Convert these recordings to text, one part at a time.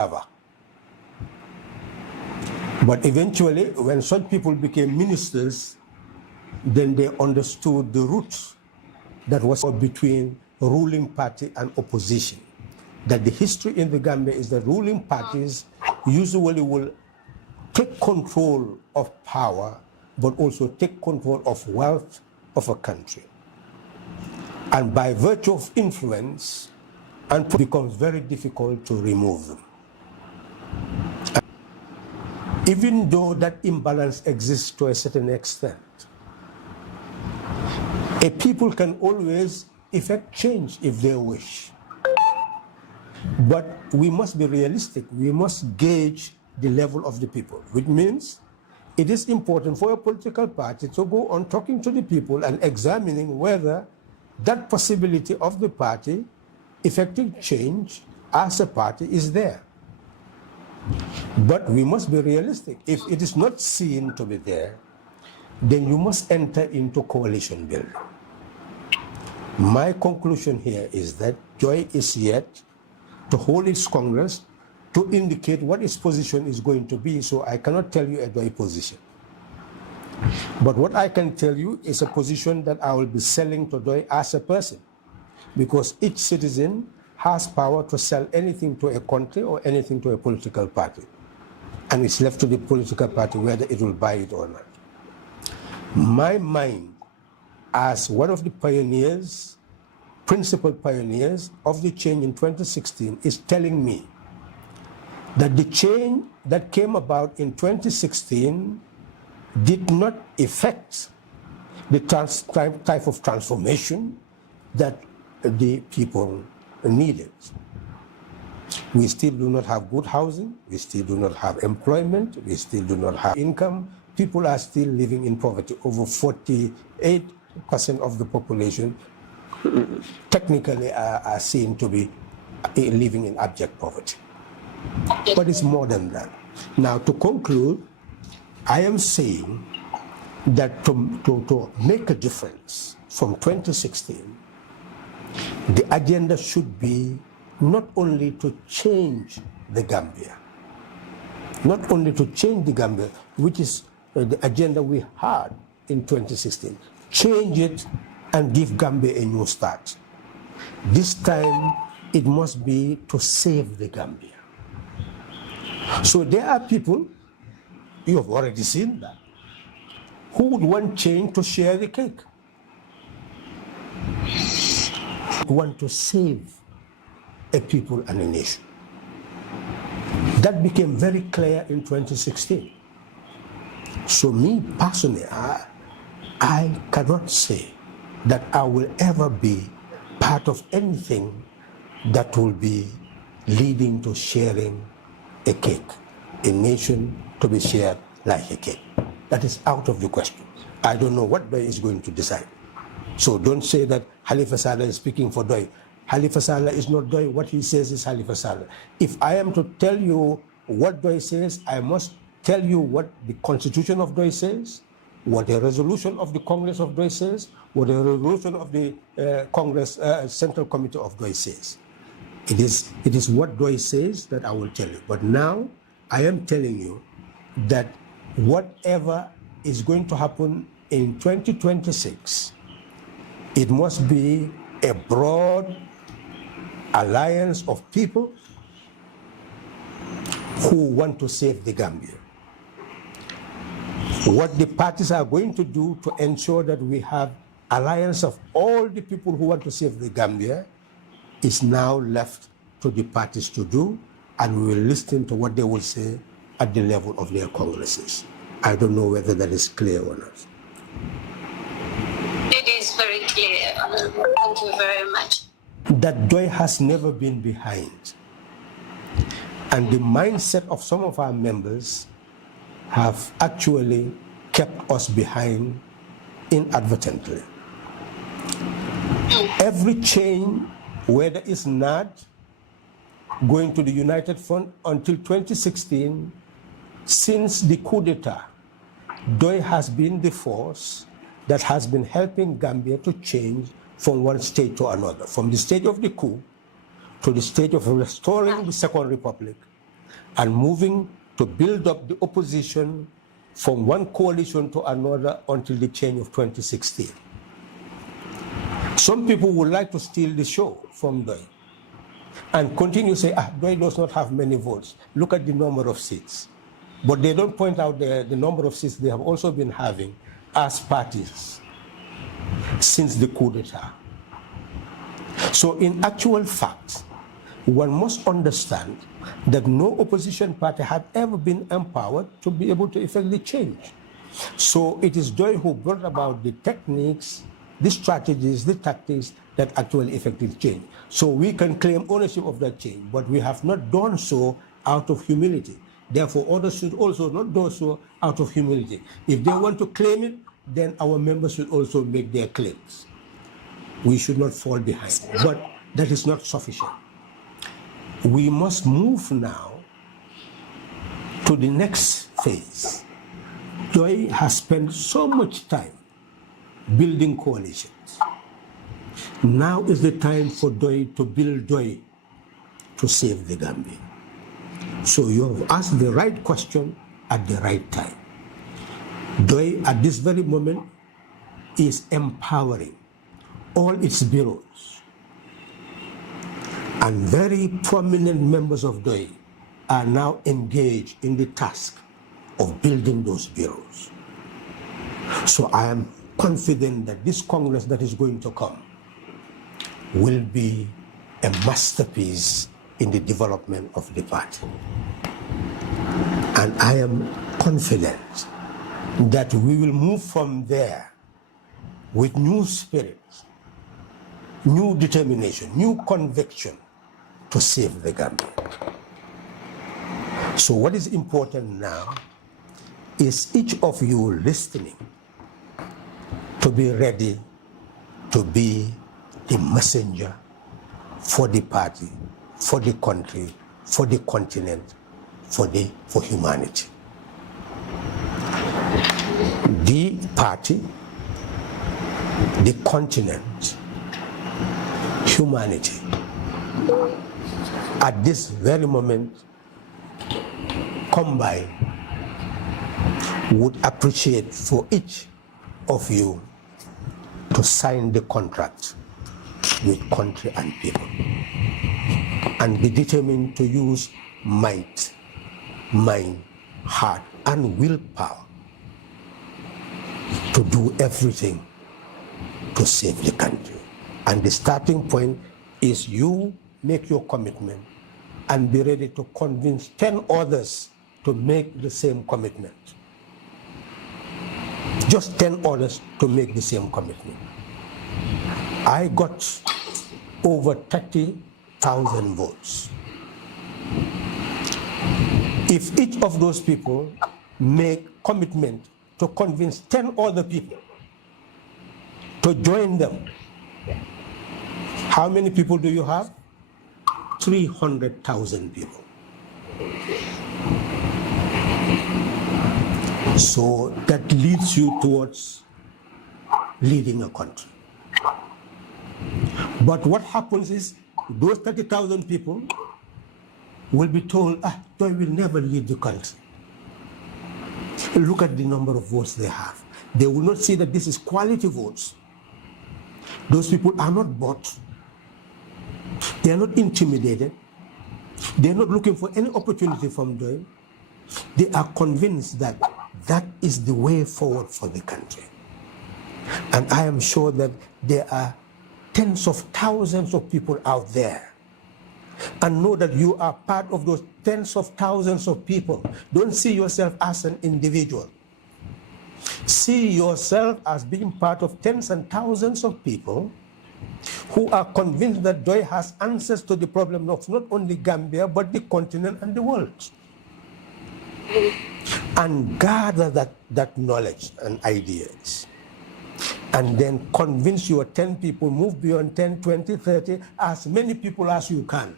ever. But eventually, when such people became ministers, then they understood the roots that was between ruling party and opposition. That the history in the Gambia is that ruling parties usually will take control of power, but also take control of wealth of a country. And by virtue of influence, and it becomes very difficult to remove them. Even though that imbalance exists to a certain extent, a people can always effect change if they wish. But we must be realistic. We must gauge the level of the people, which means it is important for a political party to go on talking to the people and examining whether that possibility of the party effecting change as a party is there. But we must be realistic. If it is not seen to be there, then you must enter into coalition building. My conclusion here is that Joy is yet to hold its Congress to indicate what its position is going to be, so I cannot tell you a Joy position. But what I can tell you is a position that I will be selling to Joy as a person, because each citizen has power to sell anything to a country or anything to a political party. And it's left to the political party whether it will buy it or not. My mind, as one of the pioneers, principal pioneers of the change in 2016, is telling me that the change that came about in 2016 did not affect the type of transformation that the people needed. We still do not have good housing, we still do not have employment, we still do not have income. People are still living in poverty. Over 48% of the population technically are seen to be living in abject poverty. But it's more than that. Now, to conclude, I am saying that to make a difference from 2016, the agenda should be not only to change the Gambia, which is the agenda we had in 2016, change it and give Gambia a new start. This time, it must be to save the Gambia. So there are people, you have already seen that, who would want change to share the cake, want to save a people and a nation. That became very clear in 2016. So me personally, I cannot say that I will ever be part of anything that will be leading to sharing a cake, a nation to be shared like a cake. That is out of the question. I don't know what Doi is going to decide. So don't say that Halifa Sallah is speaking for Doi. Halifa Sallah is not Doi. What he says is Halifa Sallah. If I am to tell you what Doi says, I must tell you what the constitution of Doi says, what the resolution of the Congress of Doi says, what the resolution of the Congress Central Committee of Doi says. It is what Doi says that I will tell you. But now I am telling you that whatever is going to happen in 2026, it must be a broad alliance of people who want to save the Gambia. What the parties are going to do to ensure that we have alliance of all the people who want to save the Gambia is now left to the parties to do, and we will listen to what they will say at the level of their congresses. I don't know whether that is clear or not. It is very clear. Thank you very much. That Doi has never been behind. And the mindset of some of our members have actually kept us behind inadvertently. Every change, whether it's not going to the United Front until 2016, since the coup d'etat, Doi has been the force that has been helping Gambia to change from one state to another, from the stage of the coup to the stage of restoring the Second Republic and moving to build up the opposition from one coalition to another until the change of 2016. Some people would like to steal the show from Doi and continue to say, Doi does not have many votes. Look at the number of seats. But they don't point out the number of seats they have also been having as parties since the coup d'etat. So in actual fact, one must understand that no opposition party had ever been empowered to be able to effect the change. So it is Doi who brought about the techniques, the strategies, the tactics that actually effected change. So we can claim ownership of that change, but we have not done so out of humility. Therefore, others should also not do so out of humility. If they want to claim it, then our members should also make their claims. We should not fall behind, but that is not sufficient. We must move now to the next phase. Doi has spent so much time building coalitions. Now is the time for Doi to build Doi to save the Gambia. So you have asked the right question at the right time. Doi at this very moment is empowering all its bureaus, and very prominent members of Doi are now engaged in the task of building those bureaus. So I am confident that this Congress that is going to come will be a masterpiece in the development of the party. And I am confident that we will move from there with new spirit, new determination, new conviction to save the Gambia. So what is important now is each of you listening to be ready to be the messenger for the party, for the country, for the continent, for humanity. The party, the continent, humanity, at this very moment, combined, would appreciate for each of you to sign the contract with country and people and be determined to use might, mind, heart, and willpower to do everything to save the country. And the starting point is you make your commitment and be ready to convince 10 others to make the same commitment. Just 10 others to make the same commitment. I got over 30,000 votes. If each of those people make commitment to convince 10 other people to join them, how many people do you have? 300,000 people. So that leads you towards leading a country. But what happens is those 30,000 people will be told, they will never lead the country. Look at the number of votes they have. They will not see that this is quality votes. Those people are not bought. They are not intimidated. They are not looking for any opportunity from Doi. They are convinced that that is the way forward for the country. And I am sure that there are tens of thousands of people out there. And know that you are part of those tens of thousands of people. Don't see yourself as an individual. See yourself as being part of tens and thousands of people who are convinced that Doi has answers to the problem of not only Gambia, but the continent and the world. And gather that knowledge and ideas. And then convince your 10 people, move beyond 10, 20, 30, as many people as you can.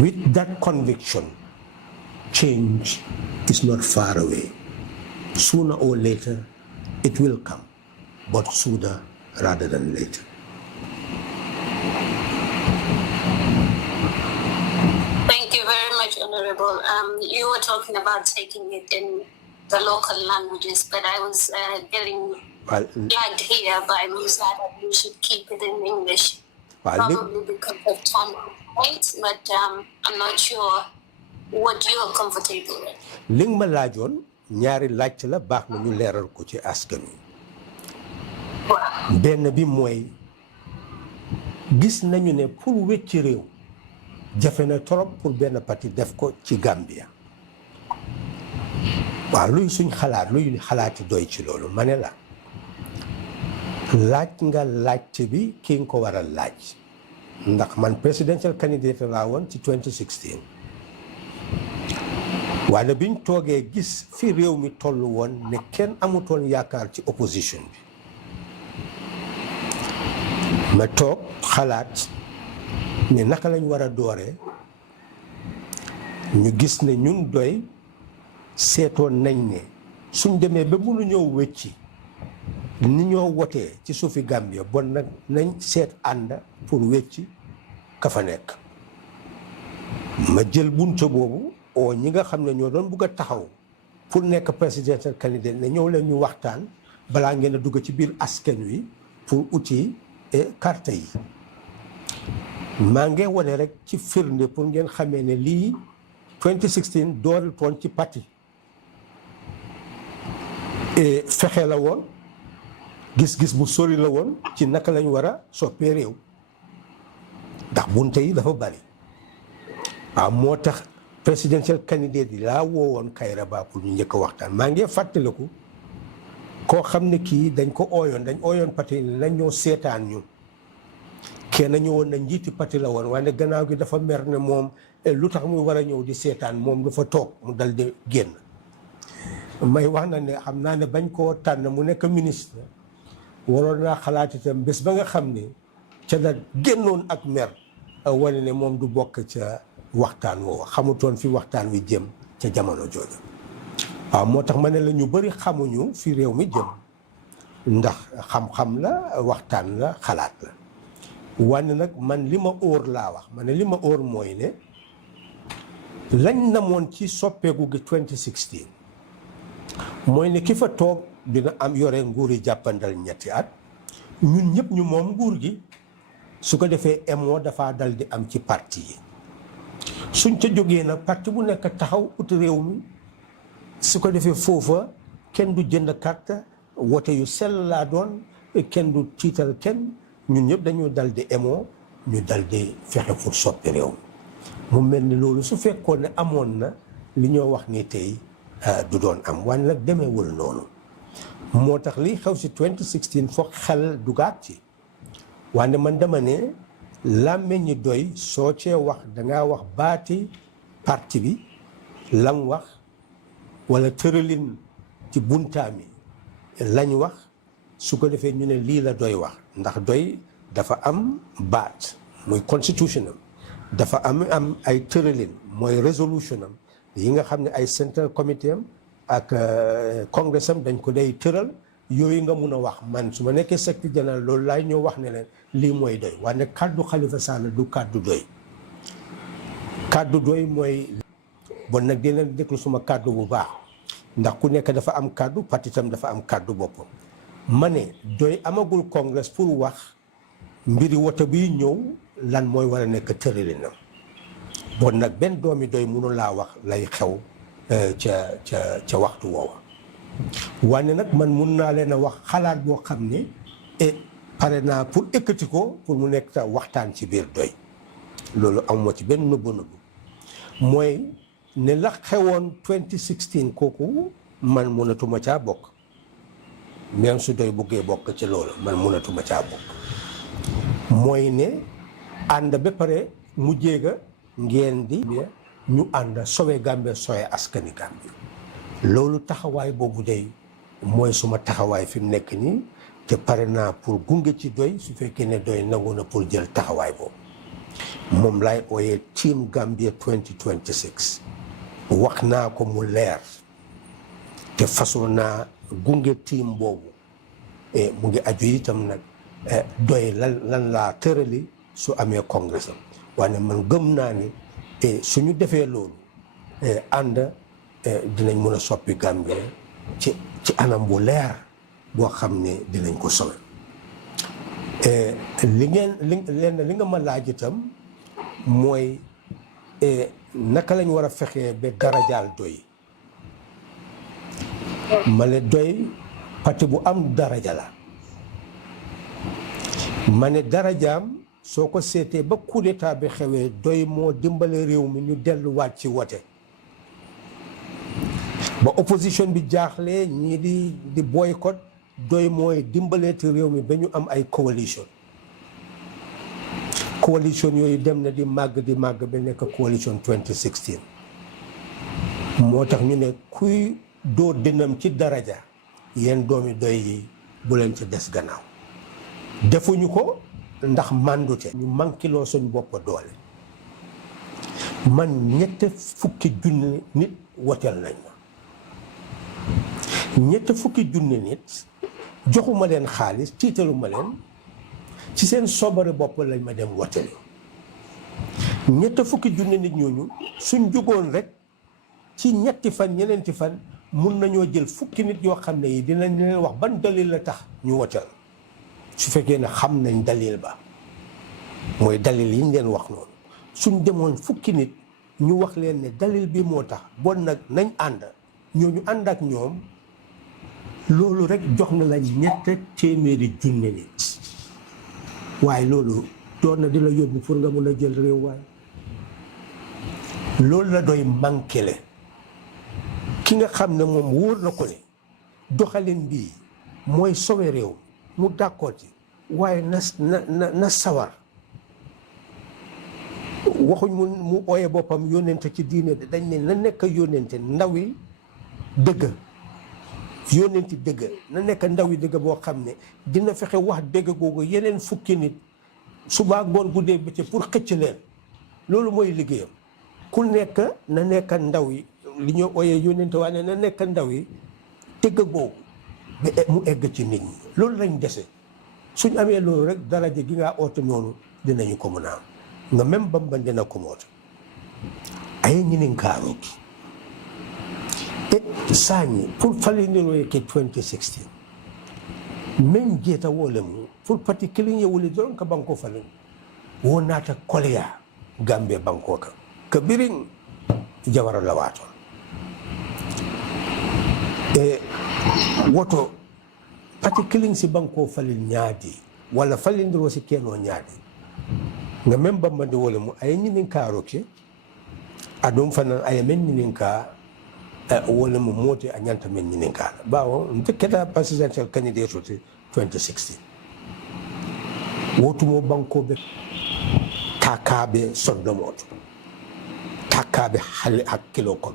With that conviction, change is not far away. Sooner or later, it will come, but sooner rather than later. Honorable. You were talking about taking it in the local languages, but I was getting flagged here by Musa that you should keep it in English, probably because of time constraints, but I'm not sure what you are comfortable with. li nga ma laajoon ñaari laaj la baax na ñu leeral ko ci askan wi benn bi mooy gis nañu ne pour wecci réew jafe na trop pour benn parti def ko ci Gambia waaw luy suñ xalaat luy xalaati doy ci loolu ma ne la laaj nga laajte bi ki nga ko war a laaj ndax man presidential candidate laa woon ci 2016 waaye biñ toogee gis fi réew mi toll woon ne kenn amutoon yaakaar ci opposition bi ma toog xalaat ne naka lañ war a dooree ñu gis ne ñun doy seetoon nañ ne suñ demee ba mënu ñëw wecci ni ñoo wotee ci suufi Gambia bon nag nañ seet ànd pour wecci ka fa nekk ma jël buntu boobu oo ñi nga xam ne ñoo doon bugg a taxaw pour nekk presidential candidate ne ñëw leen ñu waxtaan balaa ngeen a dugg ci biir askan wi pour uti carte yi maa ngi wane rek ci firnde pour ngeen xamee ne lii 2016 doorul toon ci parti fexe la woon gis-gis bu sori la woon ci naka lañ war a soppee réew ndax bunte yi dafa bari waaw moo tax presidential candidate yi laa woowoon Kairaba pour ñu njëkk a waxtaan maa ngi fàttaliku koo xam ne kii dañ ko ooyoon parti ne nañ ñoo seetaan ñu kenn ñëwoon na njiiti parti la woon waaye gannaaw gi dafa mer ne moom lu tax muy war a ñëw di seetaan moom dafa toog mu dal di génn may wax na ne xam naa ne bañ koo tànn mu nekk ministre waroon naa xalaat itam bés ba nga xam ne ca la génnoon ak mer wane ne moom du bokk ca waxtaan woowu xamutoon fi waxtaan wi jëm ca jamono jooju waaw moo tax ma ne la ñu bëri xamuñu fi réew mi jëm ndax xam-xam la waxtaan la xalaat la wante nag man li ma óor laa wax ma ne li ma óor mooy ne lañ namoon ci soppeeku gi 2016 mooy ne ki fa toog dina am yore nguuri jàppandal ñetti at ñun ñëpp ñu moom nguur gi su ko defee emoo dafa dal di am ci parti yi suñ ca jógee nag parti bu nekk taxaw ut réew mi su ko defee foofa kenn du jënd carte wote yu sell laa doon kenn du tiital kenn ñun ñëpp dañu dal di emoo ñu dal di fexe pour soppi réew mu mel ni loolu su fekkoon ne amoon na li ñoo wax ni tey du doon am waaye nag demeewul noonu moo tax li xew si 2016 foog xel dugaat ci wante man dama ne làmmiñ ñi doy soo cee wax dangaa wax baati parti bi lam wax wala tëralin ci buntaami lañ wax su ko defee ñu ne lii la doy wax ndax doy dafa am baat muy constitution am dafa am ay tëralin mooy résolution am yi nga xam ne ay central committee am ak congress am dañ ko day tëral yooyu nga mun a wax man su ma nekkee secrétaire général loolu laay ñëw wax ne leen lii mooy doy waaye kàddu Halifa Sallah du kàddu doy mooy bon nag di leen déglu suma kàddu bu baax ndax ku nekk dafa am kàddu parti tam dafa am kàddu boppam ma ne doy amagul congrès pour wax mbiri wote biy ñëw lan mooy war a nekk tëralinam bon nag benn doomi doy mënu laa wax lay xew ca waxtu woowa wane nag man mun naa leen a wax xalaat boo xam ne pare naa pour ekkati ko pour mu nekk ta waxtaan ci biir doy loolu amuma ci benn nëbbu mooy ne la xewoon 2016 kooku man mënatuma caa bokk même su doy buggee bokk ci loolu man mënatuma caa bokk mooy ne ànd ba pare mu jéega ngeen di ñu ànd sowe Gambie sowe askani Gambie loolu taxawaay boobu day mooy suma taxawaay fi mu nekk nii te pare naa pour gunge ci doy su fekkee ne doy nangu na pour jël taxawaay boobu moom laay ooyee team Gambia 2026 wax naa ko mu leer te façon naa gunge team boobu mu ngi aju itam nag doy lan laa tërali su amee congrès am waaye man gëm naa ni suñu defee loolu ànd dinañ mën a soppi Gambie ci anam bu leer boo xam ne dinañ ko sowe li nga ma laaj itam mooy naka lañ war a fexee ba darajaal doy ma ne doy parti bu am daraja la ma ne darajaam soo ko seetee ba coup d'état bi xewee doy moo dimbale réew mi ñu delluwaat ci wote ba opposition bi jaaxlee ñii di boycott doy mooy dimbaleeti réew mi ba ñu am ay coalition yooyu dem na di màgg ba nekk coalition 2016 moo tax ñu ne kuy dóor dënam ci daraja yéen doomi doy yi bu leen ci des gannaaw defuñu ko ndax màndute ñu mankiloo suñ bopp doole man 7,000 nit woteel nañ ma 7,000 nit joxuma leen xaalis tiitaluma leen ci seen sobare bopp lañ ma dem woteel 7,000 nit ñooñu suñ jugoon rek ci ñetti fan ñeneenti fan mun nañoo jël 10 nit yoo xam ne yi dinañ leen wax ban dalil la tax ñu woteel su fekkee ne xam nañ dalil ba mooy dalil yi ñu leen wax noonu suñ demoon 10 nit ñu wax leen ne dalil bi moo tax bon nag nañ ànd ñooñu ànd ak ñoom loolu rek jox na la 700,000 nit waaye loolu doon na di la yóbbu pour nga mun a jël réew waaye loolu la doy manqué ki nga xam ne moom wóor na ko ne doxalin bii mooy sowe réew mu d'accord ci waaye na sawar waxuñ mu ooye boppam yónnente ci diine de dañ ne na nekk yónnente ndaw yi dëgg yónnenti dëgg na nekk ndaw yi dëgg boo xam ne dina fexe wax dëgg googu yeneen 10 nit suba ngoon guddee bëccëg pour xëcc leen loolu mooy liggéeyam ku nekk na nekk ndaw yi li ñoo ooyee yónnente waaye na nekk ndaw yi dëgg googu ba mu egg ci nit ñi loolu lañ dese suñ amee loolu rek daraja gi nga oote noonu dinañu ko mën a am nga même Bamba dina ko moote ay ñinin kaaroki sañi pour falindiroye ke 2016 même jeeta wole mu pour parti kiliŋe wuli doron ka banko falin wo naata koleya Gambia banko kan ka biriŋ jawara lawaato woto parti kiliŋ si banko falin ñaadi walla falindiro si keno ñaadi nga même bambandi wole mu aye ñinin kaaro ke aɗum fanan aye men ñinin ka wala mo moti a ñanta men ñinin kala bawo nte keta presidential candidate te 2016 wotumo bankoɓe takaɓe sondomoto takaɓe hakkilo kon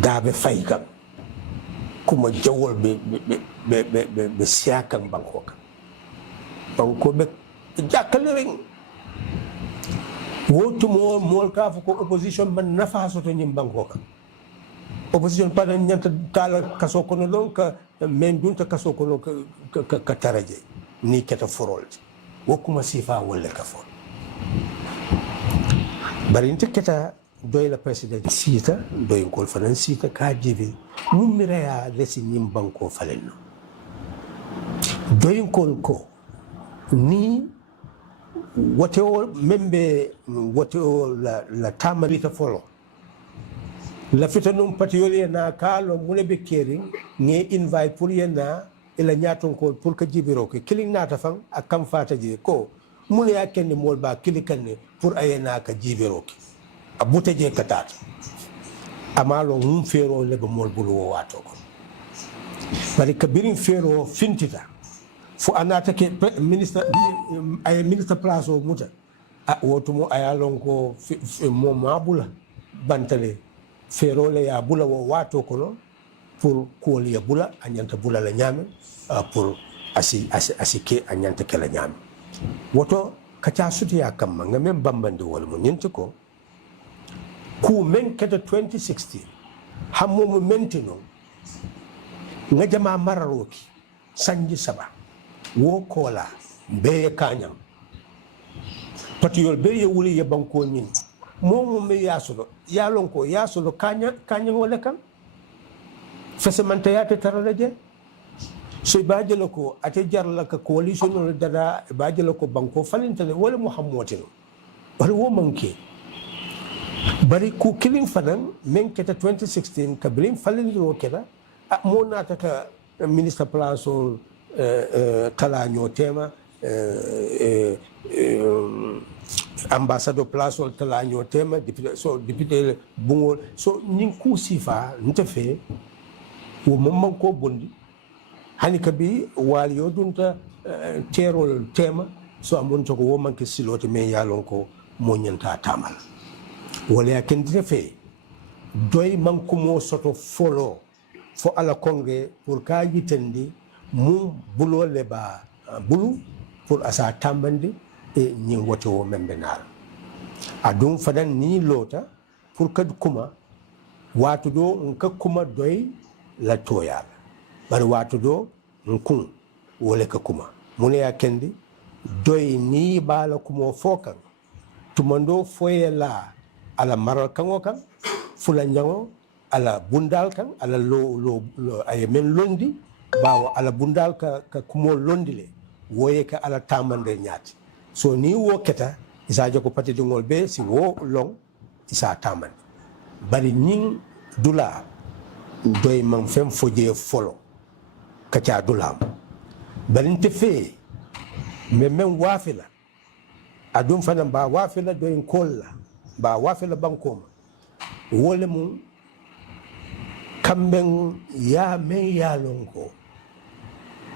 gaɓe fay kam kuma jawol ɓe siya kan banko kam bankoɓe jakkalirin wotumo mol ka fo ko opposition man nafa soto ñim banko kan opposition pada ñanta tala kaso kono ɗon ka men dunta kaso kono ka taraje ni keta forolde wokkuma sifa wolle ka fo bari nte keta doyla président siita doyinkol fanan siita ka jibi mummireya lesi ñim banko falen no doyinkol ko ni wote o membe wote o la tamarita folo la fita num patiyoli na kalo mune be kering nge invite pour yena ila nyaton ko pour ka jibiro ko kiling nata fan akam fata je ko mune ya kenni mol ba kilikanne pour ayena ka jibiro ko abute je katata amalo mum fero le be mol bulu wato ko bari kabirin fero fintita fo anata ke ministre ay ministre place o muta a wotumo ayalon ko mo mabula bantale ferole ya bula wo wato kono pour kuol ya bula anyanta bula la nyame pour asike anyanta ke la nyame woto kacha suti ya kam nga men bambandi wol mo nyenti ko ku men kata 2016 hammo mo mentino nga jama mararoki sanji saba wo kola be kanyam patiyol be ye wuli ye banko nyin mo me yasulo yalon ko yasulo kanya wala kan fese manta yate taralaje so ibajelo ko ate jarla ka coalition no dada ibajelo ko banko falintale wala muhammadin wala wo manke bari ku killing fanan men keta 2016 ka brim falindiro keda mo nata ka minister plaso kala nyotema ambassadeur plaso tala nyotema député bungol so nin ku sifa ntefe wo momman ko bondi hani kabi wali yodunta terol tema so amon to ko woman ke silote men yalon ko mo nyanta tamal wala yakin tefe doy man ko mo soto folo fo ala kongre pour ka yitendi mu bulo le ba bulu pour asa tambandi e nyi woto wo membenal adum fadan ni lota pour kad kuma watu do nka kuma doy la toyal bari watu do nkun wole ka kuma mune ya kendi doy ni bala kuma fokan tumando foye la ala maral kango kan fula nyango ala bundal kan ala lo ay men londi bawo ala bundal ka kumo londi le woye ka ala tamande nyaati so ni wo keta isa joko pati dingol be si wo long isa tamande bari ning dula doy man fem foje folo ka ca dulam bari nte fe me men wafila adum fana ba wafila doy kolla ba wafila bankoma wole mun kamben ya men ya lonko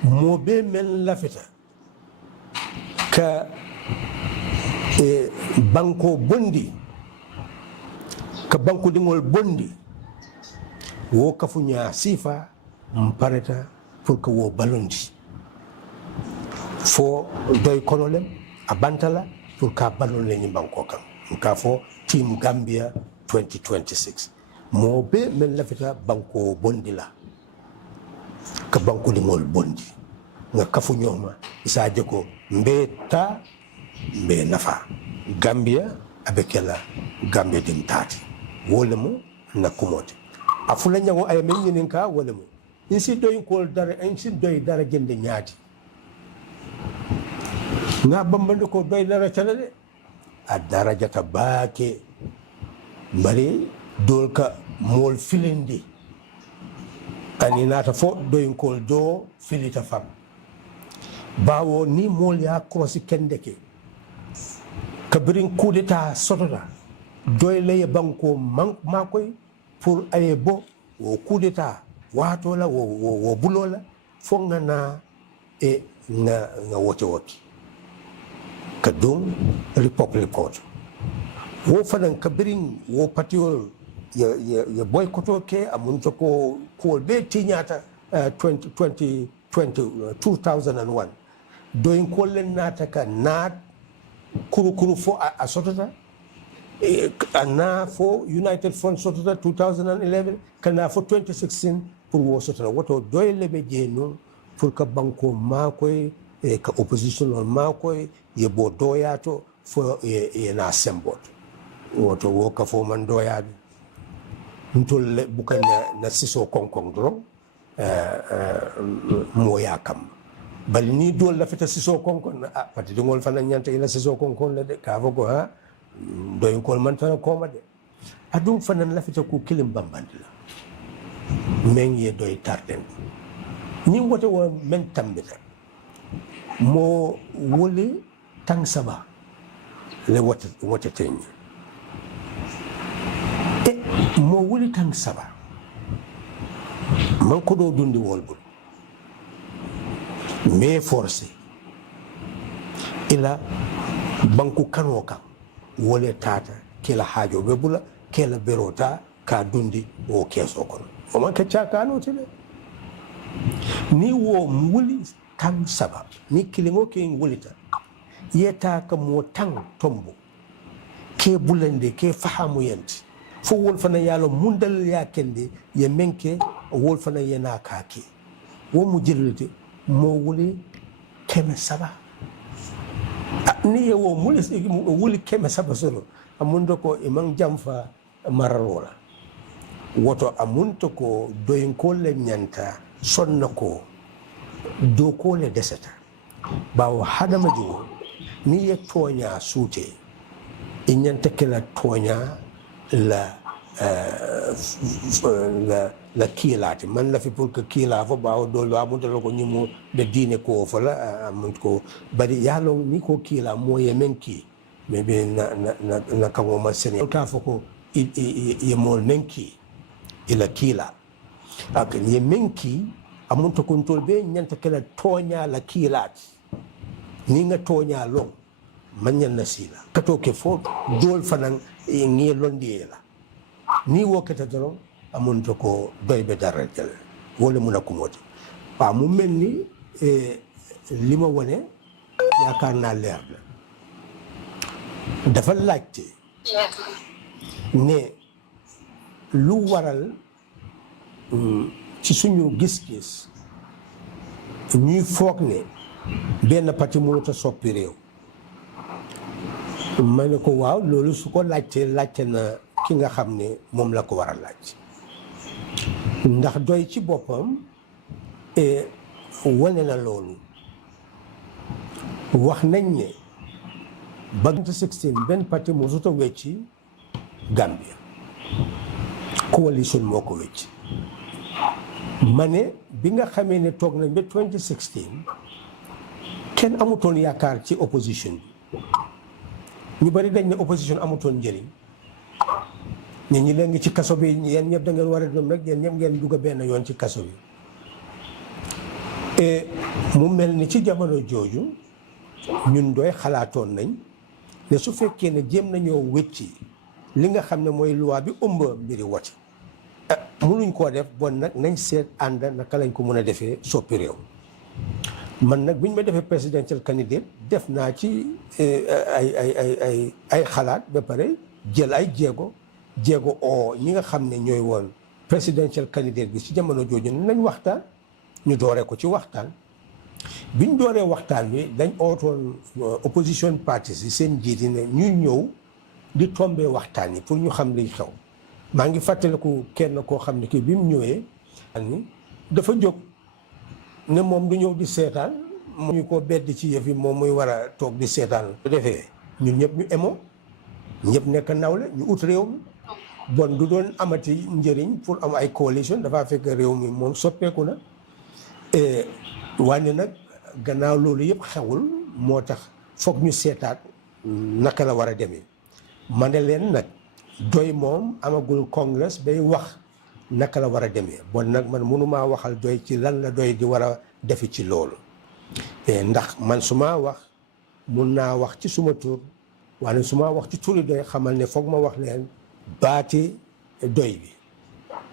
mo be men lafita ka banko bondi ka banko dingol bondi wo kafunya sifa mpareta pour que wo balondi fo doy konolem abantala pour ka balonle ni banko kan ka fo team Gambia 2026 mo be men lafita banko bondi la ka banko dingol bondi nga kafu nyoma isa jeko mbeta mbe nafa Gambia abekela Gambia dim tati wolemo na kumote afula nyango ay men nyinin ka wolemo insi doy ko dara insi doy dara gende nyaati na bambande ko doy dara calade a darajata baake bari dolka mol filindi ani nata fo doy ko do filita fam bawo ni mol ya krosi kendeke kabirin coup d'état sotota doy lay banko makoy pour aye bo wo coup d'état wato la wo bulola fonga na e nga wote kadum republic court wo fanan kabirin wo patiol ya boycotto ke amunto ko be tinyata 2001 doyin kollen nata ka na kuru fo a sotota na fo United Front sotota 2011 kana fo 2016 pour wo sotota woto doy lebe jeno pour ka banko makoy ka opposition makoy ye bo doyato fo ye na sembot woto wo ka fo man doyaade ntol bukan na siso konkon dro mo yakam bal ni dol la feta siso konkon pati dingol fana nyanta ila siso konkon la de ka fogo ha doy ko man tan ko ma de adum fana la feta ku kilim bambandi la men ye doy tarden ni wote wo men tambita mo woli tang saba le wote tenye mo woli tang saba man ko do dundi wolbul mais forcé ila banku kanoka wole tata kila hajo bebula kila berota ka dundi o keso kono o man ka chakano tele ni wo mwuli tang saba ni kilingo ke ngulita yeta ka mo tang tombo ke bulande ke fahamu yanti fo wol fana yalo mundal ya kende ye menke wol fana yana kake wo mujirlite mo wuli keme saba ni yewo mulis wuli keme saba solo amundo ko imang jamfa mararola woto amunto ko doyin kolle nyanta sonna ko do kole deseta bawo hadama jo ni ye tonya sute inyanta kala tonya la la kiilaati man la fi pour que kiilaa fo ɓaawo doolu amuntata ko ñimmo ɓe diine ko fola amunt ko bari yaalon ni ko kiila moye men kii mais ɓe na kaŋoma sene ta fo ko ye mool men kii ila kiila ak ye men kii amunta kontol ɓe ñanta kela tooña la kiilaati ni nga tooña lon man ñanna siila kato ke fo dool fanan ŋiye londiye la ni wokkata doron amunta ko doyɓe darajal wole muna kumoti wa mu mel ni lima wone yaakaar naa leer na dafa laajte ne lu waral ci suñu gis-gis ñuy foog ne benn parti mënut a soppi réew ma ne ko waaw loolu su ko laajte na ki nga xam ne moom la ko war a laaj ndax doy ci boppam wane na loolu wax nañ ne ba 2016 benn parti mosut a wecci Gambia coalition moo ko wecci ma ne bi nga xamee ne toog nañ ba 2016 kenn amutoon yaakaar ci opposition bi ñu bari dañ ne opposition amutoon njëriñ nit ñi leen ngi ci kaso bi yéen ñëpp da ngeen war a dem rek yéen ñëpp ngeen dugg benn yoon ci kaso bi et mu mel ni ci jamono jooju ñun doy xalaatoon nañ ne su fekkee ne jéem nañoo wécci li nga xam ne mooy loi bi ëmb mbiri wote mënuñ koo def bon nag nañ seet ànd naka lañ ko mën a defee soppi réew man nag bi ñu ma defee presidential candidate def naa ci ay xalaat ba pare jël ay jéego oo ñi nga xam ne ñooy woon presidential candidate bi ci jamono jooju nañ waxtaan ñu dooree ko ci waxtaan biñ dooree waxtaan bi dañ ootoon opposition parties yi seen njiit yi ne ñu ñëw di tombee waxtaan yi pour ñu xam liy xew maa ngi fàttaliku kenn koo xam ne kii bi mu ñëwee ni dafa jóg ne moom du ñëw di seetaan mu ñu ko bedd ci yëf yi moom muy war a toog di seetaan bu defee ñun ñëpp ñu emoo ñëpp nekk nawle ñu ut réew mi bon du doon amati njëriñ pour am ay coalition dafa fekk réew mi moom soppeeku na wàññi nag gannaaw loolu yëpp xewul moo tax foog ñu seetaat naka la war a demee ma ne leen nag doy moom amagul congrès bay wax naka la war a demee bon nag man mënumaa waxal doy ci lan la doy di war a defi ci loolu ndax man su ma wax mun naa wax ci suma tur waaye su ma wax ci turi doy xamal ne foog ma wax leen baati doy bi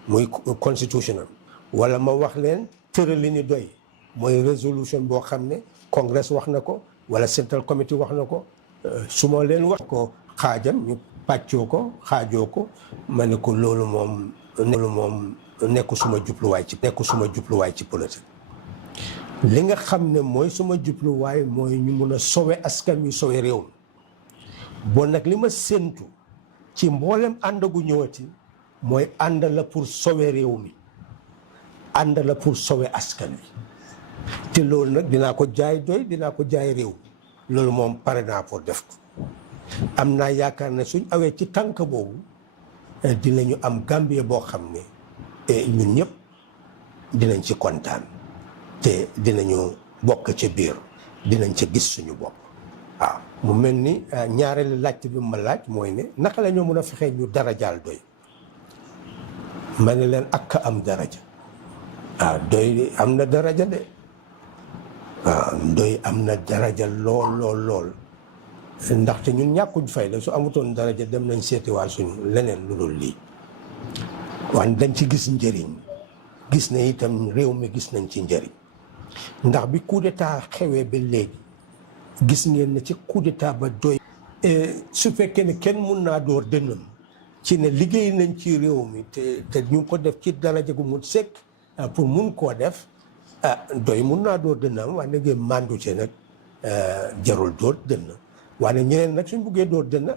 muy constitutional wala ma wax leen tërali ni doy mooy résolution boo xam ne congrès wax na ko wala central committee wax na ko su ma leen wax ko xaajam ñu pàccoo ko xaajoo ko ma ne ko loolu moom nekku suma jubluwaay ci politique li nga xam ne mooy suma jubluwaay mooy ñu mun a sowe askan wi sowe réew mi bon nag li ma séentu ci mboolem ànd gu ñëwati mooy ànd la pour sowe réew mi ànd la pour sowe askan wi te loolu nag dinaa ko jaay doy dinaa ko jaay réew mi loolu moom pare naa pour def ko am naa yaakaar ne suñ awee ci tànk boobu dinañu am Gambie boo xam ne ñun ñëpp dinañ ci kontaan te dinañu bokk ca biir dinañ ca gis suñu bopp waaw mu mel ni ñaareelu laajte bi ma laaj mooy ne naka la ñoo mën a fexee ñu darajaal doy ma ne leen ak am daraja waaw doy am na daraja de waaw doy am na daraja lool ndaxte ñun ñàkkuñ fayda su amutoon daraja dem nañ seeti waa suñu leneen lu dul lii waaye dañ ci gis njëriñ gis na itam réew mi gis nañ ci njëriñ ndax bi coup d'état xewee ba léegi gis ngeen ne ci coup d'état ba doy su fekkee ne kenn mun naa door dënnam ci ne liggéey nañ ci réew mi te ñu ko def ci daraja gu mu sekk pour mun koo def doy mun naa door dënnam waaye nag màndu ci nag jarul door dënn waaye ñeneen nag suñ buggee door dënn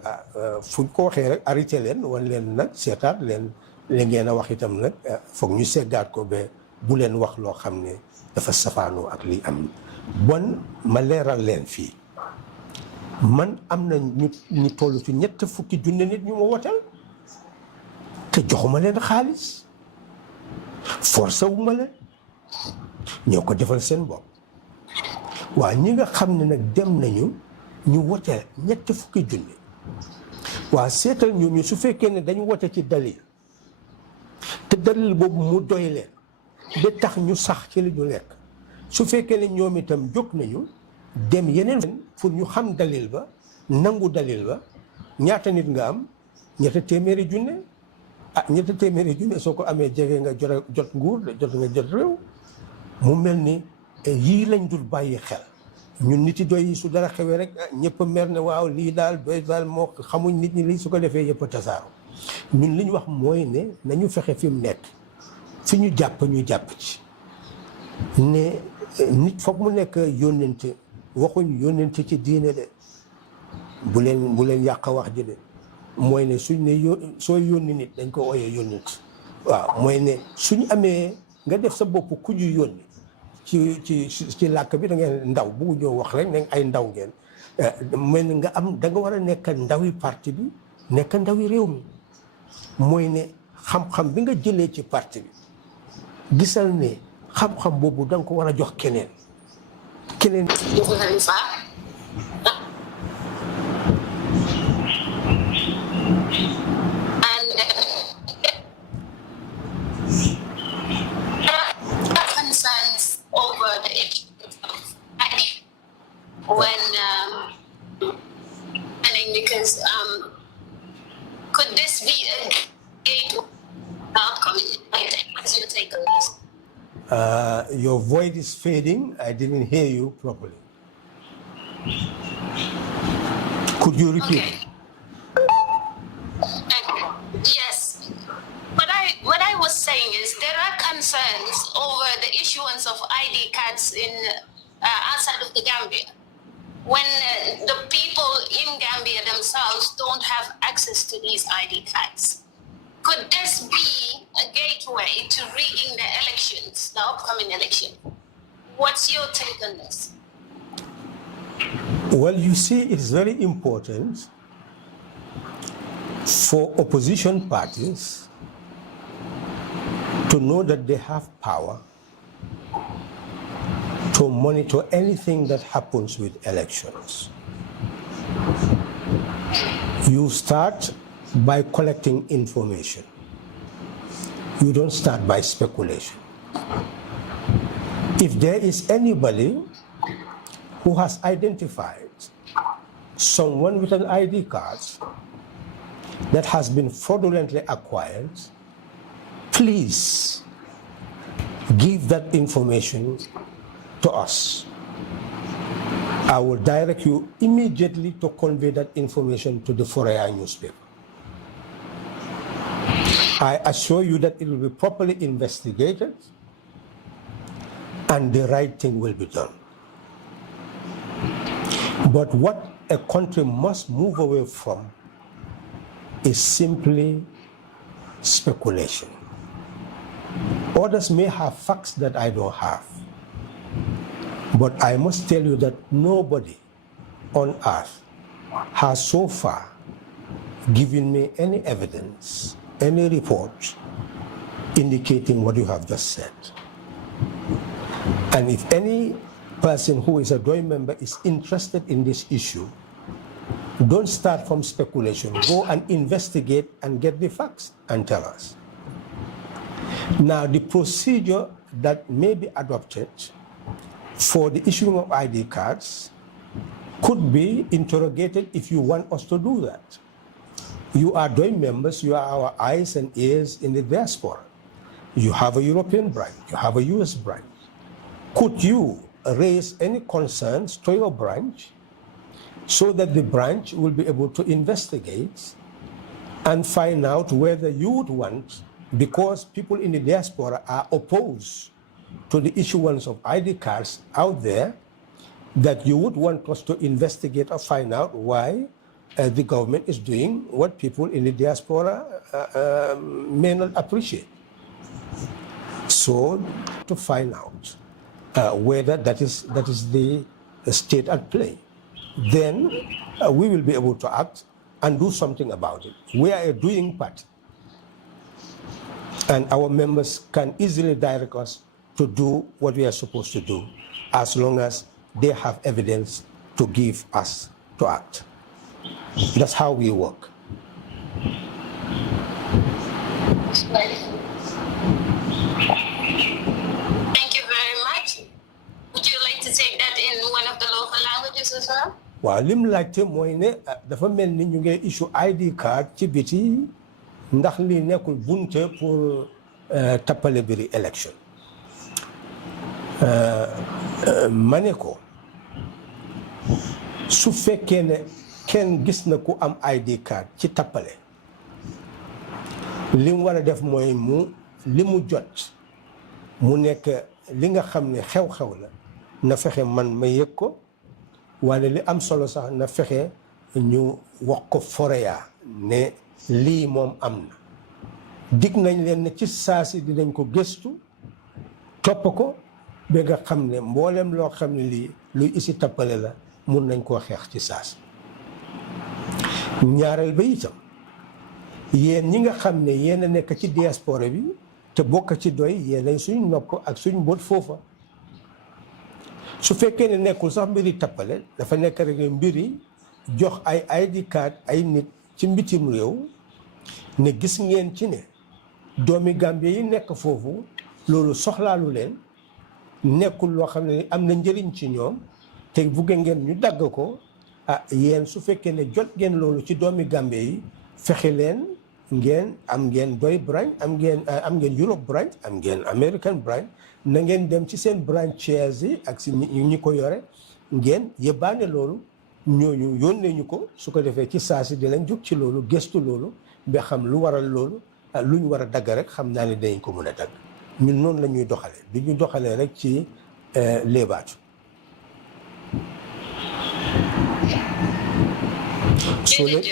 fuñ ko waxee rek arrêté leen wan leen nag seetaat leen li ngeen a wax itam nag foog ñu seggaat ko ba bu leen wax loo xam ne dafa safaanoo ak li am bon ma leeral leen fii man am na ñu toll ci 3 fukki junne nit ñu ma wotal te joxuma leen xaalis forcé wu ma leen ñoo ko defal seen bopp waaw ñi nga xam ne nag dem nañu ñu wote 3 fukki junne waaw seetal ñooñu su fekkee ne dañu wote ci dalil te dalil boobu mu doy leen ba tax ñu sax ci li ñu lekk su fekkee ne ñoom itam jóg nañu dem yeneen pour ñu xam dalil ba nangu dalil ba ñaata nit nga am 200 junne ah 200 junne soo ko amee jege nga jot nguur jot nga jot réew mu mel ni yii lañ dul bàyyi xel ñun nit yi doy yi su dara xewee rek ñëpp mer ne waaw lii daal doy daal moo xamuñ nit ñi lii su ko defee yëpp a tasaaru ñun li ñu wax mooy ne nañu fexe fi mu nekk fi ñu jàpp ñu jàpp ci ne nit foog mu nekk yónnente waxuñ yónnente ci diine de bu leen yàq wax ji de mooy ne suñ ne soo yónni nit dañ ko ooyee yónnent waaw mooy ne suñ amee nga def sa bopp ku ñu yónni ci làkk bi da ngeen ndaw bu ñoo wax rek ne ay ndaw ngeen mooy ne nga am da nga war a nekk ndawi parti bi nekk ndawi réew mi mooy ne xam-xam bi nga jëlee ci parti bi gisal ne xam-xam boobu da nga ko war a jox keneen because could this be a gate outcome? What's your take on this? Your voice is fading. I didn't hear you properly. Could you repeat? Okay. Yes. What I was saying is there are concerns over the issuance of ID cards in outside of the Gambia. When the people in Gambia themselves don't have access to these ID cards. Could this be a gateway to rigging the elections, the upcoming election? What's your take on this? Well, you see, it's very important for opposition parties to know that they have power to monitor anything that happens with elections. You start by collecting information. You don't start by speculation. If there is anybody who has identified someone with an ID card that has been fraudulently acquired, please give that information to us. I will direct you immediately to convey that information to the Fourier newspaper. I assure you that it will be properly investigated and the right thing will be done. But what a country must move away from is simply speculation. Others may have facts that I don't have. But I must tell you that nobody on earth has so far given me any evidence, any report indicating what you have just said. And if any person who is a DOI member is interested in this issue, don't start from speculation. Go and investigate and get the facts and tell us. Now, the procedure that may be adopted for the issuing of ID cards could be interrogated if you want us to do that. You are DOI members, you are our eyes and ears in the diaspora. You have a European branch, you have a US branch. Could you raise any concerns to your branch so that the branch will be able to investigate and find out whether you would want, because people in the diaspora are opposed to the issuance of ID cards out there, that you would want us to investigate or find out why the government is doing what people in the diaspora may not appreciate. So to find out whether that is the state at play, then we will be able to act and do something about it. We are a doing party, and our members can easily direct us to do what we are supposed to do, as long as they have evidence to give us to act. That's how we work. Thank you very much. Would you like to take that in one of the local languages as well? Waaw lim laajte mooy ne dafa mel ni ñu ngi issue ID card ci biti ndax lii nekkul bunte pour tappale biri election ma ne ko su fekkee ne kenn gis na ku am ID card ci tappale li mu war a def mooy li mu jot mu nekk li nga xam ne xew-xew la na fexe man ma yëg ko wala li am solo sax na fexe ñu wax ko foreya ne lii moom am na dig nañ leen ne ci saasi dinañ ko gëstu topp ko ba nga xam ne mboolem loo xam ne lii luy isi tappale la mun nañ koo xeex ci saasi ñaareel ba itam yéen ñi nga xam ne yéen a nekk ci diaspora bi te bokk ci doy yéen suñ nopp ak suñ mbóot foofa su fekkee ne nekkul sax mbiri tappale dafa nekk rek mbiri jox ay ID card ay nit ci mbitim réew ne gis ngeen ci ne doomi Gambie yi nekk foofu loolu soxlaalu leen nekkul loo xam ne am na njëriñ ci ñoom te bugge ngeen ñu dagg ko yéen su fekkee ne jot ngeen loolu ci doomi Gambie yi fexe leen ngeen am ngeen doy branch am ngeen Europe branch am ngeen American branch na ngeen dem ci seen branches yi ak si ñi ko yore ngeen yëbbaane loolu ñooñu yónnee ñu ko su ko defee ci saa si dinañ jóg ci loolu gëstu loolu ba xam lu waral loolu lu ñu war a dagg rek xam naa ne dañ ko mën a dagg ñun noonu la ñuy doxalee du ñu doxalee rek ci léebaatu.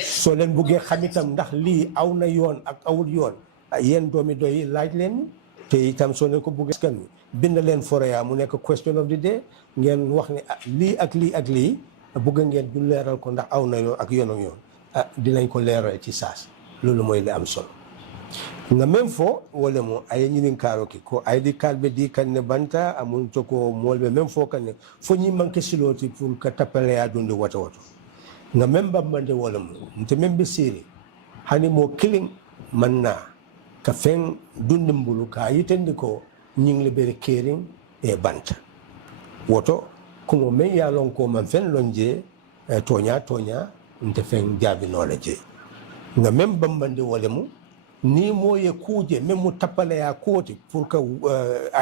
soo leen buggee xam itam ndax lii aw na yoon ak awul yoon yéen doomi doy laaj leen te itam soo leen ko buggee askan wi bind leen foreya mu nekk question of the day ngeen wax ne lii ak lii ak lii bugg ngeen du leeral ko ndax aw na yoon ak yoon ak yoon dinañ ko leeral ci saas loolu mooy li am solo nga même fo wala mo ay ñinin karo ki ko ID card be di kan ne banta amun to ko molbe même fo kan ne fo ñi manke siloti pour ka tapale ya dundi wata wato nga même bambande wala mo nte même be siri hani mo killing manna ka fen dundi mbulu ka yitendi ko ñing le bere kering e banta woto ko men ya lon ko man fen lonje tonya nte fen jabi no la je nga même bambande wala mo ni moye kuje même mu tapale ya koti pour que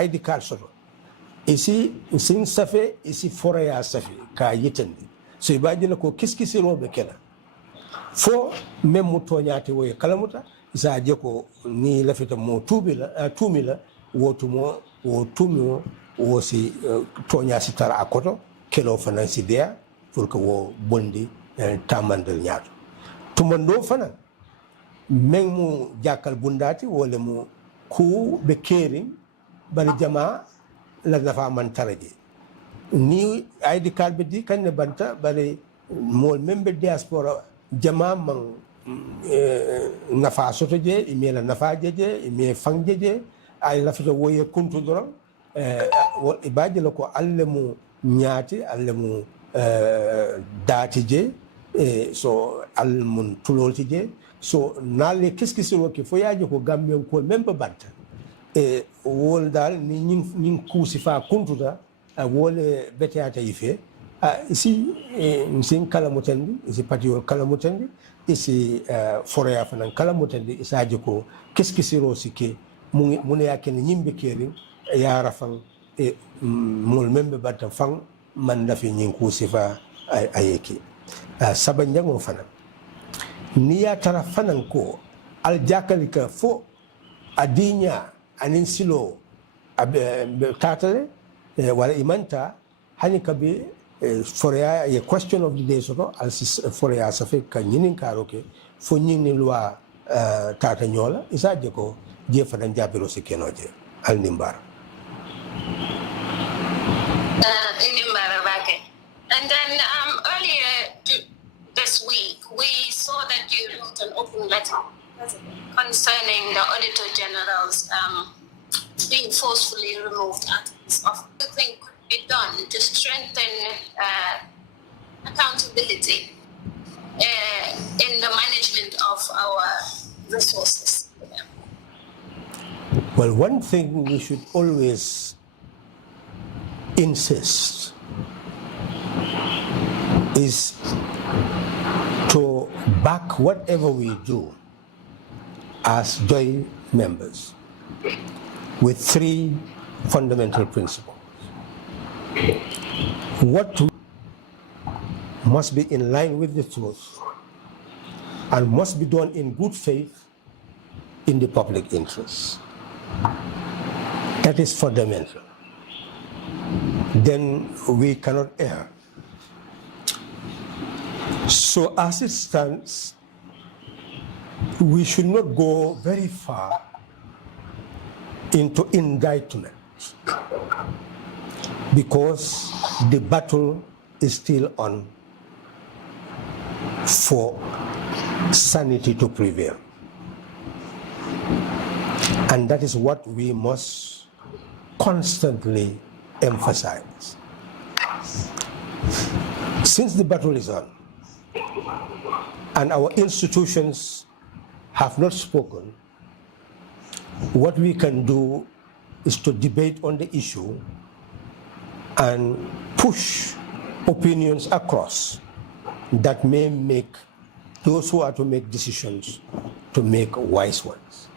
ID card soto ici sin safe ici fora ya safe ka yitendi so ibajina ko kiskisi robe kena fo même mu toñati woye kalamuta isa je ko ni lafita mo tumila wotumo wo tumo wo si toña si tara akoto kelo fanan si dia pour que wo bondi tamandel ñaato tumando fanan men mu jakal bundati wala mu ku be kerin bari jama la nafa man taraje ni ID card be di kan ne banta bari mol membe diaspora jama man nafa soto je ime la nafa jeje ime fang jeje ay la fito woye kuntu doron ibaji la ko allemu ñaati allemu dati je so almun tulolti je so naale qu'est-ce c'est que fo yaaji ko Gambien ko même ba batta wol dal ni ñing kuusi fa kuntuta wole beteata yife ici sin kala mutendi ici patio kala mutendi ici foreya fanan kala mutendi isaaji ko qu'est-ce c'est que mun yakene ñimbe keri ya rafan mol membe batta fan man dafi ñing kuusi fa ayeki sabanjango fanan ni ya tara fanan ko aljakalika fo adinya anin silo tatale wala imanta hani kabe for a question of the day, so as for a safek kanyin karoke, for nyini lwa tata nyola, isa jeko jefa dan jabiro se kenoje al nimbar. And then earlier this week, we saw that you wrote an open letter concerning the Auditor General's being forcefully removed out of his office. What do you think could be done to strengthen accountability in the management of our resources? Well, one thing we should always insist is to back whatever we do as joint members with three fundamental principles. What must be in line with the truth and must be done in good faith in the public interest. That is fundamental. Then we cannot err. So as it stands, we should not go very far into indictment because the battle is still on for sanity to prevail. And that is what we must constantly emphasize. Since the battle is on and our institutions have not spoken, what we can do is to debate on the issue and push opinions across that may make those who are to make decisions to make wise ones.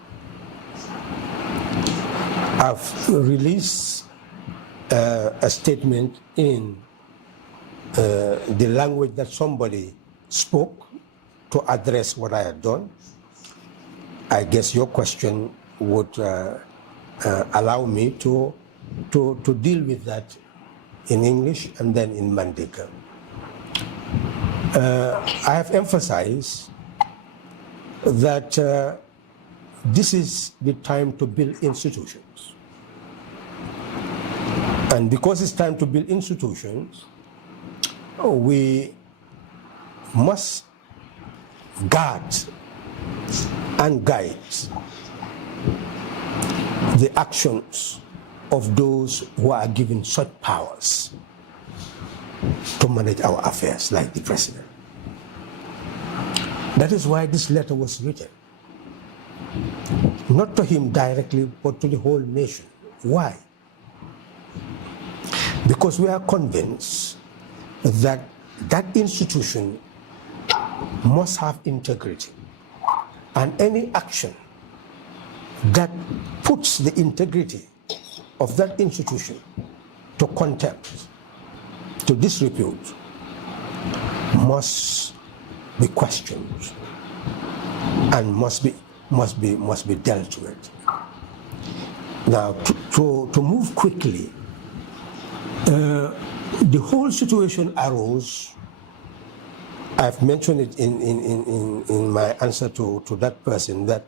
I've released a statement in the language that somebody spoke to address what I had done. I guess your question would allow me to deal with that in English and then in Mandinka. I have emphasized that this is the time to build institutions. And because it's time to build institutions, we must guard and guide the actions of those who are given such powers to manage our affairs, like the president. That is why this letter was written. Not to him directly, but to the whole nation. Why? Because we are convinced that that institution must have integrity. And any action that puts the integrity of that institution to contempt, to disrepute, must be questioned and must be dealt with. Now, to move quickly, the whole situation arose. I've mentioned it in my answer to that person that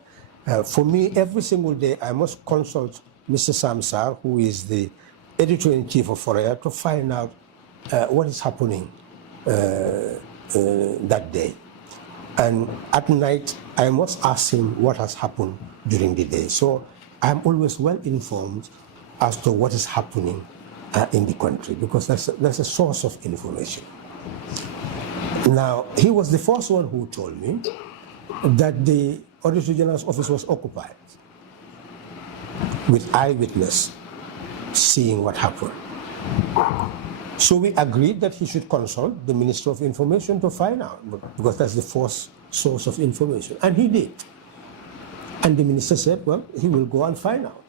for me, every single day, I must consult Mr. Samsar, who is the editor-in-chief of Foria, to find out what is happening that day. And at night, I must ask him what has happened during the day. So I'm always well informed as to what is happening in the country, because that's a source of information. Now, he was the first one who told me that the Auditor General's office was occupied with eyewitness seeing what happened. So we agreed that he should consult the Minister of Information to find out, because that's the first source of information. And he did. And the minister said, well, he will go and find out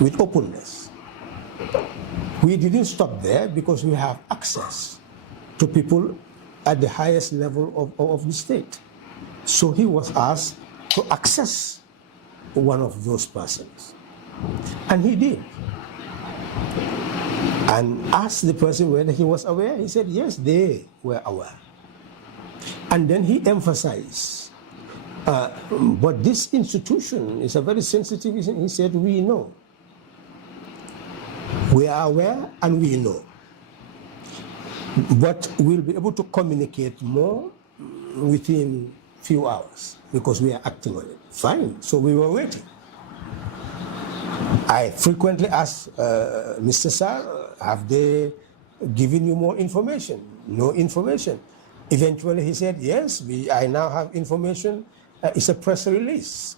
with openness. We didn't stop there because we have access to people at the highest level of the state. So he was asked to access one of those persons. And he did. and asked the person whether he was aware. He said, yes, they were aware. And then he emphasized, but this institution is a very sensitive issue. He said, we know. We are aware and we know. But we'll be able to communicate more within few hours because we are acting on it. Fine, so we were waiting. I frequently ask Mr. Sir, have they given you more information? No information. Eventually he said, yes, I now have information. It's a press release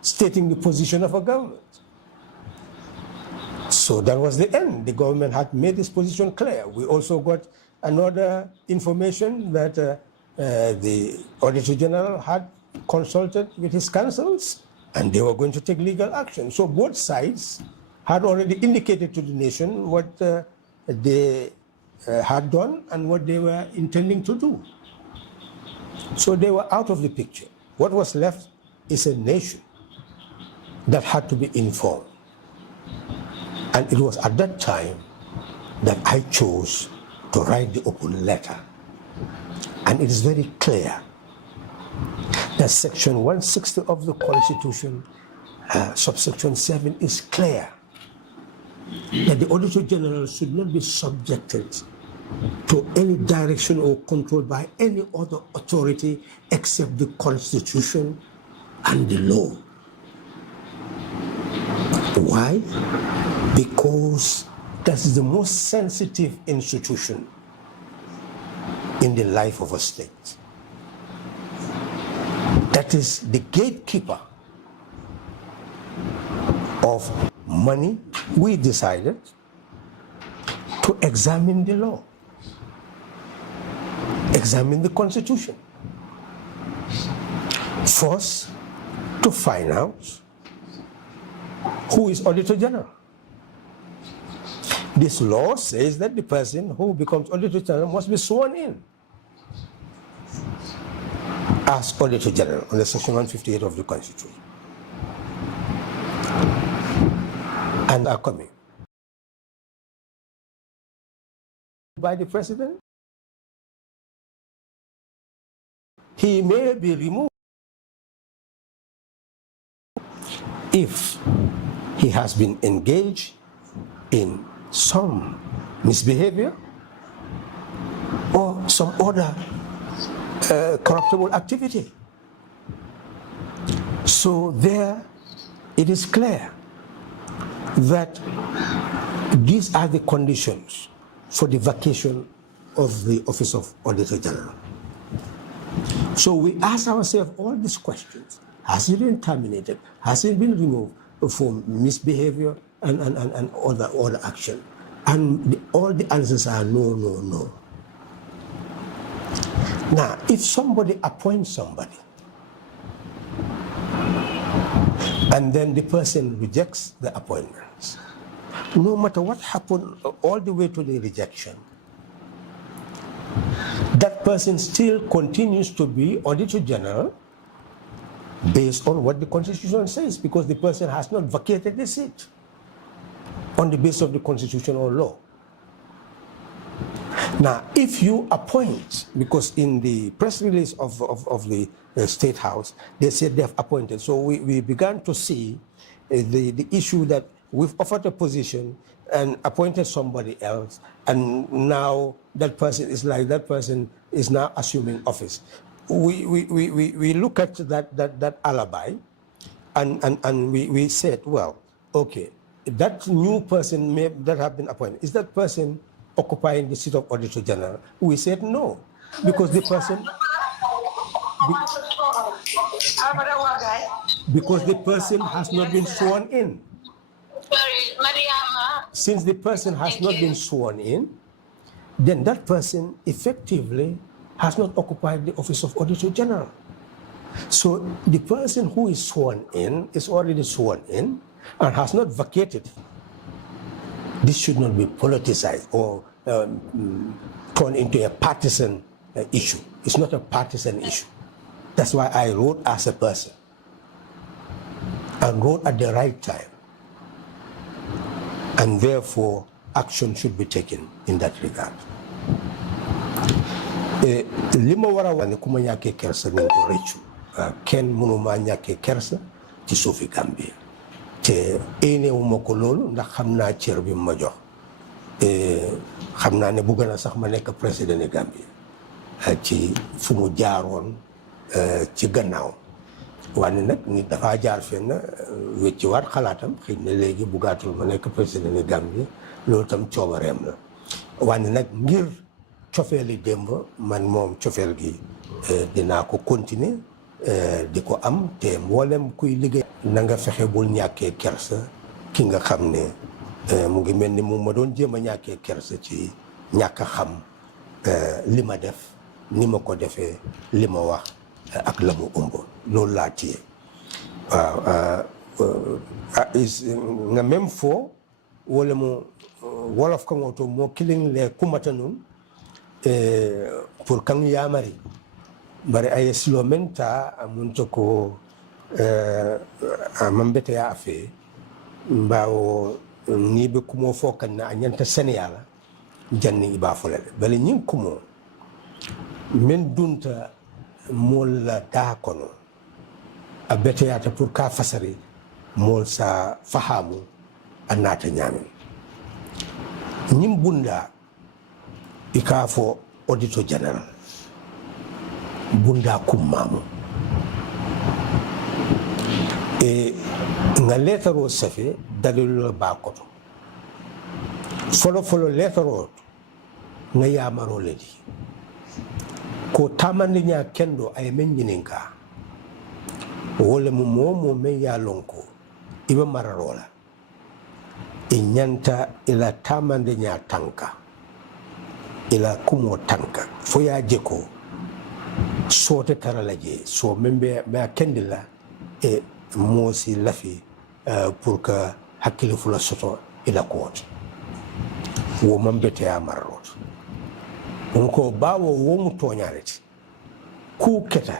stating the position of a government. So that was the end. The government had made this position clear. We also got another information that the Auditor General had consulted with his counsels and they were going to take legal action. So both sides had already indicated to the nation what they had done and what they were intending to do. So they were out of the picture. What was left is a nation that had to be informed. And it was at that time that I chose to write the open letter. And it is very clear that Section 160 of the Constitution, subsection 7, is clear that the Auditor General should not be subjected to any direction or control by any other authority except the Constitution and the law. Why? Because that is the most sensitive institution in the life of a state. That is the gatekeeper of money. We decided to examine the law, examine the Constitution. First, to find out who is Auditor General. This law says that the person who becomes Auditor General must be sworn in as Auditor General under Section 158 of the Constitution. And are coming by the President. He may be removed if he has been engaged in some misbehavior or some other corruptible activity. So there it is clear that these are the conditions for the vacation of the Office of Auditor General. So we ask ourselves all these questions. Has it been terminated? Has it been removed for misbehavior and other action? And all the answers are no, no, no. Now, if somebody appoints somebody, and then the person rejects the appointments, no matter what happened all the way to the rejection, that person still continues to be Auditor General based on what the Constitution says, because the person has not vacated the seat on the basis of the Constitution or law. Now, if you appoint, because in the press release of the State House, they said they have appointed. So we began to see the issue that we've offered a position and appointed somebody else, and now that person is now assuming office. We look at that alibi, and we said, well, okay, that new person that have been appointed, is that person occupying the seat of Auditor General? We said no, because the person has not been sworn in. Since the person has not been sworn in, then that person effectively has not occupied the office of Auditor General. So the person who is sworn in is already sworn in and has not vacated. This should not be politicized or turned into a partisan issue. It's not a partisan issue. That's why I wrote as a person and wrote at the right time. And therefore, action should be taken in that regard. Lima wara wani kuma ñake kersa ni ko reccu ken munuma ñake kersa ci suufi Gambia te ene wuma ko loolu ndax xam naa cër bi ma jox xam naa ne bu gën a sax ma nekk président de Gambia ci fu mu jaaroon ci gannaaw waaye nag nit dafa jaar fenn wecci waat xalaatam xëy na léegi bugaatul ma nekk président de Gambia loolu tam coobareem la waaye nag ngir cofeeli démb man moom cofeel gi dinaa ko continuer di ko am te mboolem kuy liggéey na nga fexe bul ñàkkee kersa ki nga xam ne mu ngi mel ni mu ma doon jéem a ñàkkee kersa ci ñàkk a xam li ma def ni ma ko defee li ma wax ak la mu ëmb loolu laa téye waaw nga même foo wala mu wolof ka ngoto moo killing le kumata nun pour kan yamari bari ay silo menta amunto ko mambete ya afe mbawo ni be kumo fokan na anyanta seniyala janni iba fulale bali nyin kumo men dunta mol la da kono abete yata pour ka fasari mol sa fahamu anata nyamin nyim bunda ikafo auditor general bunda kummamu nga letaro safe dalilo bakoto folo letaro nga yamaro ledi ko tamande nya kendo ay men nyininka wala mo momo men ya lonko ibe mararola e nyanta ila tamande nya tanka ila kumo tanka fo ya jeko sote taralaje so membe ma kendila e mosi lafi pour que hakkile fula soto ila koot wo mambete ya marrot onko bawo wo mu toñareti ku keta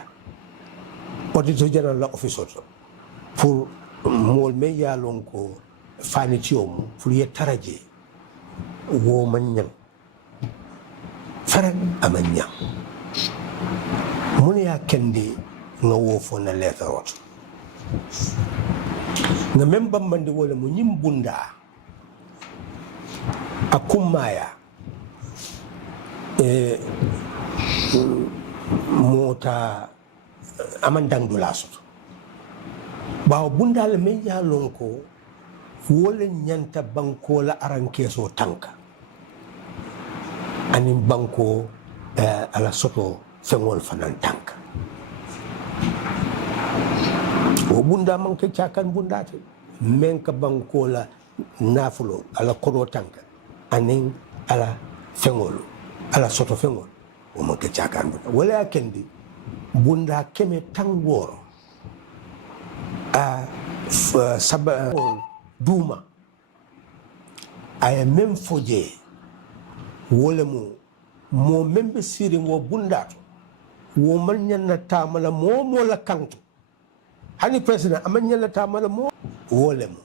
auditor general la office auto pour mol me yalon ko fanitiom pour ye taraje wo man faran amanya mun ya kendi nga wo fo na letterot nga même bambandi wala mu ñim bunda akumaya mota amandang dula soto bawo bunda le men ya lonko wala nyanta banko la arankeso tanka anin banko ala soto fengol fanan tanka o bunda man ke chakan bunda te men ka banko la nafulo ala kodo tanka anin ala fengol ala soto fengol o man ke chakan bunda wala kendi bunda keme tangoro a saba duma ay même foje wala mo membe siri wo bundato wo man nyanna tamala mo la kanto hani president aman nyanna tamala mo wala mo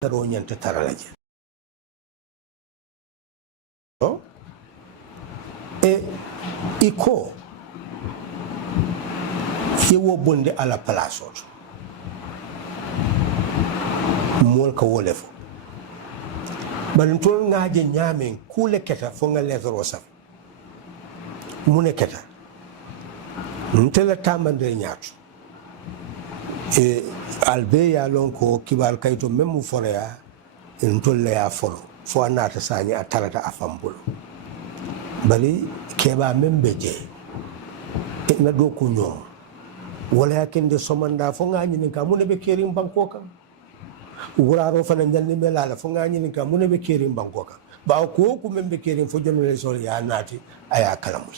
daro nyanta taralaje e iko yewo bonde ala place oto mol ka wolefo bari tol ngaaje nyaamen kule keta fo nga letro sa mune keta ntela tamande nyaatu e albe ya lon ko kibar kayto memu foreya ntol ya folo fo anata sañi a tarata afambulo bari keba membe je na do ko ñoo wala yakende somanda fo nga ñini ka mune be kerim banko kam wuraro fana jalni melala fo nga ñini ka mune be kerim banko kam ba ko ku membe kerim fo jonne sol ya nati aya kalamul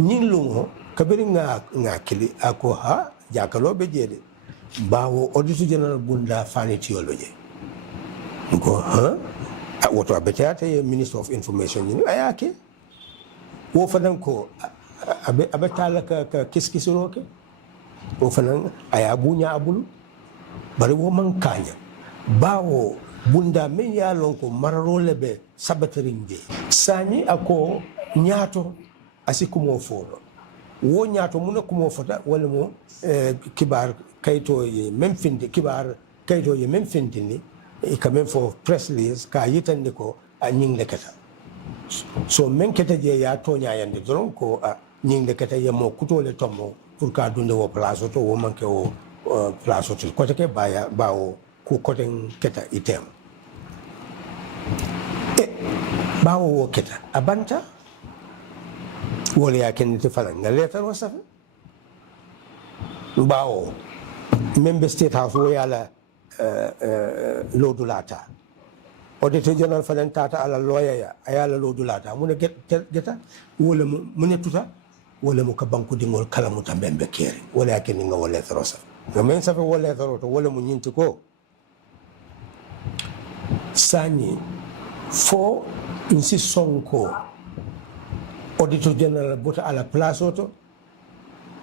ñin lungo kabiri nga kili ako ha jakalo be jede bawo auditor general bunda fani tiolo je ko ha woto abetata minister of information ni ayake wo fanan ko abe tala ka kiskisiro ke wo fanan aya bunya abulu bari wo man kanya bawo bunda men ya lonko mararole be sabaterinje sani ako nyato asikumo folo wo nyato muna kumo fota wala mo kibar kayto ye même finde kibar kayto ye même finde ni e quand même for press release ka yitande ko a nying lekata so men keta je ya tonya yande don ko a nying lekata ye mo kutole tommo pour ka dunde wo place to wo manke wo place to ko take baya bawo ku koten keta item bawo wo keta abanta wala ya ken te fala nga letter wo safa bawo member state house wo yala lodulata auditor general fanan tata ala lawyer ya ayala lodulata mun geta wala mun tuta wala mu ka banku dingol kala mu tambembe kere wala ya ken nga wala letter wo safa nga men safa wala letter to wala mu nyinti ko sani fo insi sonko auditor general bota ala place auto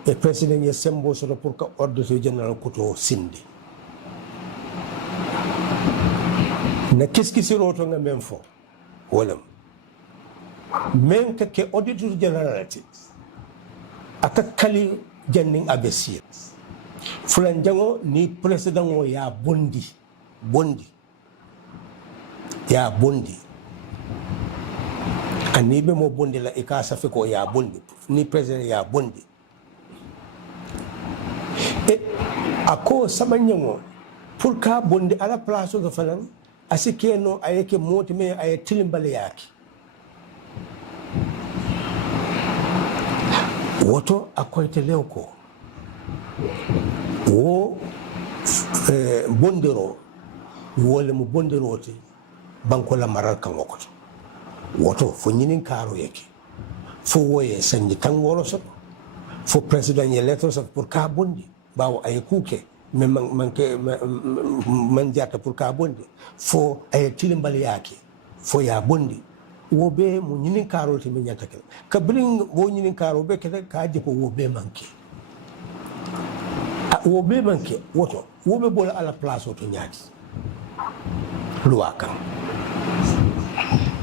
e president ye sembo soto pour que auditor general kuto sindi na kiskisi roto nga men fo wala men ke auditor general ti aka kali janning abesi fulan jango ni president o ya bondi ya bondi ani be mo bondi la ikasa fe ko ya bondi ni president ya bondi e ako samanyango pour ka bondi ala place do falan asikeno ayeke moti me ay tilimbale yake woto akoyte lewko wo bondiro wole mo bondirote banko la maral kan wokoto woto fo nyinin karo yake fo woye sanji tan woro so fo president ye lettre so pour ka bondi bawo ay kuke men man jata pour ka bondi fo ay tilimbal yake fo ya bondi wo be mo nyinin karo te men nyata ka bring wo nyinin karo be ka je ko wo be manke wo be manke woto wo be bola ala place to nyaati luaka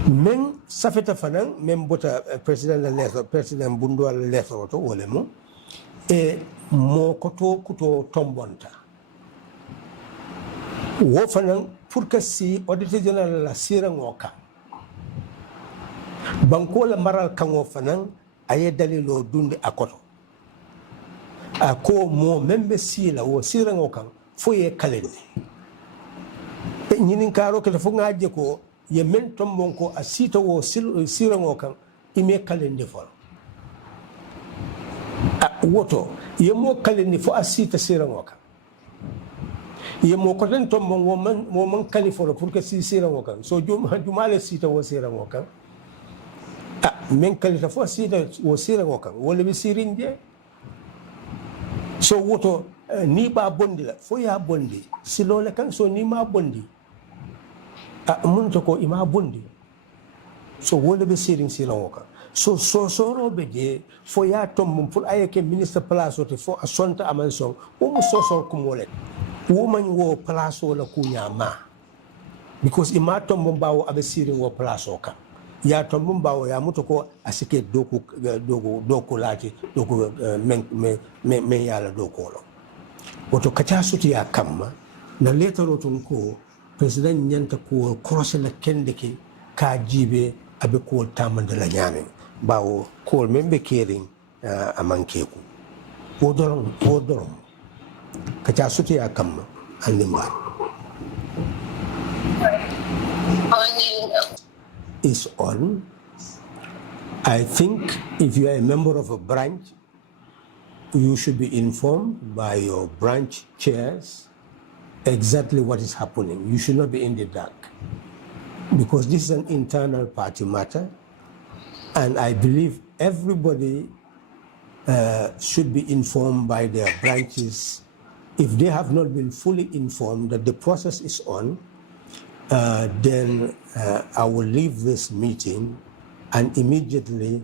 men safeta fanan men bota president la lettre president bundo la lettre to wole mo e mo koto kuto tombonta wo fanan pour que si auditor general la sira ngoka banko la maral kango fanan aye dalilo dunde akoto ako mo membe sila wo sira ngoka foye kalende e nyinin karo ke fo ngaje ko ye men tombon ko a sita wo sirango kan ime kalende fol a woto ye mo kalende fo a sita sirango kan ye mo ko den tombon wo man kalifolo pour que si sirango kan so jumale sita wo sirango kan a men kalita fo sita wo sirango kan wala bi sirinje so woto ni ba bondi la fo ya bondi si lole kan so ni ma bondi mun to ko ima bondi so wole be sirin woka so robe je fo ya tom pour ayeke ministre place o te fo a sonta amanson o mo so ko mole wo man wo place o la kunyama because ima tom bawo abe sirin wo place o ka ya tom bawo ya muto ko asike doku lati doku men yala dokolo woto kacha suti ya kamma na letaro tun ko president nyanta ko cross la kende ki ka jibe abe ko tamande la nyame bawo ko membe kering amanke ko wodoron ka ta suti akam andimba is on. I think if you are a member of a branch, you should be informed by your branch chairs exactly what is happening. You should not be in the dark, because this is an internal party matter, and I believe everybody should be informed by their branches. If they have not been fully informed that the process is on, then I will leave this meeting and immediately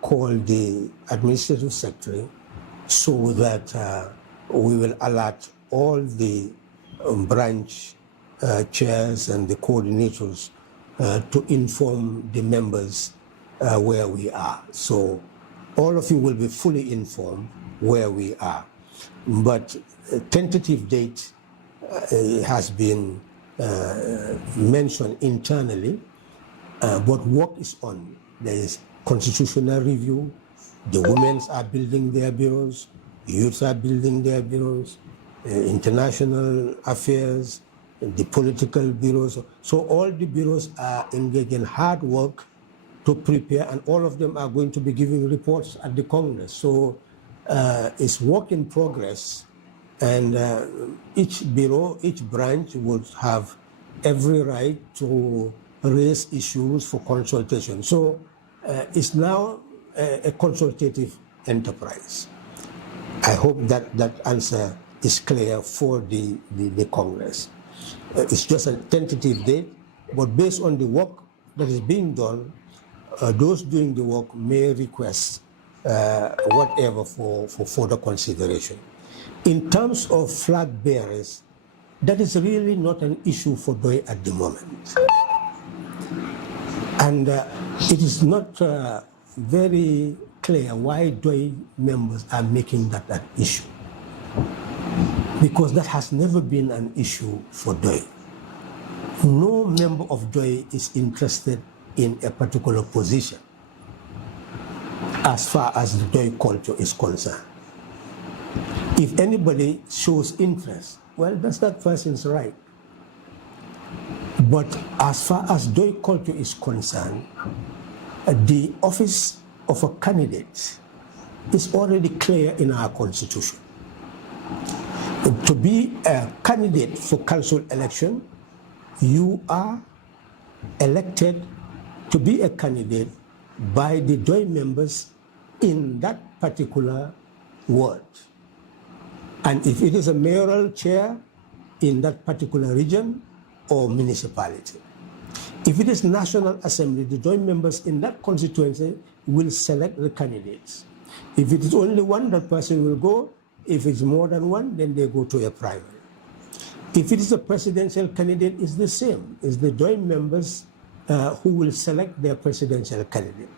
call the administrative secretary so that we will alert all the branch chairs and the coordinators to inform the members where we are. So all of you will be fully informed where we are. But a tentative date has been mentioned internally, but work is on. There is constitutional review, the women are building their bureaus, youths are building their bureaus, international affairs, the political bureaus. So all the bureaus are engaged in hard work to prepare, and all of them are going to be giving reports at the Congress. So it's work in progress, and each bureau, each branch would have every right to raise issues for consultation. So it's now a consultative enterprise. I hope that that answer is clear for the Congress. It's just a tentative date, but based on the work that is being done, those doing the work may request whatever for further consideration. In terms of flag bearers, that is really not an issue for DOI at the moment. And it is not very clear why DOI members are making that an issue. Because that has never been an issue for DOI. No member of DOI is interested in a particular position as far as the DOI culture is concerned. If anybody shows interest, well, that's that person's right. But as far as DOI culture is concerned, the office of a candidate is already clear in our constitution. To be a candidate for council election, you are elected to be a candidate by the DOI members in that particular ward. And if it is a mayoral chair in that particular region or municipality. If it is National Assembly, the DOI members in that constituency will select the candidates. If it is only one, that person will go. If it's more than one, then they go to a primary. If it is a presidential candidate, it's the same. It's the DOI members who will select their presidential candidate.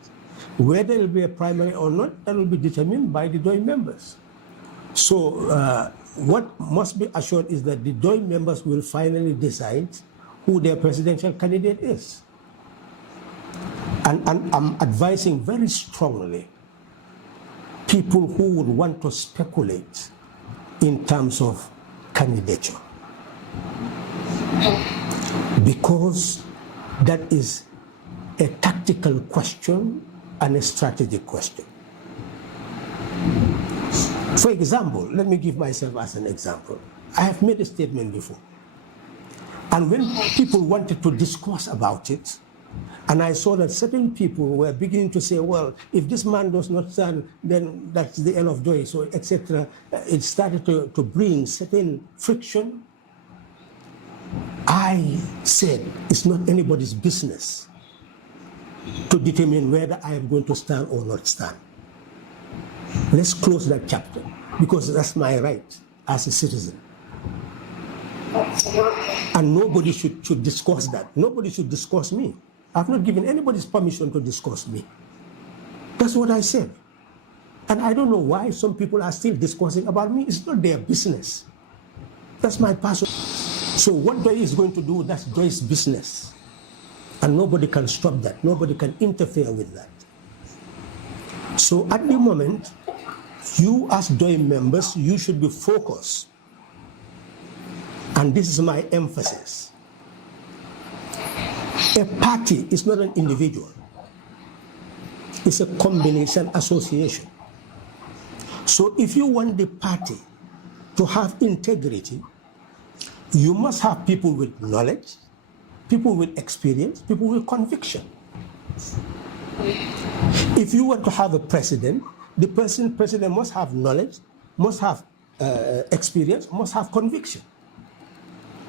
Whether it will be a primary or not, that will be determined by the DOI members. So what must be assured is that the DOI members will finally decide who their presidential candidate is. And I'm advising very strongly people who would want to speculate in terms of candidature. Because that is a tactical question and a strategic question. For example, let me give myself as an example. I have made a statement before. And when people wanted to discuss about it, and I saw that certain people were beginning to say, well, if this man does not stand, then that's the end of DOI, so etc. It started to bring certain friction. I said, it's not anybody's business to determine whether I am going to stand or not stand. Let's close that chapter, because that's my right as a citizen. And nobody should discuss that. Nobody should discuss me. I've not given anybody's permission to discuss me. That's what I said. And I don't know why some people are still discussing about me. It's not their business. That's my passion. So what DOI is going to do, that's DOI's business. And nobody can stop that. Nobody can interfere with that. So at the moment, you as DOI members, you should be focused. And this is my emphasis. A party is not an individual. It's a combination association. So if you want the party to have integrity, you must have people with knowledge, people with experience, people with conviction. If you want to have a president, the president must have knowledge, must have experience, must have conviction.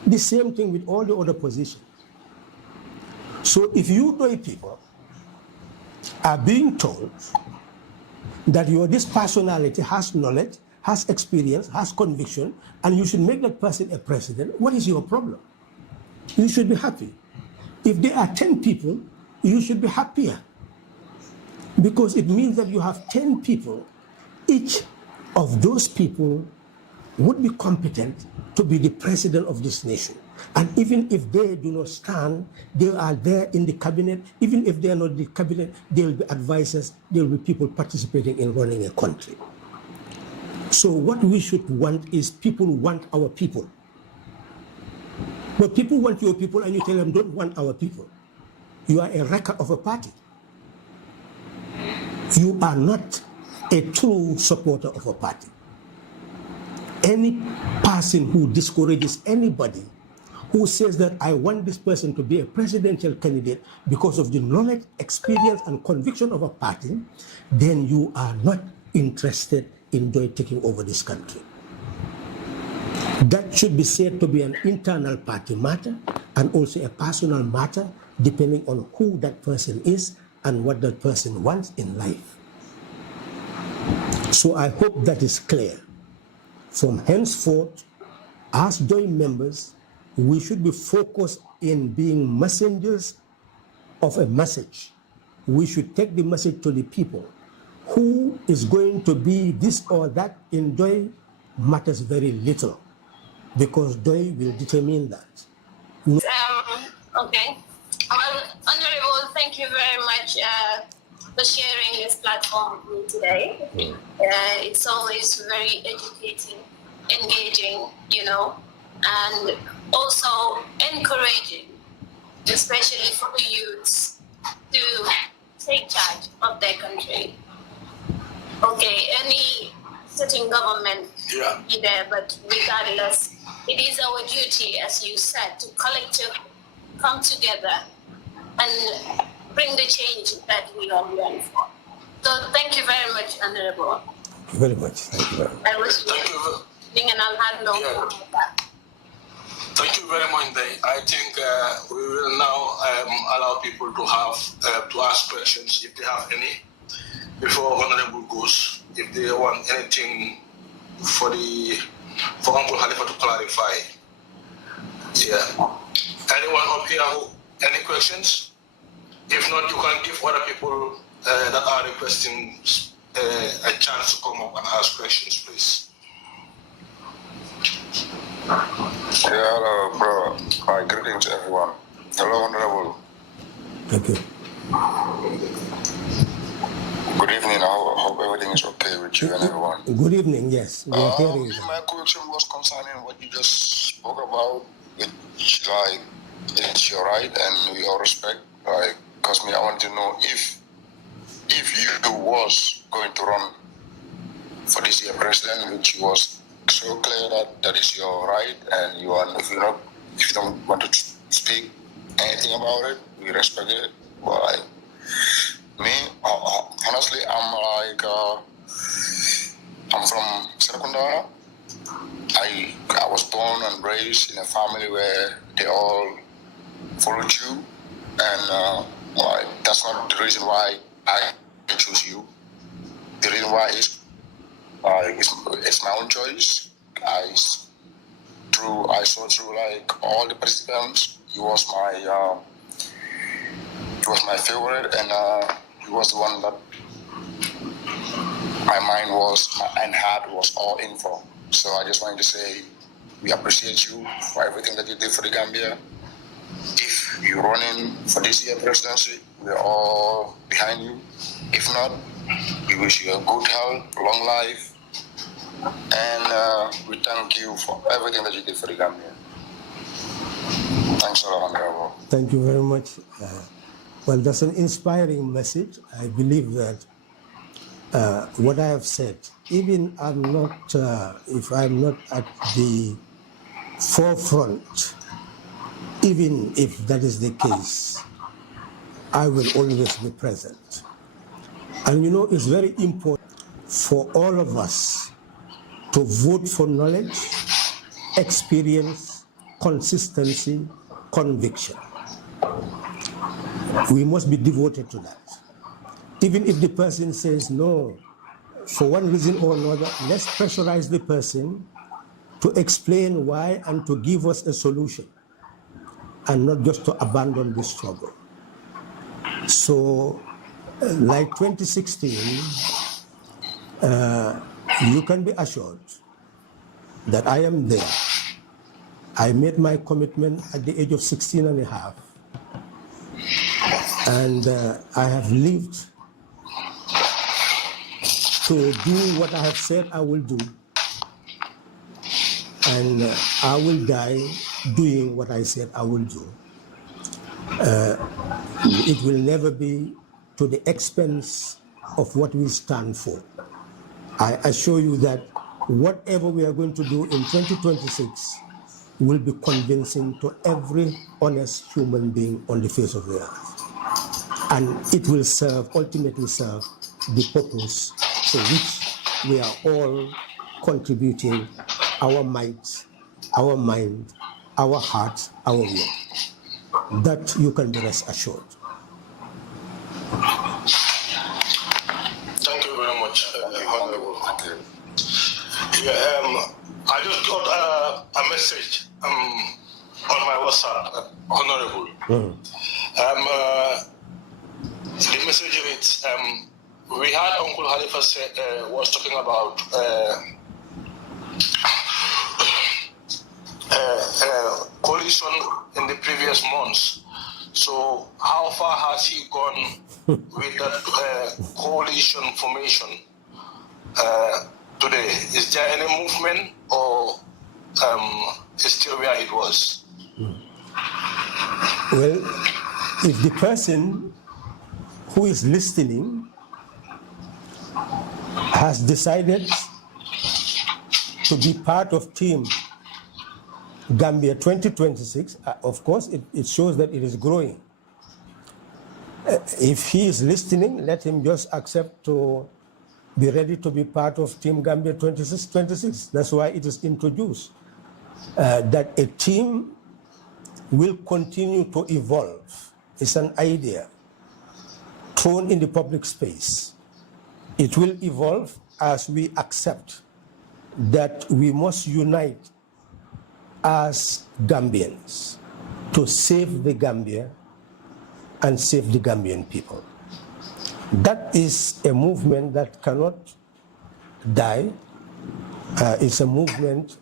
The same thing with all the other positions. So if you DOI people are being told that this personality has knowledge, has experience, has conviction, and you should make that person a president, what is your problem? You should be happy. If there are 10 people, you should be happier. Because it means that you have 10 people, each of those people would be competent to be the president of this nation. And even if they do not stand, they are there in the cabinet. Even if they are not in the cabinet, they will be advisors, there will be people participating in running a country. So what we should want is people want our people. But people want your people and you tell them don't want our people. You are a wrecker of a party. You are not a true supporter of a party. Any person who discourages anybody who says that I want this person to be a presidential candidate because of the knowledge, experience, and conviction of a party, then you are not interested in taking over this country. That should be said to be an internal party matter and also a personal matter depending on who that person is and what that person wants in life. So I hope that is clear. From henceforth, as joint members, we should be focused in being messengers of a message. We should take the message to the people. Who is going to be this or that in DOI matters very little, because DOI will determine that. Okay. Well, Honorable, thank you very much for sharing this platform with me today. It's always very educating, engaging, and also encouraging, especially for the youths, to take charge of their country. Okay, any sitting government be there, but regardless, it is our duty, as you said, to collectively come together and bring the change that we all yearn for. So thank you very much, Honorable. Thank you very much. Thank you very much. I wish you and I'll hand over that. Thank you very much, Day. I think we will now allow people to have to ask questions if they have any before Honorable goes. If they want anything for Uncle Khalifa to clarify. Yeah. Anyone up here? Any questions? If not, you can give other people that are requesting a chance to come up and ask questions, please. Yeah, hello, bro. Hi, greetings, everyone. Hello, Honorable. Thank you. Good evening. I hope everything is okay with you and everyone. Good evening, yes. We are hearing you. My question was concerning what you just spoke about, which, like, it's your right and your respect. Like, because I want to know if you was going to run for this year president, which was so clear that is your right, and if you don't want to speak anything about it, we respect it. But me, honestly, I'm from Serekunda. I was born and raised in a family where they all followed you, and that's not the reason why I choose you. The reason why is it's my own choice. I saw through like all the presidents. He was my favorite, and he was the one that my mind and heart was all in for. So I just wanted to say we appreciate you for everything that you did for the Gambia. If you're running for this year presidency, we're all behind you. If not, we wish you a good health, long life, and we thank you for everything that you did for the Gambia. Thanks a lot, Honorable. Thank you very much. Well, that's an inspiring message. I believe that what I have said, even if I'm not at the forefront, even if that is the case, I will always be present. And it's very important for all of us to vote for knowledge, experience, consistency, conviction. We must be devoted to that. Even if the person says, no, for one reason or another, let's pressurize the person to explain why and to give us a solution, and not just to abandon the struggle. So, like 2016, you can be assured that I am there. I made my commitment at the age of 16 and a half, and I have lived to do what I have said I will do, and I will die doing what I said I will do. It will never be to the expense of what we stand for. I assure you that whatever we are going to do in 2026 will be convincing to every honest human being on the face of the earth. And it will ultimately serve the purpose for which we are all contributing our might, our mind, our heart, our will. That you can be rest assured. Thank you very much, Honorable. Yeah, I just got a message on my WhatsApp, Honorable. The message reads, we had Uncle Halifa was talking about coalition in the previous months. So how far has he gone with that coalition formation today? Is there any movement, or is still where it was? Well, if the person who is listening has decided to be part of Team Gambia 2026, of course, it shows that it is growing. If he is listening, let him just accept to be ready to be part of Team Gambia 2026. That's why it is introduced, that a team will continue to evolve. It's an idea thrown in the public space. It will evolve as we accept that we must unite as Gambians to save the Gambia and save the Gambian people. That is a movement that cannot die. It's a movement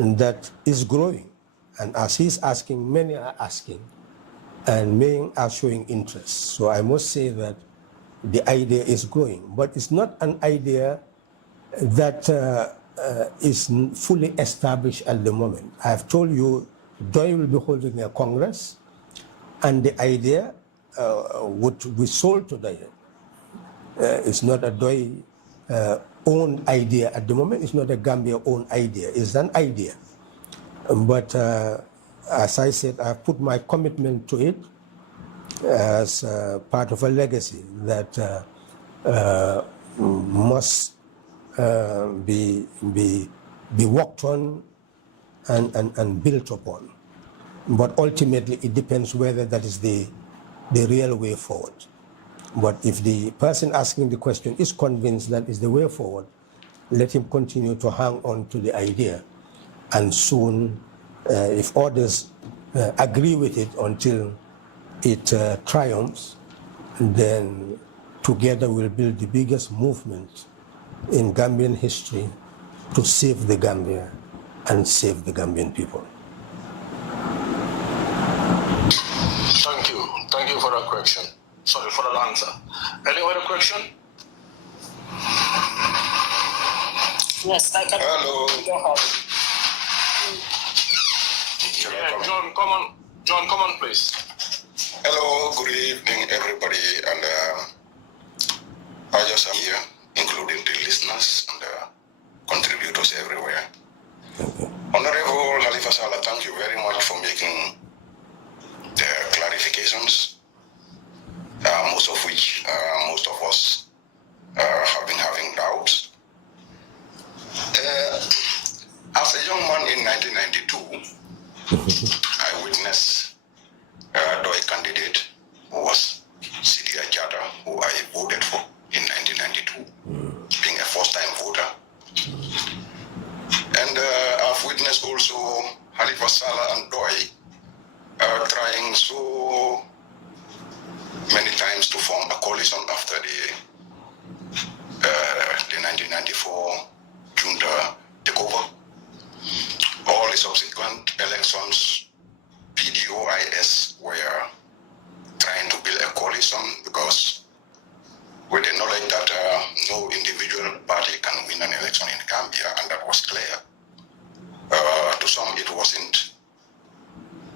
that is growing. And as he's asking, many are asking, and many are showing interest. So I must say that the idea is growing, but it's not an idea that is fully established at the moment. I have told you, DOI will be holding a congress, and the idea would be sold to DOI. It's not a DOI own idea at the moment. It's not a Gambia own idea. It's an idea. But as I said, I put my commitment to it as part of a legacy that must be worked on and built upon. But ultimately, it depends whether that is the real way forward. But if the person asking the question is convinced that is the way forward, let him continue to hang on to the idea. And soon, if others agree with it until it triumphs, then together we'll build the biggest movement in Gambian history to save the Gambia and save the Gambian people. Thank you. Thank you for that question. Sorry for that answer. Any other question? Yes, I can. Hello. Yeah, John, come on. John, come on, please. Hello, good evening, everybody. And I just am here, including the listeners and contributors everywhere. Honorable Halifa Sallah, thank you very much for making the clarifications, most of which most of us have been having doubts. As a young man in 1992, I witnessed DOI candidate who was Sidia Jata, who I voted for in 1992, being a witnessed also Halifa Saleh and Doi trying so many times to form a coalition after the 1994 junta takeover. All the subsequent elections, PDOIS were trying to build a coalition because with the knowledge that no individual party can win an election in Gambia, and that was clear. To some it wasn't,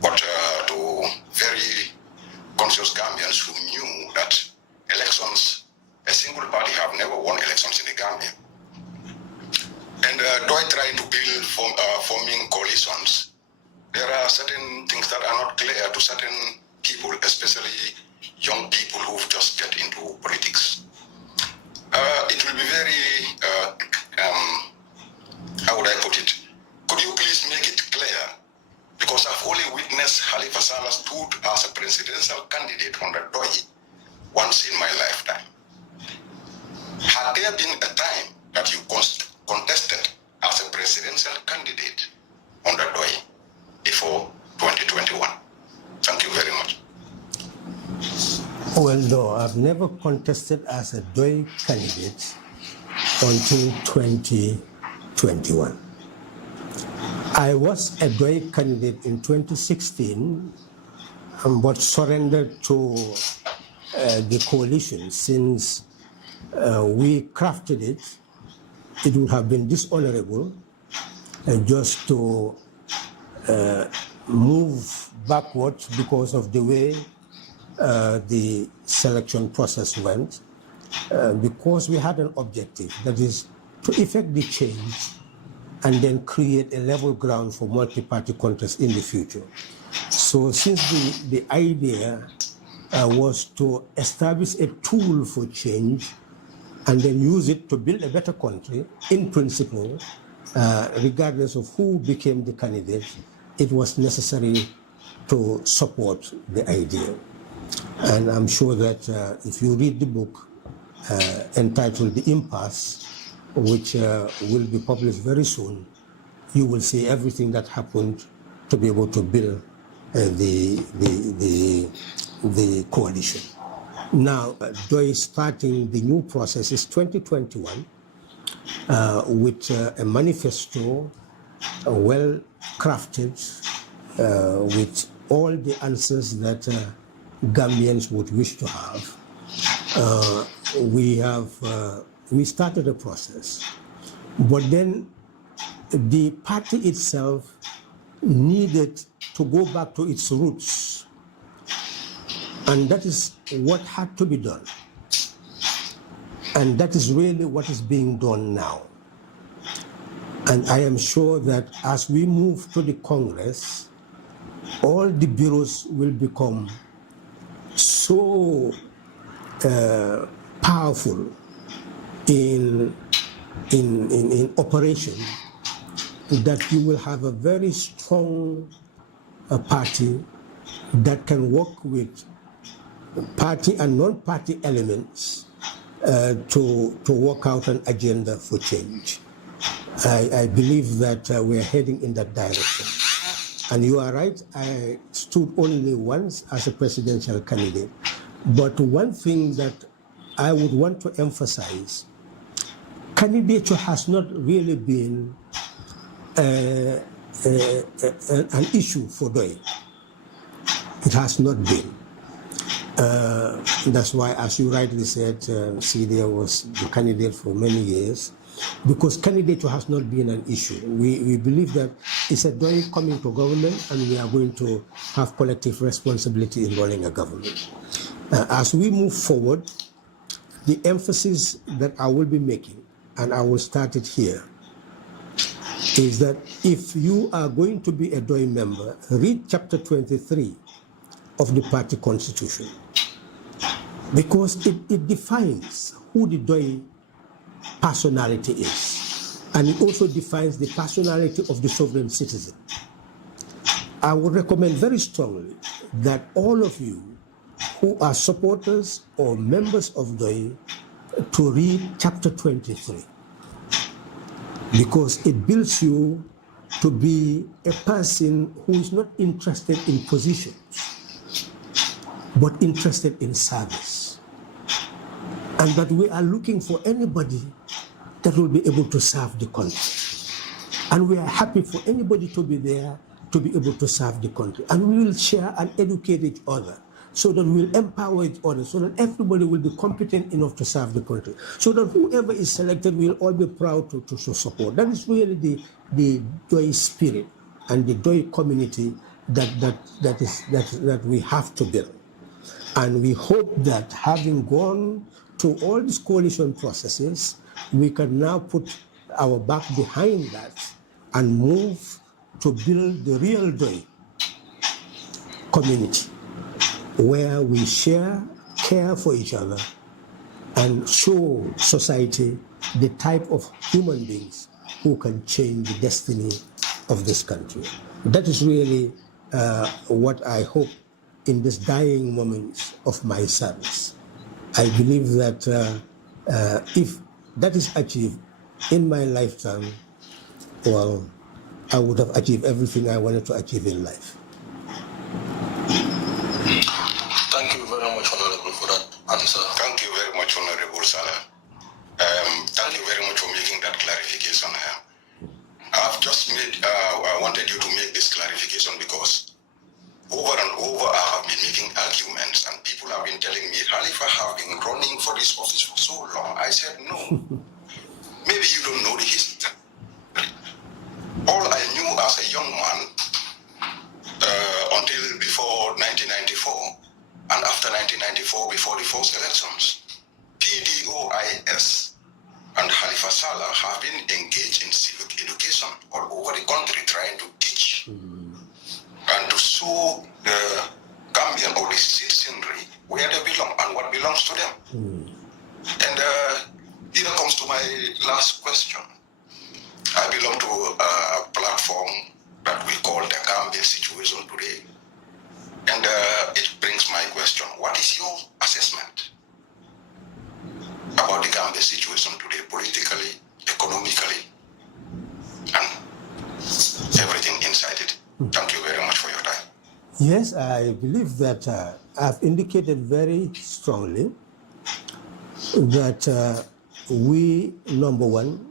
but to very conscious Gambians who knew that elections, a single party have never won elections in the Gambia. And Doi trying to build forming coalitions. There are certain things that are not clear to certain people, especially young people who've just get into politics. It will be very, how would I put it? Could you please make it clear? Because I've only witnessed Halifa Saleh stood as a presidential candidate under Doi once in my lifetime. Had there been a time that you contested as a presidential candidate under Doi before 2021? Thank you very much. Well, no, I've never contested as a Doi candidate until 2021. I was a Doi candidate in 2016, but surrendered to the coalition since we crafted it. It would have been dishonorable just to move backwards because of the way the selection process went, because we had an objective, that is to effect the change and then create a level ground for multi-party contest in the future. So since the idea was to establish a tool for change and then use it to build a better country, in principle, regardless of who became the candidate, it was necessary to support the idea. And I'm sure that if you read the book entitled The Impasse, which will be published very soon, you will see everything that happened to be able to build the coalition. Now, Doi starting the new process is 2021 with a manifesto well crafted with all the answers that Gambians would wish to have. We started a process, but then the party itself needed to go back to its roots, and that is what had to be done, and that is really what is being done now. And I am sure that as we move to the Congress, all the bureaus will become so powerful in operation that you will have a very strong party that can work with party and non-party elements to work out an agenda for change. I believe that we are heading in that direction. And you are right, I stood only once as a presidential candidate. But one thing that I would want to emphasize, candidature has not really been an issue for Doi. It has not been. That's why, as you rightly said, Celia was the candidate for many years, because candidature has not been an issue. We believe that it's a Doi coming to government, and we are going to have collective responsibility in running a government. As we move forward, the emphasis that I will be making, and I will start it here, is that if you are going to be a Doi member, read chapter 23 of the party constitution, because it defines who the Doi personality is, and it also defines the personality of the sovereign citizen. I would recommend very strongly that all of you who are supporters or members of Doi to read chapter 23, because it builds you to be a person who is not interested in positions, but interested in service. And that we are looking for anybody that will be able to serve the country. And we are happy for anybody to be there to be able to serve the country. And we will share and educate each other so that we will empower each other, so that everybody will be competent enough to serve the country. So that whoever is selected will all be proud to support. That is really the DOI spirit and the DOI community that we have to build. And we hope that having gone through all these coalition processes, we can now put our back behind that and move to build the real DOI community, where we share, care for each other, and show society the type of human beings who can change the destiny of this country. That is really what I hope in this dying moments of my service. I believe that if that is achieved in my lifetime, well, I would have achieved everything I wanted to achieve in life. Thank you very much, Honorable, for that answer. Thank you very much, Honorable Salah. Thank you very much for making that clarification. I've just made, I wanted you to make this clarification because over and over I have been making arguments and people have been telling me, Khalifa have been running for this office for so long. I said, no, maybe you don't know the history. All I knew as a young man until before 1994 and after 1994, before the first elections, PDOIS and Khalifa Salah have been engaged in civic education all over the country, trying to teach and to show the Gambian or the citizenry where they belong and what belongs to them. And here comes to my last question. I belong to a platform that we call the Gambia situation today. And it brings my question. What is your assessment about the Gambia situation today, politically, economically, and everything inside it? Thank you very much for your time. Yes, I believe that I've indicated very strongly that we, number one,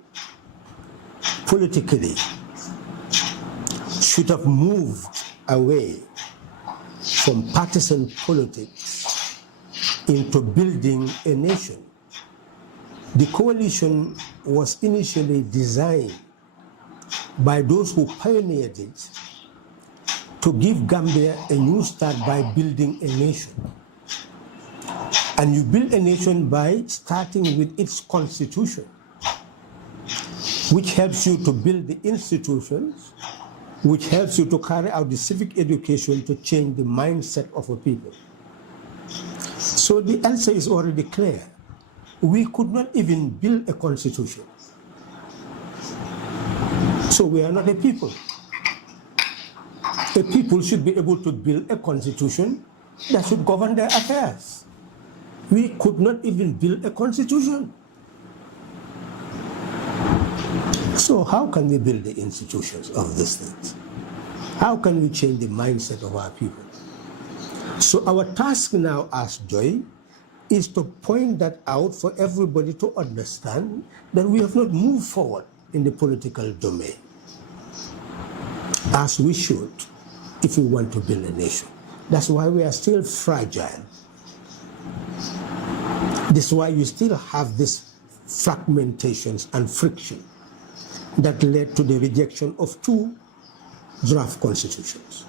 politically should have moved away from partisan politics into building a nation. The coalition was initially designed by those who pioneered it to give Gambia a new start by building a nation. And you build a nation by starting with its constitution, which helps you to build the institutions, which helps you to carry out the civic education to change the mindset of a people. So the answer is already clear. We could not even build a constitution. So we are not a people. A people should be able to build a constitution that should govern their affairs. We could not even build a constitution. So how can we build the institutions of these things? How can we change the mindset of our people? So our task now as DOI is to point that out for everybody to understand that we have not moved forward in the political domain as we should if we want to build a nation. That's why we are still fragile. This is why you still have these fragmentations and friction that led to the rejection of 2 draft constitutions,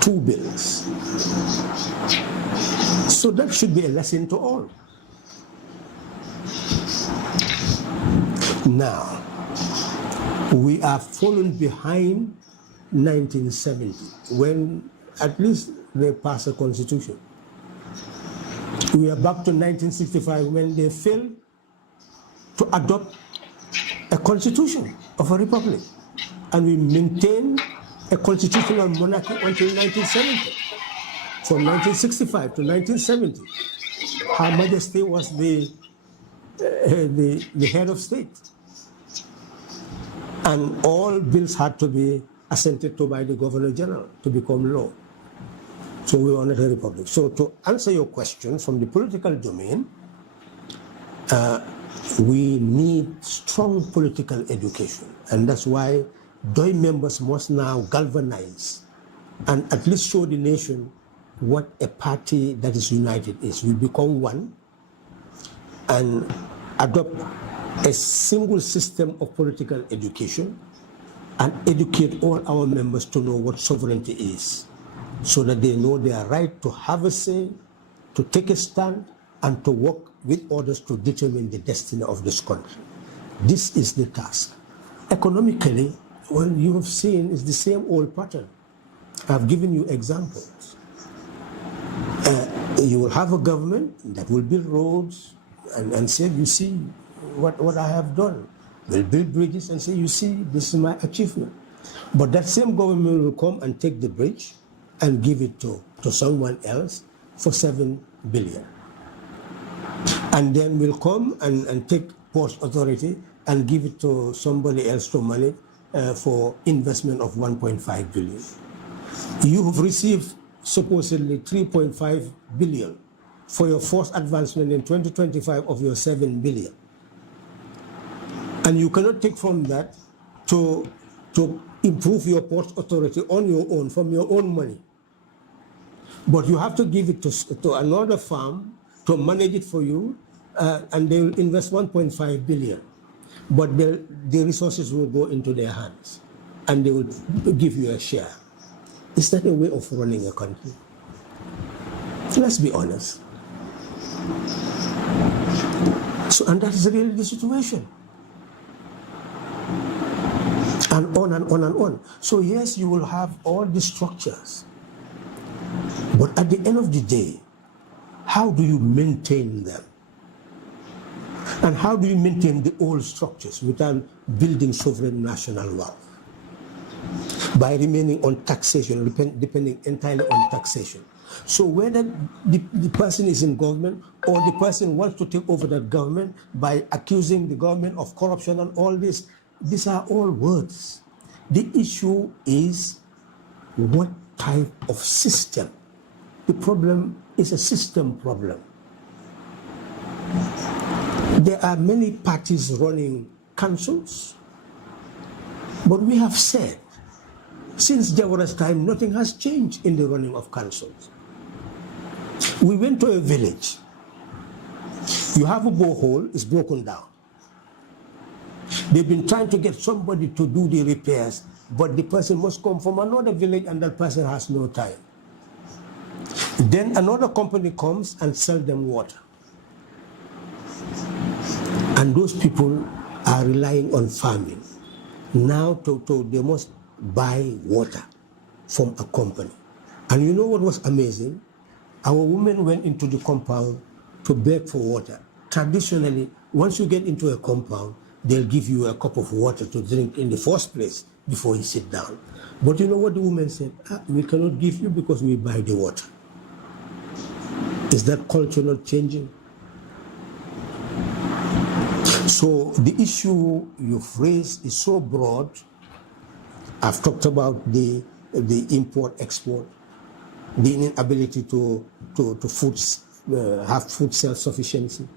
2 bills. So that should be a lesson to all. Now, we are fallen behind 1970, when at least they passed a constitution. We are back to 1965 when they failed to adopt a constitution of a republic. And we maintained a constitutional monarchy until 1970. From 1965 to 1970, Her Majesty was the head of state. And all bills had to be assented to by the Governor General to become law. So we wanted a republic. So to answer your question from the political domain, we need strong political education. And that's why DOI members must now galvanize and at least show the nation what a party that is united is. We become one and adopt a single system of political education and educate all our members to know what sovereignty is, so that they know their right to have a say, to take a stand, and to work with others to determine the destiny of this country. This is the task. Economically, well, you have seen it's the same old pattern. I've given you examples. You will have a government that will build roads and say, you see what I have done. They'll build bridges and say, you see, this is my achievement. But that same government will come and take the bridge and give it to someone else for 7 billion. And then will come and take Port Authority and give it to somebody else to manage for investment of 1.5 billion. You have received supposedly 3.5 billion for your first advancement in 2025 of your 7 billion. And you cannot take from that to improve your Port Authority on your own, from your own money. But you have to give it to another firm to manage it for you, and they will invest 1.5 billion. But the resources will go into their hands, and they will give you a share. Is that a way of running a country? Let's be honest. So, and that is really the situation. And on and on and on. So yes, you will have all the structures. But at the end of the day, how do you maintain them? And how do you maintain the old structures without building sovereign national wealth? By remaining on taxation, depending entirely on taxation. So whether the person is in government or the person wants to take over that government by accusing the government of corruption and all this, these are all words. The issue is what type of system. The problem is a system problem. There are many parties running councils, but we have said, since Jawara's time, nothing has changed in the running of councils. We went to a village. You have a borehole, it's broken down. They've been trying to get somebody to do the repairs, but the person must come from another village and that person has no time. Then another company comes and sells them water. And those people are relying on farming. Now they must buy water from a company. And you know what was amazing? Our women went into the compound to beg for water. Traditionally, once you get into a compound, they'll give you a cup of water to drink in the first place before you sit down. But you know what the woman said? We cannot give you because we buy the water. Is that culture not changing? So the issue you've raised is so broad. I've talked about the import-export, the inability to have food self-sufficiency,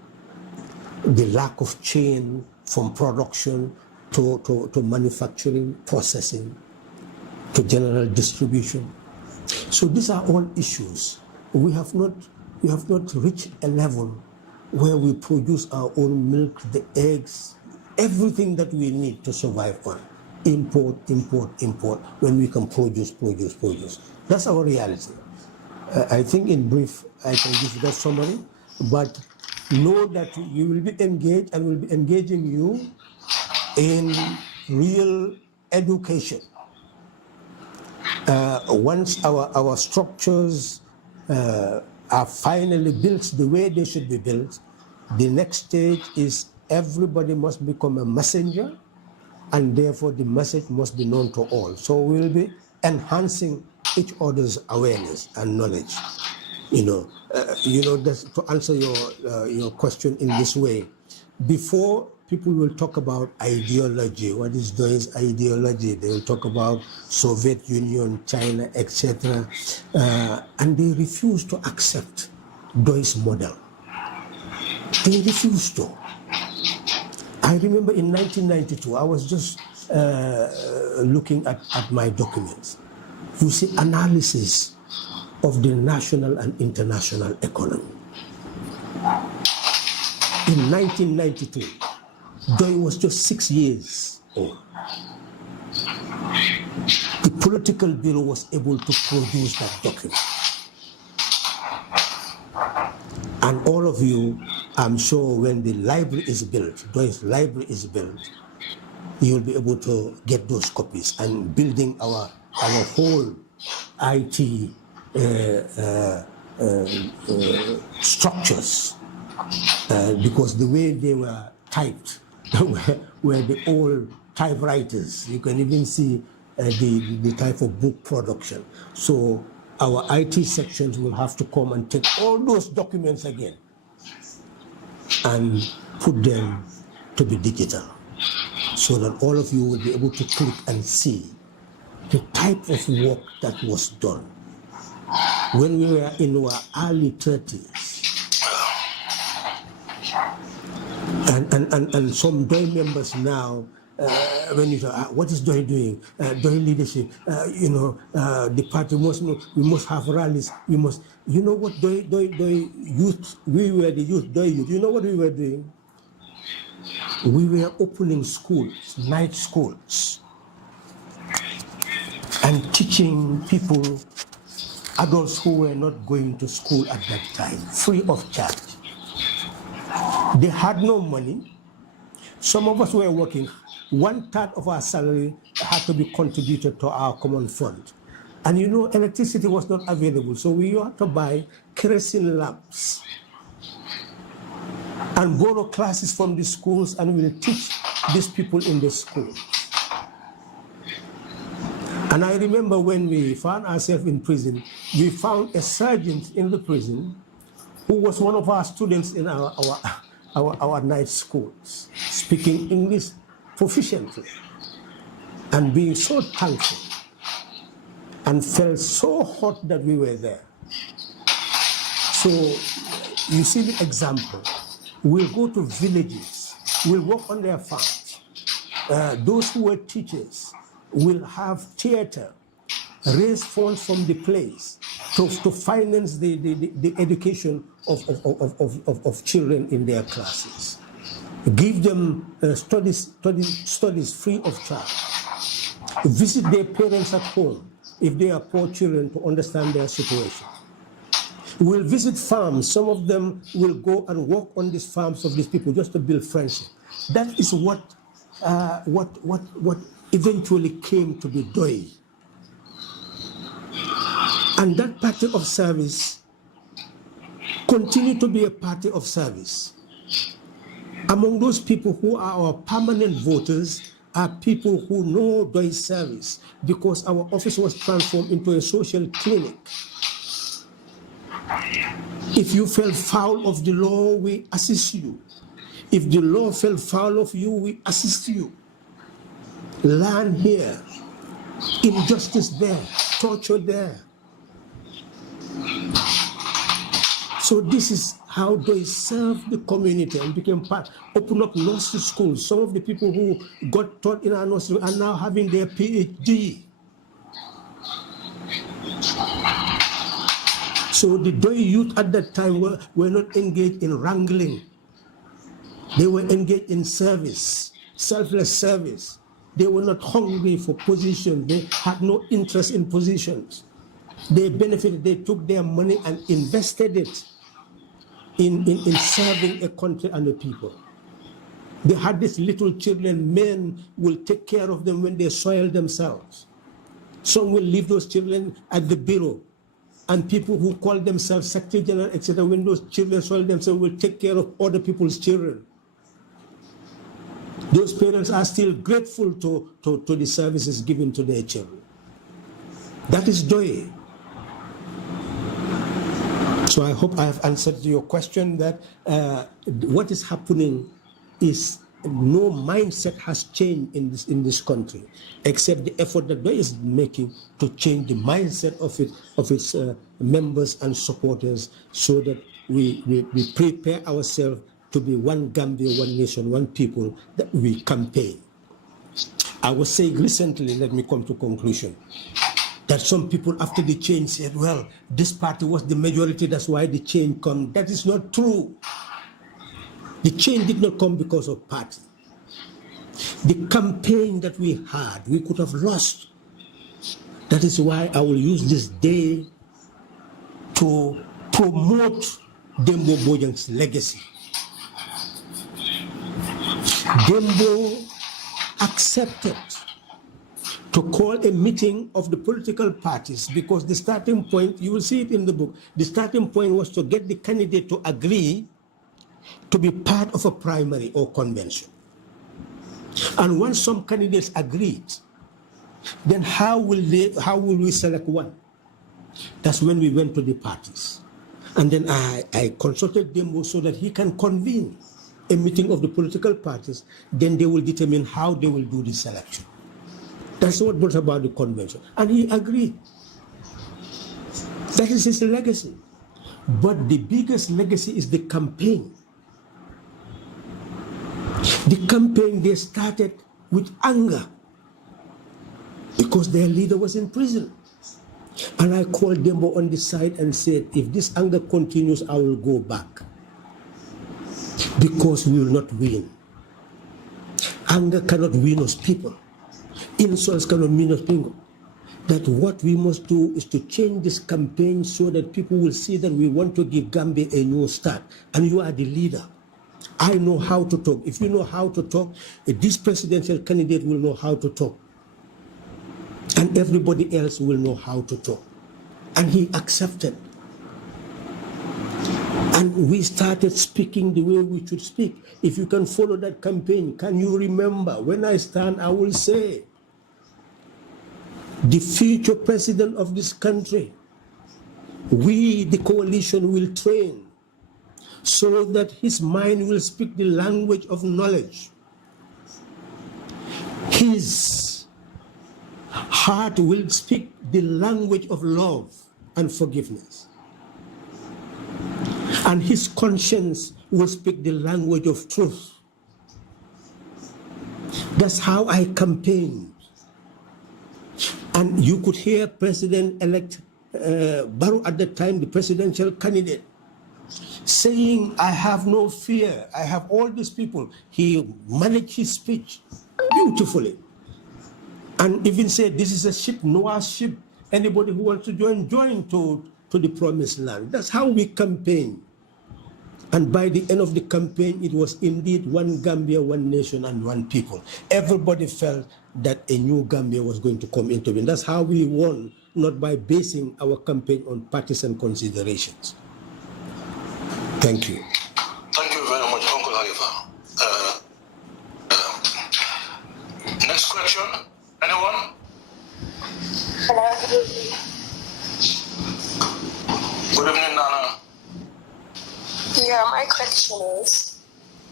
the lack of chain from production to manufacturing, processing, to general distribution. So these are all issues. We have not reached a level where we produce our own milk, the eggs, everything that we need to survive on. Import, when we can produce. That's our reality. I think in brief, I can give you that summary, but know that you will be engaged and will be engaging you in real education. Once our structures are finally built the way they should be built, the next stage is everybody must become a messenger, and therefore the message must be known to all. So we will be enhancing each other's awareness and knowledge. That's to answer your question in this way. Before people will talk about ideology. What is DOIS ideology? They will talk about Soviet Union, China, etc. And they refuse to accept DOIS model. They refuse to. I remember in 1992, I was just looking at my documents. You see analysis of the national and international economy. In 1992, DOIS was just 6 years old. The political bureau was able to produce that document. And all of you, I'm sure when the library is built, DOIS library is built, you'll be able to get those copies and building our whole IT structures, because the way they were typed were the old typewriters. You can even see the type of book production. So our IT sections will have to come and take all those documents again and put them to be digital, so that all of you will be able to click and see the type of work that was done when we were in our early 30s. And some DOI members now, when you say, what is DOI doing? DOI leadership, the party we must have rallies, we must, you know what DOI youth, we were the youth, DOI youth, you know what we were doing? We were opening schools, night schools, and teaching people, adults who were not going to school at that time, free of charge. They had no money. Some of us were working. 1/3 of our salary had to be contributed to our common fund. And electricity was not available, so we had to buy kerosene lamps and borrow classes from the schools, and we'll teach these people in the schools. And I remember when we found ourselves in prison, we found a sergeant in the prison who was one of our students in our night schools, speaking English proficiently and being so thankful, and felt so hot that we were there. So you see the example. We'll go to villages, we'll work on their farms. Those who were teachers will have theater, raise funds from the place to finance the education of children in their classes. Give them studies free of charge. Visit their parents at home if they are poor children to understand their situation. We'll visit farms. Some of them will go and work on these farms of these people just to build friendship. That is what eventually came to be DOI. And that party of service continued to be a party of service. Among those people who are our permanent voters are people who know DOI service, because our office was transformed into a social clinic. If you fell foul of the law, we assist you. If the law fell foul of you, we assist you. Land here, injustice there, torture there. So this is how they serve the community and became part, open up nursery schools. Some of the people who got taught in our nursery are now having their PhD. So the DOI youth at that time were not engaged in wrangling. They were engaged in service, selfless service. They were not hungry for position. They had no interest in positions. They benefited, they took their money and invested it in serving a country and a people. They had these little children, men will take care of them when they soil themselves. Some will leave those children at the bureau. And people who call themselves Secretary General, etc., when those children soil themselves, will take care of other people's children. Those parents are still grateful to the services given to their children. That is DOI. So I hope I have answered your question that what is happening is no mindset has changed in this country, except the effort that they is making to change the mindset of its members and supporters, so that we prepare ourselves to be one Gambia, one nation, one people, that we campaign. I was saying recently, let me come to conclusion, that some people after the change said, well, this party was the majority, that's why the change come. That is not true. The change did not come because of party. The campaign that we had, we could have lost. That is why I will use this day to promote Dembo Bojang's legacy. Dembo accepted to call a meeting of the political parties, because the starting point, you will see it in the book, the starting point was to get the candidate to agree to be part of a primary or convention. And once some candidates agreed, then how will we select one? That's when we went to the parties. And then I consulted Dembo so that he can convene a meeting of the political parties. Then they will determine how they will do the selection. That's what brought about the convention. And he agreed. That is his legacy. But the biggest legacy is the campaign. The campaign, they started with anger because their leader was in prison. And I called Dembo on the side and said, if this anger continues, I will go back, because we will not win. Anger cannot win us people. Insults cannot win us people. That what we must do is to change this campaign so that people will see that we want to give Gambia a new start. And you are the leader. I know how to talk. If you know how to talk, this presidential candidate will know how to talk. And everybody else will know how to talk. And he accepted. And we started speaking the way we should speak. If you can follow that campaign, can you remember, when I stand, I will say, the future president of this country, we, the coalition, will train so that his mind will speak the language of knowledge. His heart will speak the language of love and forgiveness. And his conscience will speak the language of truth. That's how I campaigned. And you could hear President-elect Barrow at the time, the presidential candidate, saying, I have no fear, I have all these people. He managed his speech beautifully. And even said, this is a ship, Noah's ship. Anybody who wants to join to the promised land. That's how we campaign. And by the end of the campaign, it was indeed one Gambia, one nation, and one people. Everybody felt that a new Gambia was going to come into being. That's how we won, not by basing our campaign on partisan considerations. Thank you. Thank you very much, Uncle Halifa. Next question. Anyone? Hello. Good evening, Nana. Yeah, my question is,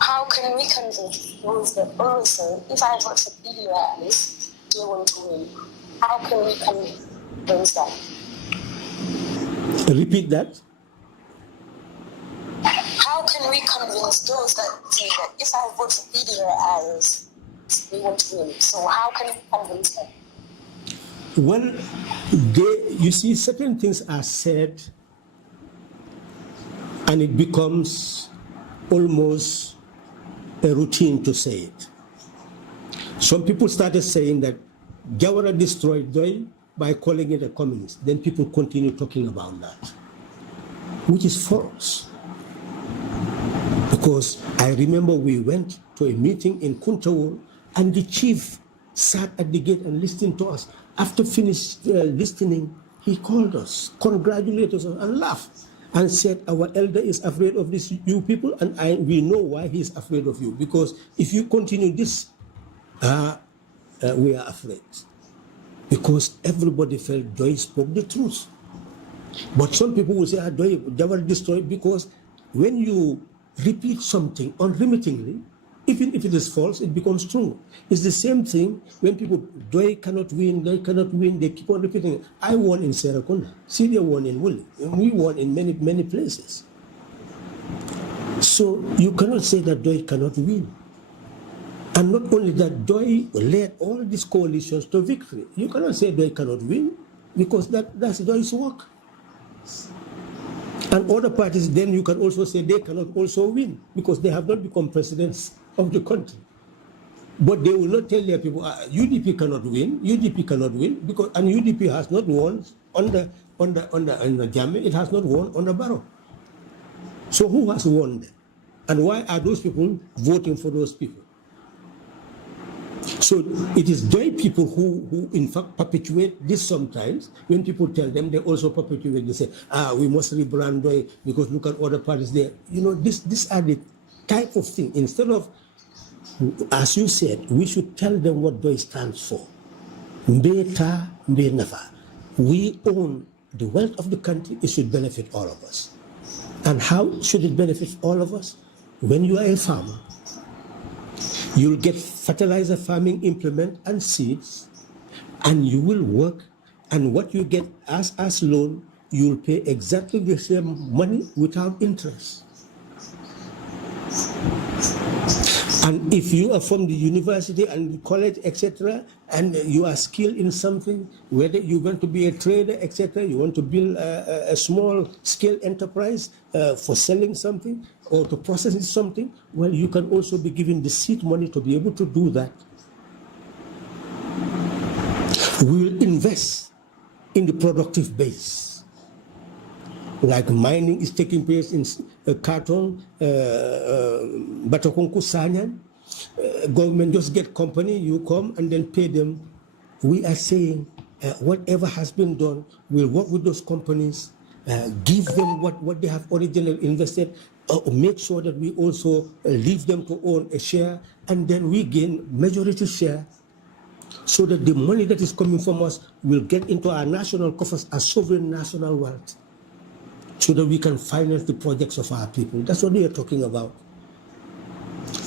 how can we convince those that always say, if I vote for PDOIS, they want to win? How can we convince them? Repeat that. How can we convince those that say that if I vote for PDOIS, they want to win? So how can we convince them? Well, you see, certain things are said and it becomes almost a routine to say it. Some people started saying that Jawara destroyed Doi by calling it a communist. Then people continue talking about that, which is false. Because I remember we went to a meeting in Kuntawur and the chief sat at the gate and listened to us. After finished listening, he called us, congratulated us and laughed and said, our elder is afraid of this, you people, and we know why he is afraid of you. Because if you continue this, we are afraid. Because everybody felt Doi spoke the truth. But some people will say, Doi never destroyed, because when you repeat something unremittingly, Even if it is false, it becomes true. It's the same thing when people, they cannot win, they keep on repeating, I won in Serakunda, Syria won in Wuli, and we won in many, many places. So you cannot say that DOI cannot win. And not only that, DOI led all these coalitions to victory. You cannot say DOI cannot win, because that's DOI's work. And other parties, then you can also say they cannot also win, because they have not become presidents of the country. But they will not tell their people, UDP cannot win, because, and UDP has not won under Jammeh, it has not won under Barrow. So who has won them? And why are those people voting for those people? So it is DOI people who in fact perpetuate this sometimes. When people tell them, they also perpetuate, they say, we must rebrand DOI because look at other parties there. You know, these are the type of thing. Instead of, as you said, we should tell them what DOI stands for. Mbeta, Mbenafa. We own the wealth of the country, it should benefit all of us. And how should it benefit all of us? When you are a farmer, you'll get fertilizer farming implement and seeds, and you will work, and what you get as loan, you'll pay exactly the same money without interest. And if you are from the university and college, etc., and you are skilled in something, whether you're going to be a trader, etc., you want to build a small scale enterprise for selling something or to process something, well, you can also be given the seed money to be able to do that. We will invest in the productive base. Like mining is taking place in Kartong, Batakonku, Sanyan. Government just get company, you come and then pay them. We are saying whatever has been done, we'll work with those companies, give them what they have originally invested, make sure that we also leave them to own a share, and then we gain majority share, so that the money that is coming from us will get into our national coffers as sovereign national wealth, so that we can finance the projects of our people. That's what we are talking about.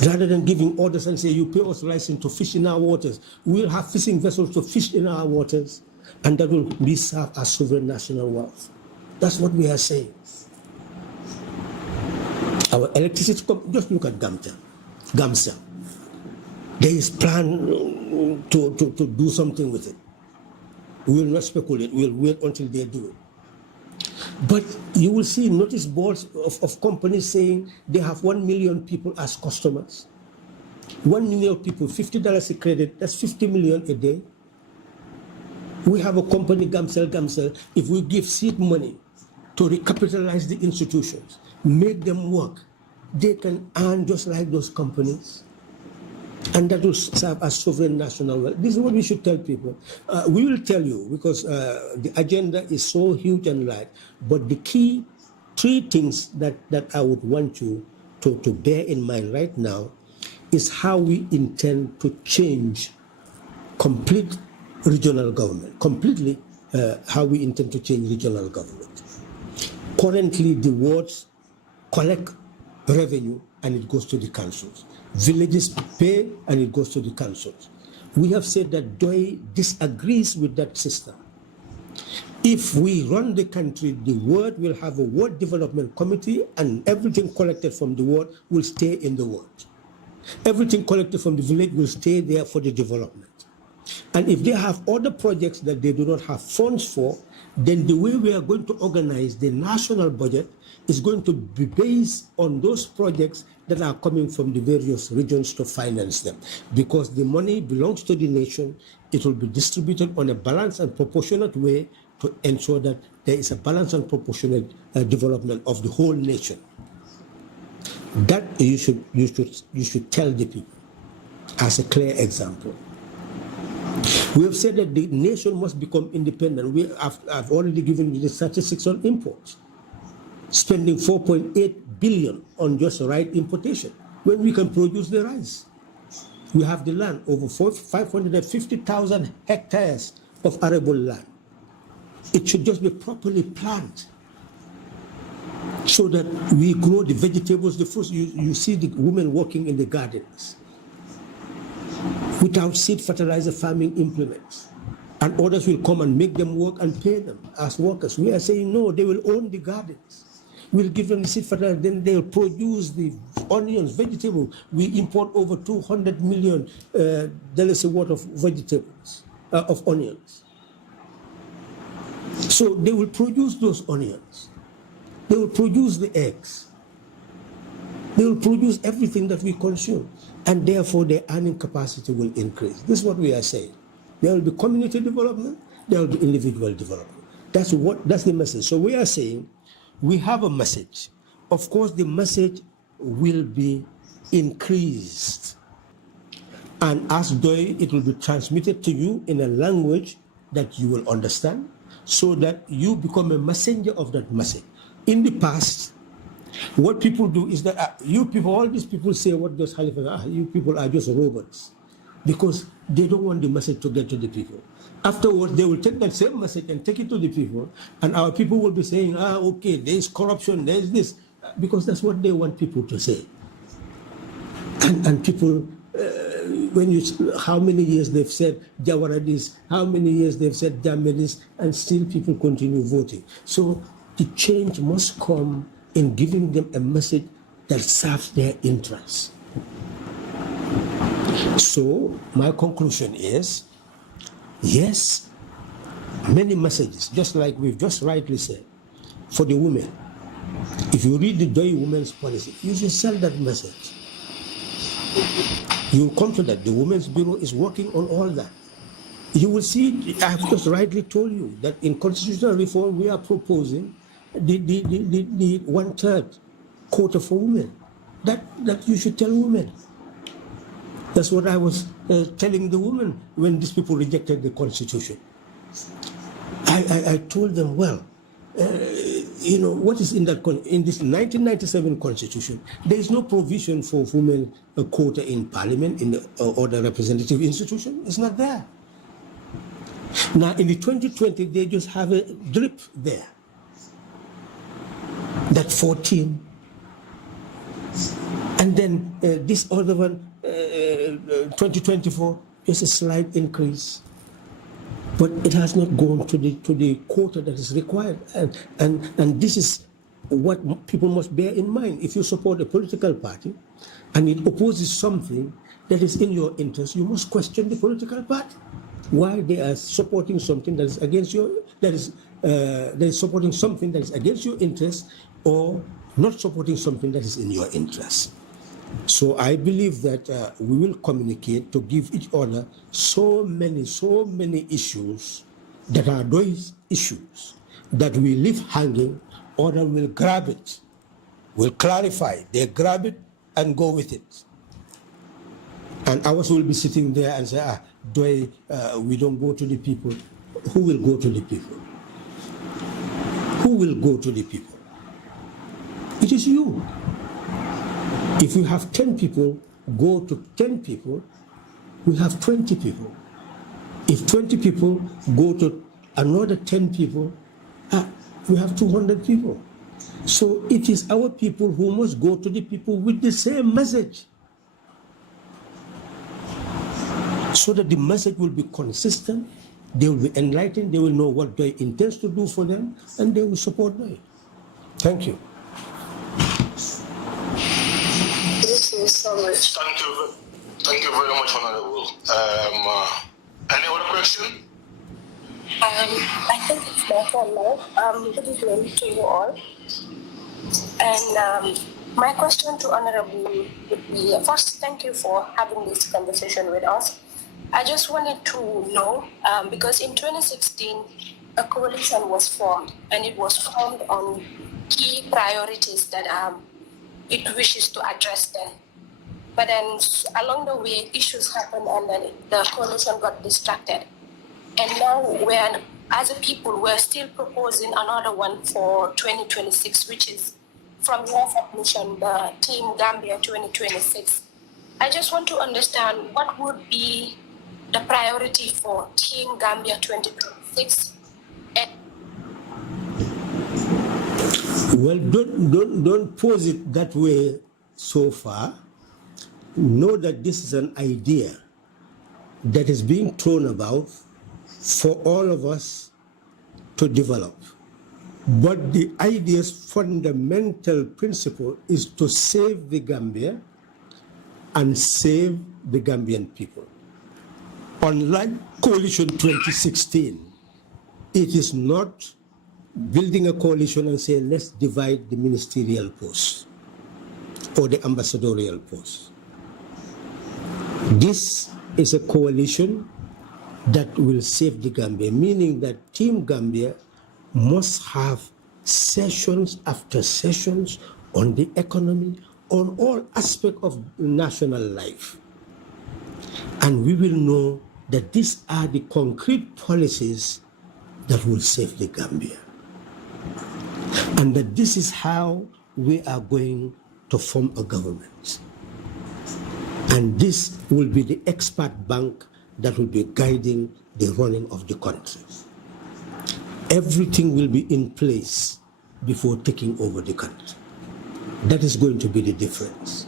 Rather than giving orders and say, you pay us license to fish in our waters, we'll have fishing vessels to fish in our waters, and that will be served as sovereign national wealth. That's what we are saying. Our electricity, just look at Gamsa. There is plan to do something with it. We will not speculate, we'll wait until they do it. But you will see notice boards of companies saying they have 1 million people as customers. 1 million people, $50 a credit, that's 50 million a day. We have a company, Gamsel. If we give seed money to recapitalize the institutions, make them work, they can earn just like those companies. And that will serve as sovereign national wealth. This is what we should tell people. We will tell you, because the agenda is so huge and large, but the key 3 things that I would want you to bear in mind right now is how we intend to change complete regional government, completely how we intend to change regional government. Currently, the wards collect revenue and it goes to the councils. Villages pay and it goes to the councils. We have said that DOI disagrees with that system. If we run the country, the ward will have a ward development committee, and everything collected from the ward will stay in the ward. Everything collected from the village will stay there for the development. And if they have other projects that they do not have funds for, then the way we are going to organize the national budget is going to be based on those projects that are coming from the various regions to finance them. Because the money belongs to the nation, it will be distributed on a balanced and proportionate way to ensure that there is a balanced and proportionate development of the whole nation. That you should tell the people as a clear example. We have said that the nation must become independent. I've already given you the statistics on imports, spending 4.8 billion on just rice importation, when we can produce the rice. We have the land, over 550,000 hectares of arable land. It should just be properly planned. so that we grow the vegetables, the fruits. You see the women working in the gardens without seed fertilizer farming implements. And others will come and make them work and pay them as workers. We are saying, no, they will own the gardens. We'll give them the seed fertilizer, then they'll produce the onions, vegetables. We import over 200 million dollars worth of vegetables, of onions. So they will produce those onions. They will produce the eggs. They will produce everything that we consume. And therefore their earning capacity will increase. This is what we are saying. There will be community development, there will be individual development. That's the message. So we are saying we have a message. Of course, the message will be increased. And as DOI, it will be transmitted to you in a language that you will understand, so that you become a messenger of that message. In the past, what people do is that you people, all these people say, what does Halifa? You people are just robots, because they don't want the message to get to the people. Afterwards, they will take that same message and take it to the people, and our people will be saying, okay, there's corruption, there's this, because that's what they want people to say. And people, how many years they've said Jawara this, how many years they've said Jammeh this, and still people continue voting. So the change must come in giving them a message that serves their interests. So my conclusion is, yes, many messages, just like we've just rightly said, for the women. If you read the DOI Women's Policy, you should sell that message. You will come to that. The Women's Bureau is working on all that. You will see, I've just rightly told you that in constitutional reform, we are proposing the 1/3 quota for women. That you should tell women. That's what I was telling the women when these people rejected the Constitution. I told them, well, what is in that in this 1997 Constitution? There is no provision for women a quota in Parliament or the representative institution. It's not there. Now in the 2020, they just have a drip there. That 14, and then this other one, 2024, just a slight increase, but it has not gone to the quota that is required, and this is what people must bear in mind. If you support a political party and it opposes something that is in your interest, you must question the political party why they are supporting something that is against your supporting something that is against your interest, or not supporting something that is in your interest. So I believe that we will communicate to give each other so many issues that are those issues that we leave hanging, others will grab it, will clarify, they grab it and go with it. And ours will be sitting there and say, we don't go to the people. Who will go to the people? Who will go to the people? It is you. If we have 10 people, go to 10 people, we have 20 people. If 20 people go to another 10 people, we have 200 people. So it is our people who must go to the people with the same message, so that the message will be consistent, they will be enlightened, they will know what DOI intends to do for them, and they will support DOI. Thank you. Thank you so much. Thank you very much, Honorable. Any other question? I think it's my turn now. Good evening to you all. And my question to Honorable would be, first, thank you for having this conversation with us. I just wanted to know, because in 2016, a coalition was formed, and it was formed on key priorities that it wishes to address them. But then along the way, issues happened, and then the coalition got distracted. And now, as a people, we're still proposing another one for 2026, which is, from your submission, the Team Gambia 2026. I just want to understand what would be the priority for Team Gambia 2026. Well, don't pose it that way so far. Know that this is an idea that is being thrown about for all of us to develop. But the idea's fundamental principle is to save the Gambia and save the Gambian people. Unlike Coalition 2016, it is not building a coalition and say, let's divide the ministerial posts or the ambassadorial posts. This is a coalition that will save the Gambia, meaning that Team Gambia must have sessions after sessions on the economy, on all aspects of national life. And we will know that these are the concrete policies that will save the Gambia. And that this is how we are going to form a government. And this will be the expert bank that will be guiding the running of the country. Everything will be in place before taking over the country. That is going to be the difference.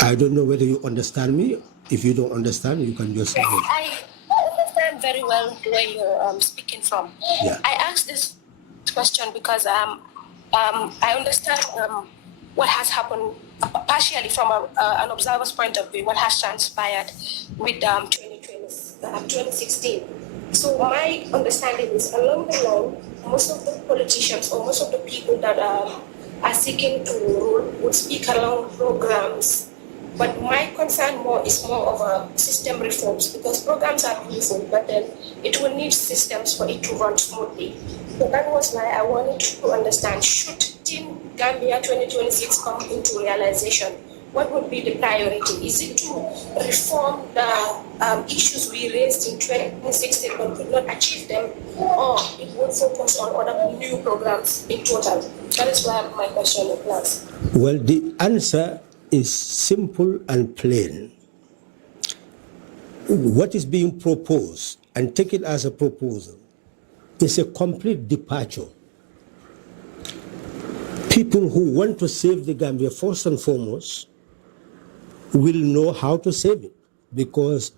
I don't know whether you understand me. If you don't understand, you can just say it. I understand very well where you're speaking from. Yeah. I asked this question because I understand what has happened partially from an observer's point of view, what has transpired with 2016. So my understanding is along the line, most of the politicians or most of the people that are seeking to rule would speak along programs. But my concern is more of a system reforms, because programs are beautiful, but then it will need systems for it to run smoothly. So that was why I wanted to understand, should Team Gambia 2026 come into realization, what would be the priority? Is it to reform the issues we raised in 2016 but could not achieve them, or it would focus on other new programs in total? That is why my question is class. Well, the answer is simple and plain. What is being proposed, and take it as a proposal, is a complete departure. People who want to save the Gambia, first and foremost, will know how to save it, because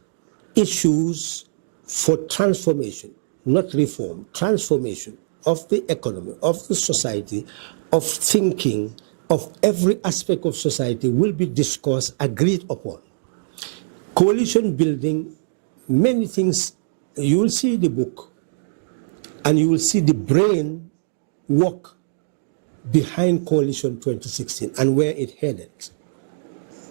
issues for transformation, not reform, transformation of the economy, of the society, of thinking, of every aspect of society will be discussed, agreed upon. Coalition building, many things, you will see the book and you will see the brain work behind Coalition 2016 and where it headed.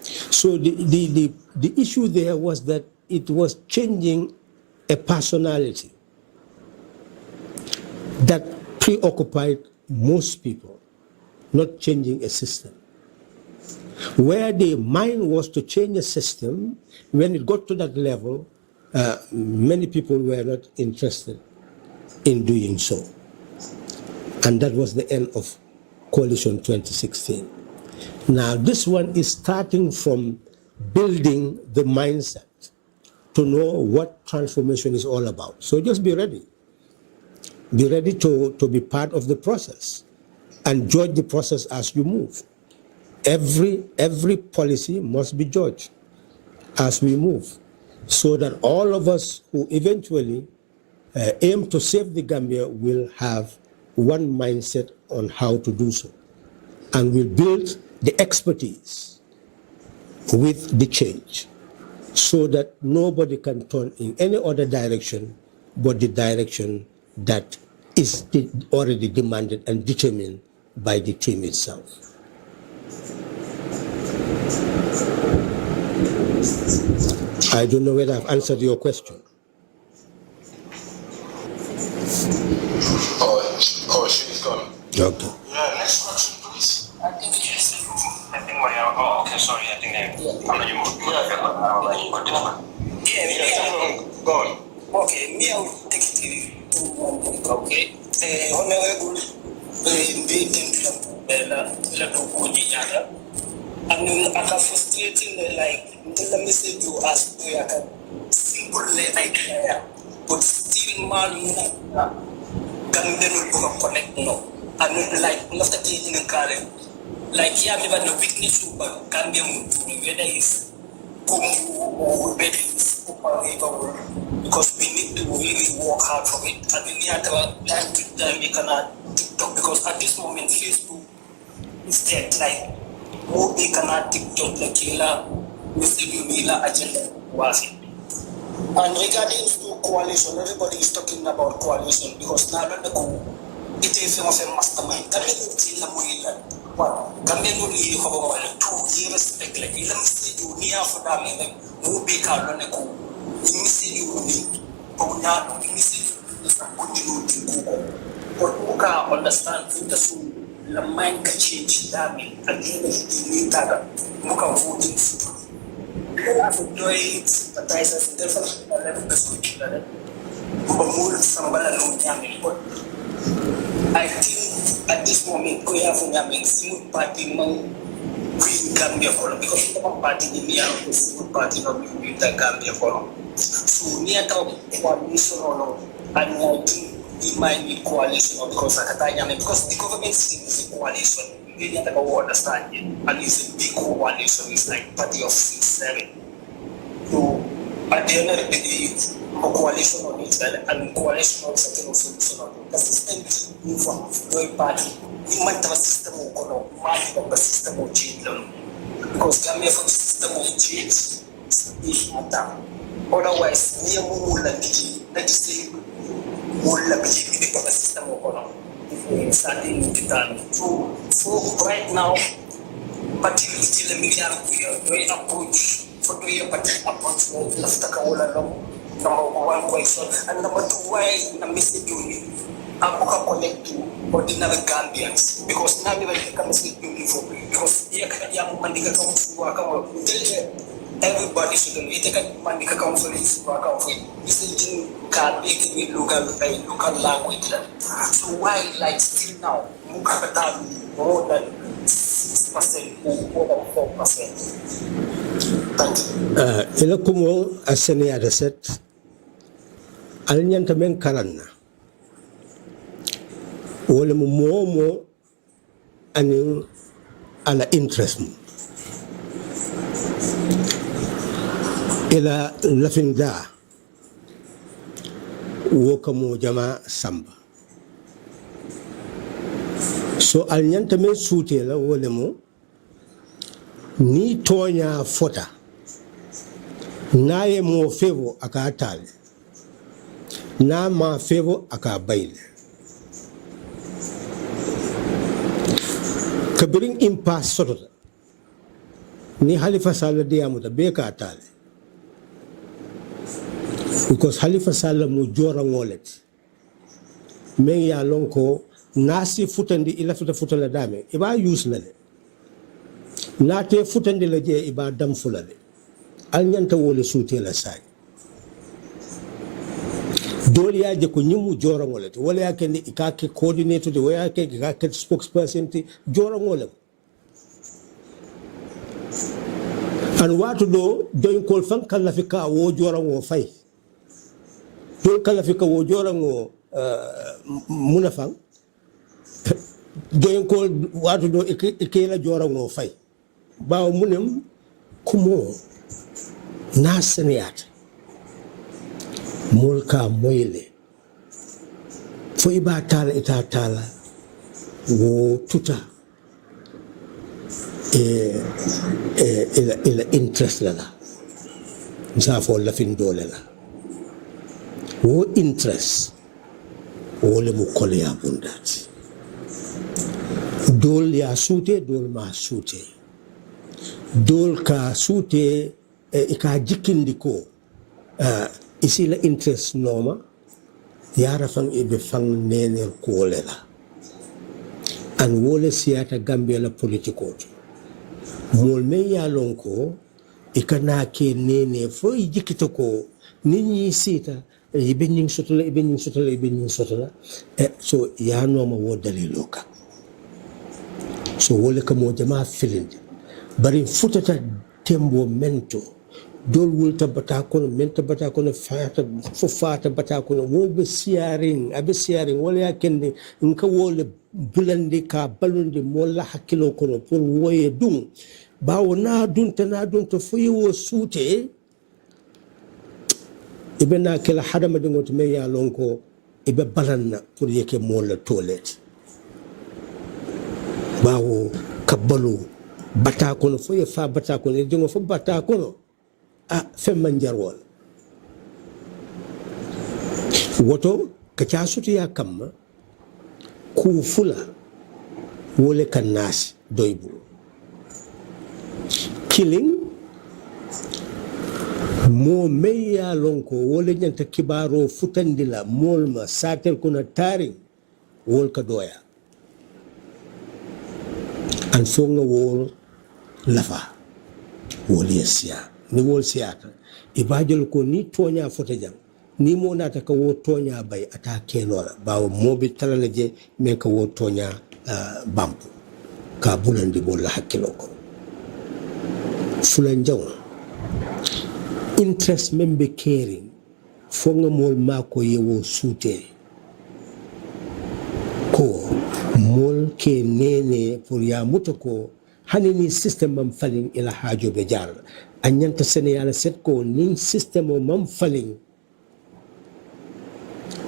So the issue there was that it was changing a personality that preoccupied most people, not changing a system. Where the mind was to change a system, when it got to that level, many people were not interested in doing so. And that was the end of Coalition 2016. Now, this one is starting from building the mindset to know what transformation is all about. So just be ready. Be ready to be part of the process and judge the process as you move. Every policy must be judged as we move, so that all of us who eventually aim to save the Gambia will have one mindset on how to do so, and will build the expertise with the change, so that nobody can turn in any other direction but the direction that is already demanded and determined by the team itself. I don't know whether I've answered your question. Oh, she's gone. Okay. Yeah, next question, please. I think okay, sorry, I think Go on. Okay, me, I will take it to one. Okay. Honorable and I can frustrating like let me say you ask me I can simple like but still think mal muna Gambian will connect no. And like after taking in Karen, like yeah, we have no weakness to Gambian whether it's or whether it's because we need to really work hard for it. And we need to time to time we cannot TikTok because at this moment Facebook is dead. Like more they cannot TikTok like killer with the Mila agenda was it. And regarding to coalition, everybody is talking about coalition because now it is a mastermind. Gambian will tell them well, Gambian will need to have 2 years respect. Like, let me see you near for them, like, who be called on a coup. Let me see you need Ponado, let me see you but who can understand the soul, the mind can change that mean, and then the need that Muka voting. I have enjoyed sympathizers in different levels of children. I think at this moment, we have a single party among Green Gambia Forum because the party in the Miami single party of the Gambia Forum. So, near the coalition or and I think it might be coalition because the government is a coalition. You need to understand it, and it's a big coalition. It's like party of 6, 7. So at the end of the day, a coalition on it and coalition on second solution on it. The system move from the party. We might have a system of the system of change because Gambia for the system of change is not that. Otherwise, we are more like the same. More like the system of so right now, but you still a million approach for 2 year approach left number 1 question and number 2 why I miss it I'm connect to ordinary Gambians because now we can message for because everybody should take a money account for this account for this can make it local language. So why like still now Mukabata more than 6% or more than 4%? Thank you. Ilakumo asene adaset alnyanta men karanna wala mo momo anin ala interest mu ila lafinda wokamo jama samba so alnyanta men sutela wala mo ni tonya fota naye mo fevo aka tale na ma fevo aka baile kabirin impasse sotota ni Halifa Sallah diamuta be ka tale because Halifa Sallah mo jora ngolet men ya lonko nasi futandi ila futala dame iba use lale nate futandi la je iba dam fulale al nyanta wole suute la say doli ya je ko nyimu jora ngolet wala ya ken ikake coordinator de wala ke ikake spokesperson ti jora ngolet an watu do doy kol fan kala fika wo jora ngo fay do kala fika wo jora ngo munafang doy kol watu do ikela jora ngo fay bawo munem kumo naseniyat mulka moyle fo iba tala ita tala wo tuta ila interest la nzafo la fin dole la wo interest wole mu kole ya bundat dol ya sute dol ma sute dol ka sute ika jikindi ko isi la interest noma yara fan ibe fan nener ko lela an wole siyata Gambia la politiko mol me ya lonko ikana ke nene fo jikito ko nini sita ibe nyin sotola so ya noma wodali loka so wole ka mo jama filinde bari futata tembo mento dol wulta bata kono menta bata kono fata fo fata bata kono wobe siaring abe siaring wala yakende nka wole bulande ka balunde molla hakkilo kono pour woye dum bawo na dunta fo yewo suute ibe na kala hadama de ngot me ya lonko ibe balanna pour yeke molla toilet bawo kabalu bata kono fo ye fa bata kono e jongo fo bata kono femman jarwol woto ka casutu ya kamma ku fula wole kan nasi doybu killing mo meya lonko wole nyanta kibaro futandila molma satel kuna tari wol ka doya an fonga wol lafa wol yesia ni wol siata ibajol ko ni tonya fota jam ni mo nata ka wo tonya bay ata kenola bawo mobi talala je men ka wo tonya bampu ka bulandi bol hakkilo ko fulan jaw interest membe caring fonga mol mako yewo sute ko mol ke nene pour ya mutako hanini system mam falin ila hajo be jar anyanta Sénégal set ko nin système o mam falin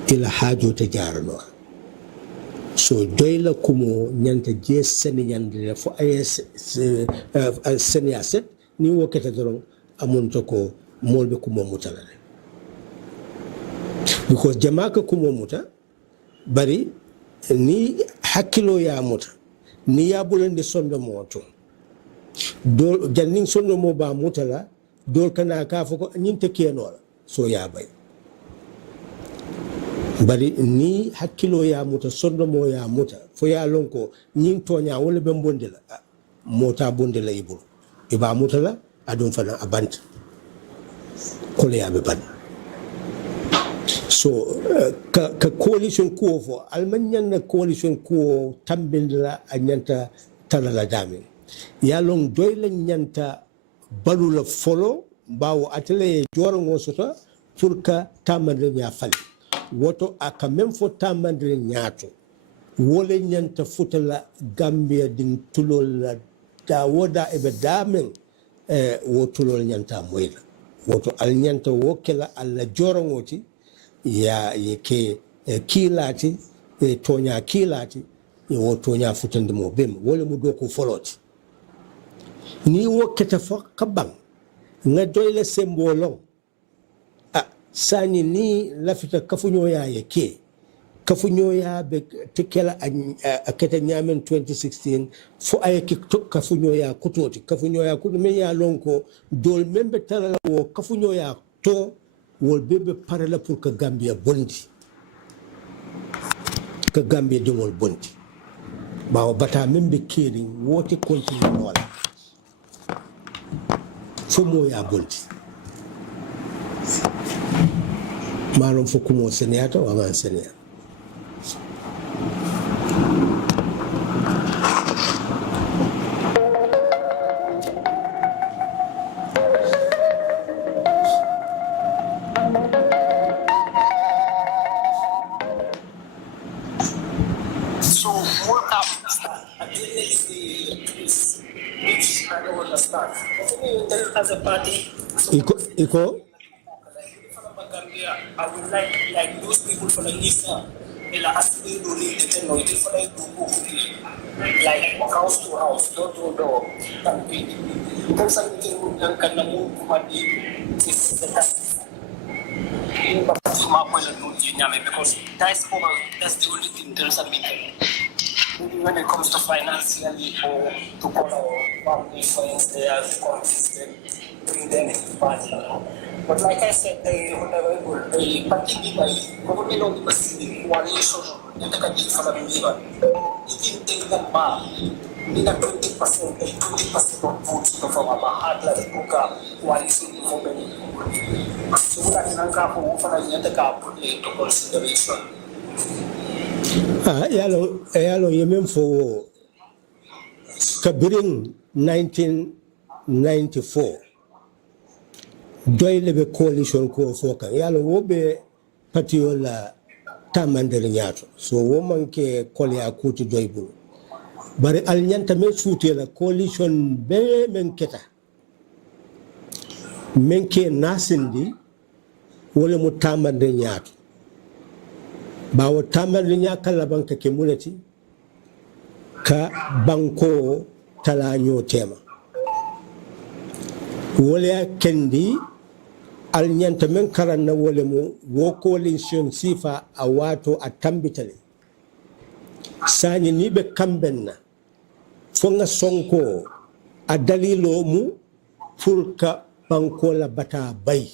ila hajo te jarno so doyla kumo nyanta je Sénégal de fo ay Sénégal set ni wokete doron amon to ko molbe kumo mutala because jamaka kumo muta bari ni hakkilo ya muta ni ya bulande sondo moto dol janning sondo mo ba mutala dol kana ka foko nyinte kenola so ya bay bari ni hakkilo ya muta sondo mo ya muta fo ya lonko nyin tonya wala be bondela mota bondela ibul iba mutala adon fana abant kole ya be ban so ka coalition ko fo almanyan na coalition ko tambindira anyanta talala dami yalong doyle nyanta balula folo bawo atele jorango sota pour ka tamandre ya fali woto aka même fo tamandre nyaato wole nyanta futala Gambia din tulol la da woda ebe damen wo tulol nyanta moyla woto al nyanta wokela alla jorangoti ya yeke kilati tonya kilati wo tonya futande mo bem wole mu doko foloti ni woketa fo kabang nga doyle sembolo sani ni lafita kafunyo ya yeke kafunyo ya be tekela aketa nyamen 2016 fo ayeke kafunyo ya kutoti kafunyo ya kutu men ya lonko dol membe talala wo kafunyo ya to wol bebe parala pour que Gambia bondi que Gambia dingol bondi bawo bata membe keri wote continue wala fo mo ya bondi malum fo kumo seniyata wala seniyata as a party. Iko? I would like those people for the Nisa, asking to lead the technology for like house to house, door to door. There's something that can move is the best. Because that's the only thing there's a meeting. When it comes to financially or to call our family friends, they are consistent, bring them in the party. But like I said, they particularly probably not the coalition and the country for the Milan. You can take them back. In a 20% of votes from our heart, like Kuka, coalition for many. So that in Ankapo, for the Gap, to consideration. Yalo yemen for Kabiring 1994 doy lebe coalition ko foka yalo wobe patiola tamandere nyato so woman ke kolya kuti doy bu bari al nyanta men suti la coalition be men keta men ke nasindi wala mu tamandere nyato bawo tamandere nyakala banka ke mulati ka banko tala nyotema wala kendi al nyanta men karanna wala mu wo coalition sifa a wato a tambitale sani ni be kambenna fonga sonko a dalilo mu furka banko la bata bay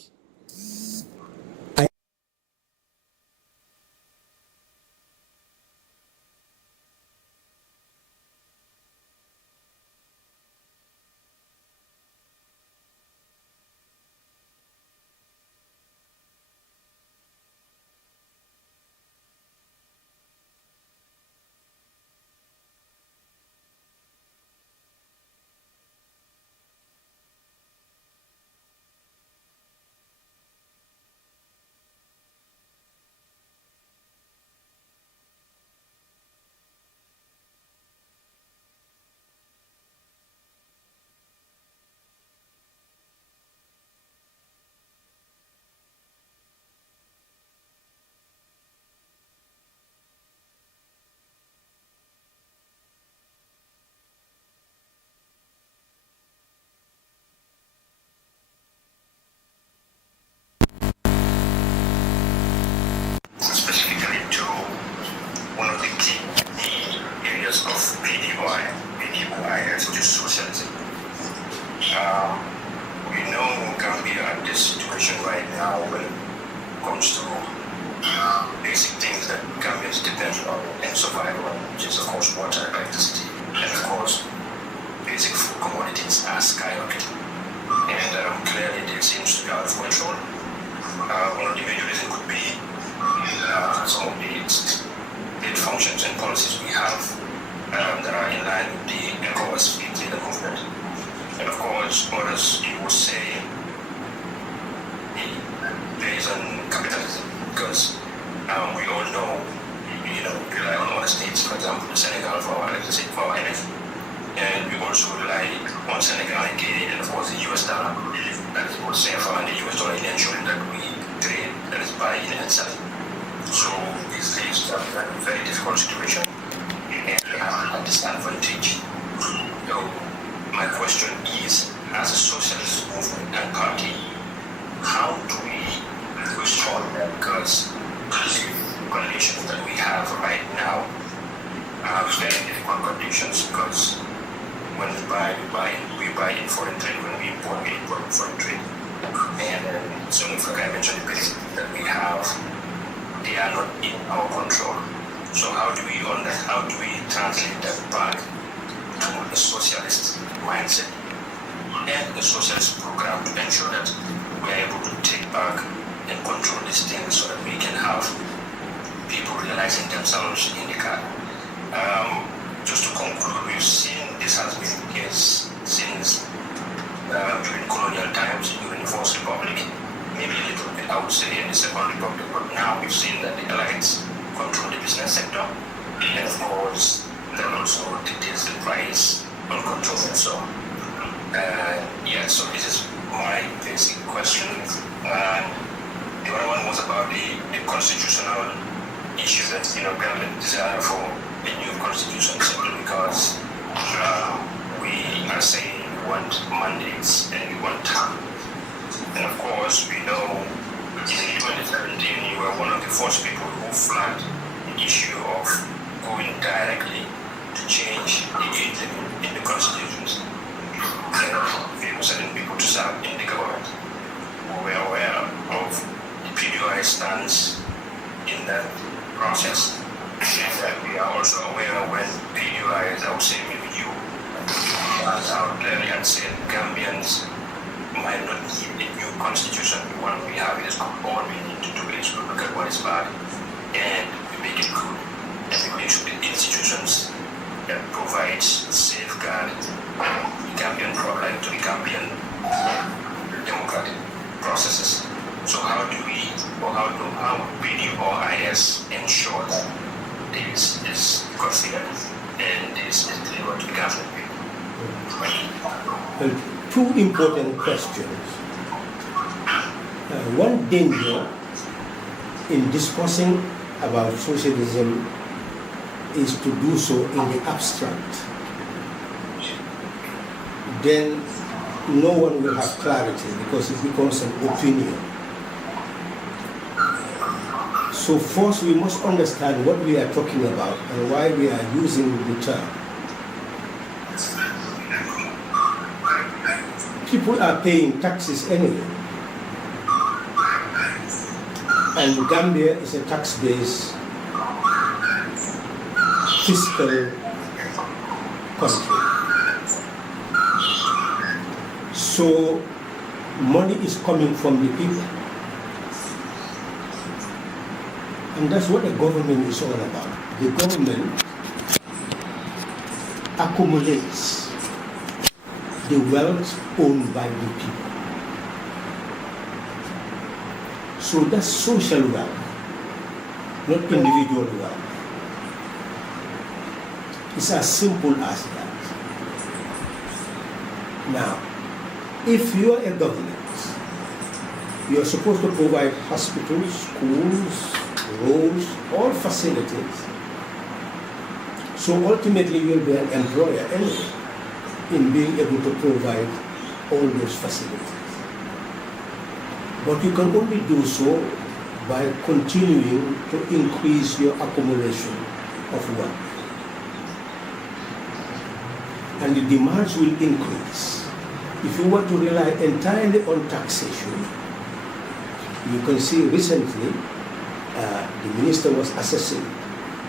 specifically to one of the key areas of PDOIS, which is socialism. We know Gambia at this situation right now when it comes to basic things that Gambians depend on in survival, which is of course water, electricity, and of course basic food commodities are skyrocketing. And clearly this seems to be out of control. One of the major reasons could be some of the state functions and policies we have that are in line with the ECOWAS free trade movement. And of course, others you would say based on capitalism, because we all know, rely on other states, for example, Senegal for our electricity, for our energy. And we also rely on Senegal and of course the US dollar, that is both safer and the US dollar in ensuring that we trade, that is buying and selling. So this leads to a very difficult situation and at disadvantage. So my question is, as a socialist movement and party, how do we restore that? Because the conditions that we have right now are very difficult conditions, because when we buy in foreign trade, when we import in foreign trade. And so if like I mentioned, the basic that we have, they are not in our control. So how do we translate that back to a socialist mindset and a socialist program to ensure that we are able to take back and control these things so that we can have people realizing themselves in the car. Just to conclude, we've seen this has been the case since during colonial times, during the First Republic, maybe a little bit, I would say, in the Second Republic, but now we've seen that the elites control the business sector, and of course, that also dictates the price on control and so on. So this is my basic question. The other one was about the constitutional issue that, Gambia desire for a new constitution, simply because we are saying we want mandates and we want time. And of course, we know in 2017 you were one of the first people who flagged the issue of going directly to change the age in the constitutions. And for certain people to serve in the government. We were aware of the PDOIS stance in that process. And we are also aware when PDOIS, I would say maybe you, as out there and said Gambians might not need a new constitution. The one we have is good. All we need to do is to look at what is bad and we make it good. And we make sure the institutions that provide safeguard the Gambian problem to the Gambian democratic processes. So how do we, or how PDOIS ensure that this is considered and this is delivered to the government? Well, two important questions. One danger in discussing about socialism is to do so in the abstract. Then no one will have clarity because it becomes an opinion. So first we must understand what we are talking about and why we are using the term. People are paying taxes anyway. And Gambia is a tax-based fiscal country. So money is coming from the people. And that's what the government is all about. The government accumulates the wealth owned by the people. So that's social wealth, not individual wealth. It's as simple as that. Now, if you are a government, you are supposed to provide hospitals, schools, roads, all facilities. So ultimately you'll be an employer anyway in being able to provide all those facilities. But you can only do so by continuing to increase your accumulation of wealth. And the demands will increase. If you want to rely entirely on taxation, you can see recently the minister was assessing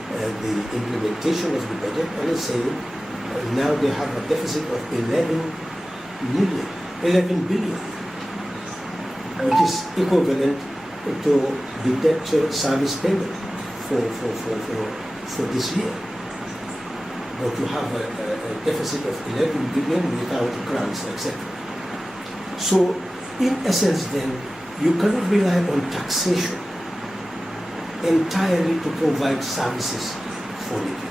the implementation of the budget and is saying now they have a deficit of 11 billion, which is equivalent to the debt service payment for this year. But you have a deficit of 11 billion without grants, etc. So, in essence then, you cannot rely on taxation entirely to provide services for the people.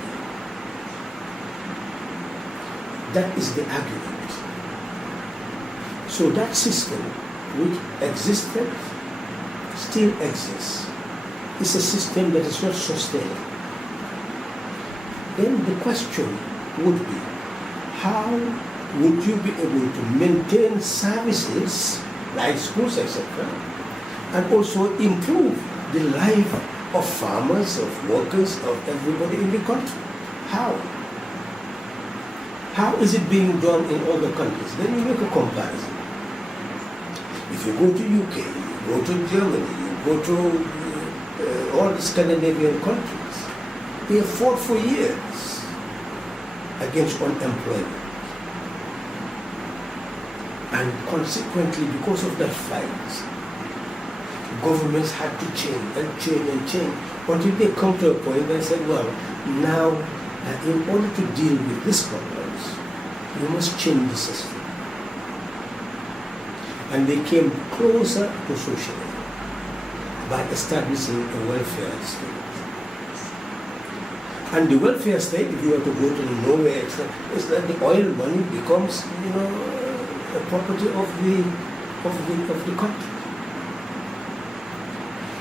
That is the argument. So that system, which existed, still exists, is a system that is not sustainable. Then the question would be, how would you be able to maintain services like schools, etc., and also improve the life of farmers, of workers, of everybody in the country? How? How is it being done in other countries? Then you make a comparison. If you go to UK, you go to Germany, you go to all the Scandinavian countries, they have fought for years against unemployment. And consequently, because of that fight, governments had to change and change and change until they come to a point where they said, well, now in order to deal with these problems, you must change the system. And they came closer to socialism by establishing a welfare state. And the welfare state, if you were to go to Norway, is that the oil money becomes, a property of the country.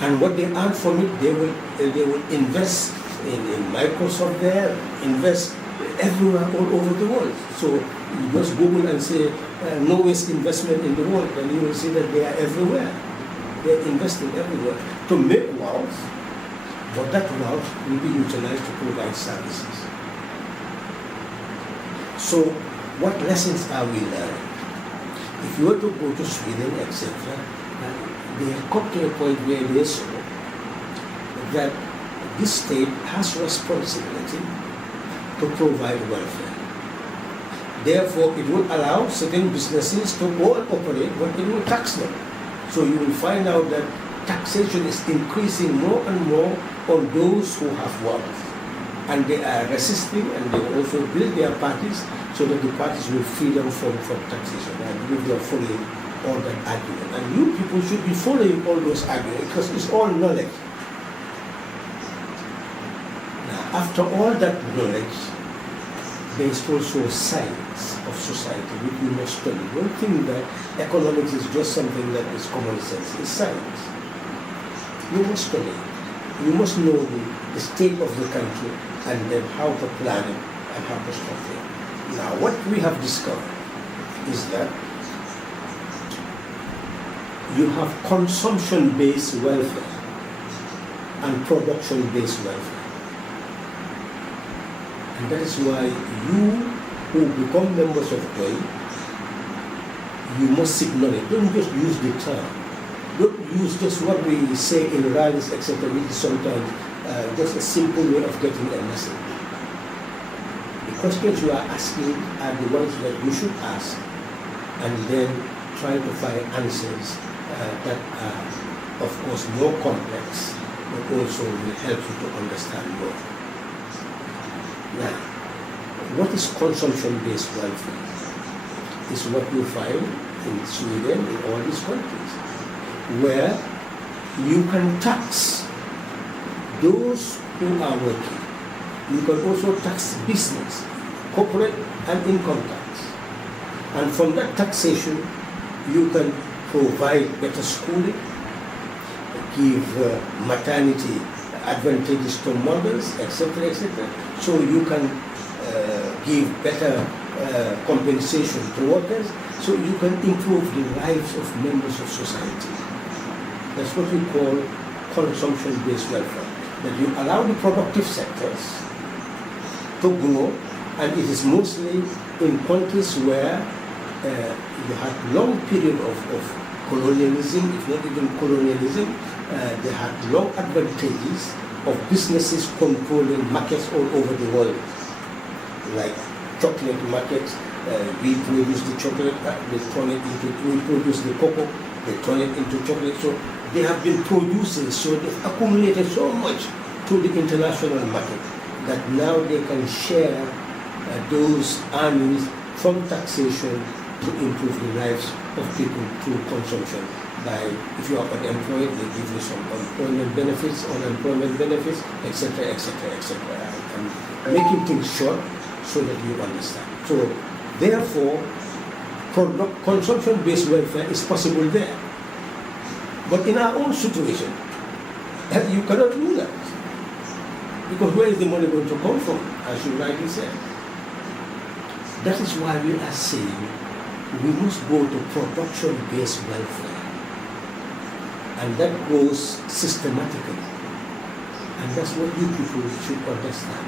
And what they earn from it, they will invest in Microsoft there, invest everywhere all over the world. So you just Google and say Norway's investment in the world, and you will see that they are everywhere. They're investing everywhere to make wealth, but that wealth will be utilized to provide services. So what lessons are we learning? If you were to go to Sweden, etc., they have come to a point where they saw that this state has responsibility to provide welfare. Therefore, it will allow certain businesses to go and operate, but it will tax them. So you will find out that taxation is increasing more and more on those who have wealth. And they are resisting, and they also build their parties so that the parties will free them from taxation. I believe they are fully all that argument. And you people should be following all those arguments because it's all knowledge. Now, after all that knowledge, there is also science of society which you must study. Don't think that economics is just something that is common sense. It's science. You must study it. You must know the state of the country and then how to plan it and how to structure it. Now, what we have discovered is that you have consumption-based welfare and production-based welfare. And that is why you who become members of PDOIS, you must signal it. Don't just use the term. Don't use just what we say in rallies, etc., which is sometimes just a simple way of getting a message. The questions you are asking are the ones that you should ask, and then try to find answers that are, of course, more complex, but also will help you to understand more. Now, what is consumption-based welfare? Is what you find in Sweden, in all these countries, where you can tax those who are working. You can also tax business, corporate and income tax. And from that taxation, you can provide better schooling, give maternity advantages to mothers, etc., etc. So you can give better compensation to workers, so you can improve the lives of members of society. That's what we call consumption-based welfare. That you allow the productive sectors to grow, and it is mostly in countries where you had long period of colonialism, if not even colonialism. They had long advantages of businesses controlling markets all over the world, like chocolate markets. We produce the chocolate, they turn it into, we produce the cocoa, they turn it into chocolate. So they have been producing, so they've accumulated so much to the international market that now they can share those earnings from taxation to improve the lives of people through consumption. By, if you are unemployed, they give you some unemployment benefits, etc., etc., etc. And making things short so that you understand. So, therefore, consumption-based welfare is possible there. But in our own situation, you cannot do that. Because where is the money going to come from, as you rightly said? That is why we are saying we must go to production-based welfare. And that goes systematically. And that's what you people should understand.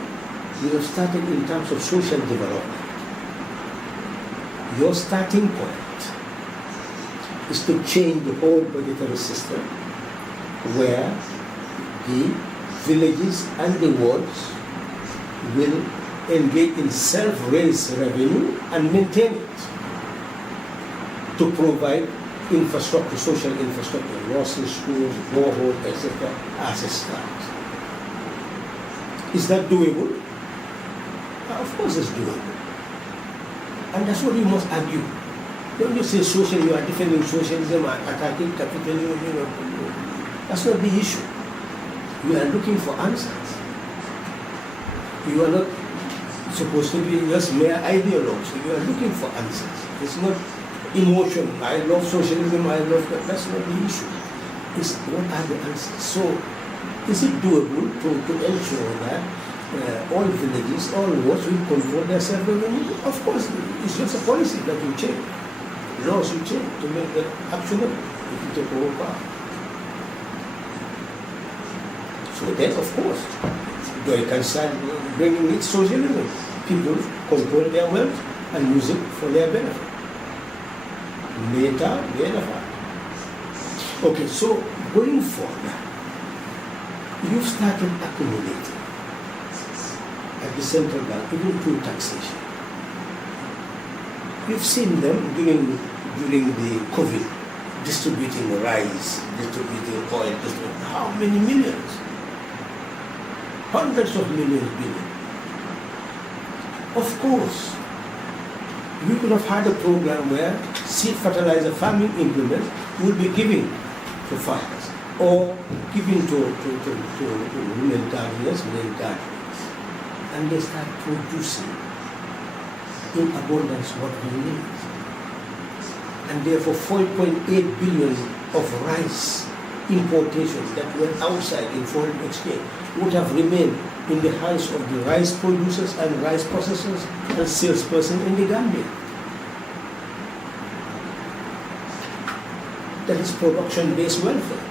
We have started in terms of social development. Your starting point is to change the whole budgetary system where the villages and the wards will engage in self-raised revenue and maintain it to provide infrastructure, social infrastructure, nursing schools, borehole, etc., as a start. Is that doable? Of course it's doable. And that's what you must argue. Don't you say social, you are defending socialism, attacking capitalism, that's not the issue. You are looking for answers. You are not supposed to be just mere ideologues. You are looking for answers. It's not emotion. I love socialism, I love that. That's not the issue. It's what are the answers. So, is it doable to ensure that all villages, all wards will control their self-government? Of course, it's just a policy that will change. Laws will change to make that actionable if you take over power. So then, of course, they can start bringing in socialism. People control their wealth and use it for their benefit. Later, benefit. Okay, so going forward, you've started accumulating at the central bank, even through taxation. You've seen them during the COVID, distributing rice, distributing oil, distributing how many millions? Hundreds of millions, billions. Of course, we could have had a program where seed fertilizer farming implements will be given to farmers or given to women gardeners, men gardeners, and they start producing in abundance what we need. And therefore 4.8 billion of rice importations that went outside in foreign exchange would have remained in the hands of the rice producers and rice processors and salespersons in the Gambia. That is production-based welfare.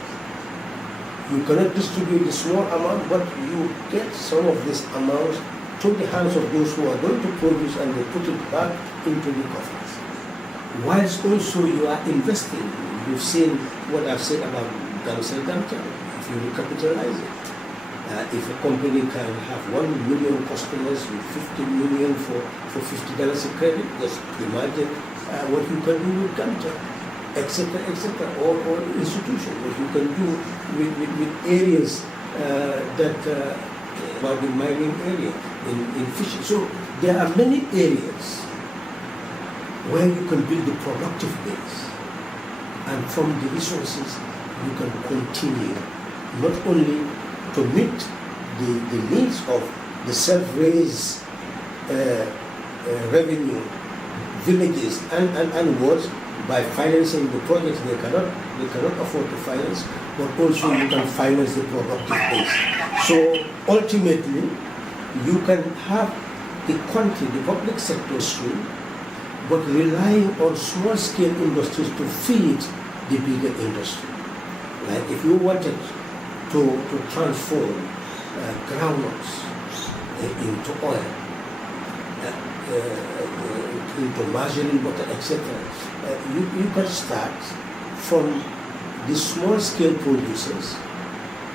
You cannot distribute the small amount, but you get some of this amount to the hands of those who are going to produce, and they put it back into the coffers. Whilst also you are investing, you've seen what I've said about Gamcel Gamcel, if you recapitalize it. If a company can have 1 million customers with 50 million for $50 a credit, just imagine what you can do with Gamcel, etc., or institutions, what you can do with areas about the mining area, in fishing. So there are many areas where you can build a productive base, and from the resources you can continue not only to meet the needs of the self-raised revenue villages and wards by financing the projects they cannot afford to finance, but also you can finance the productive base. So ultimately, you can have the country, the public sector stream, but relying on small-scale industries to feed the bigger industry. Like if you wanted to transform groundnuts into oil, into margarine butter, etc., you can start from the small-scale producers,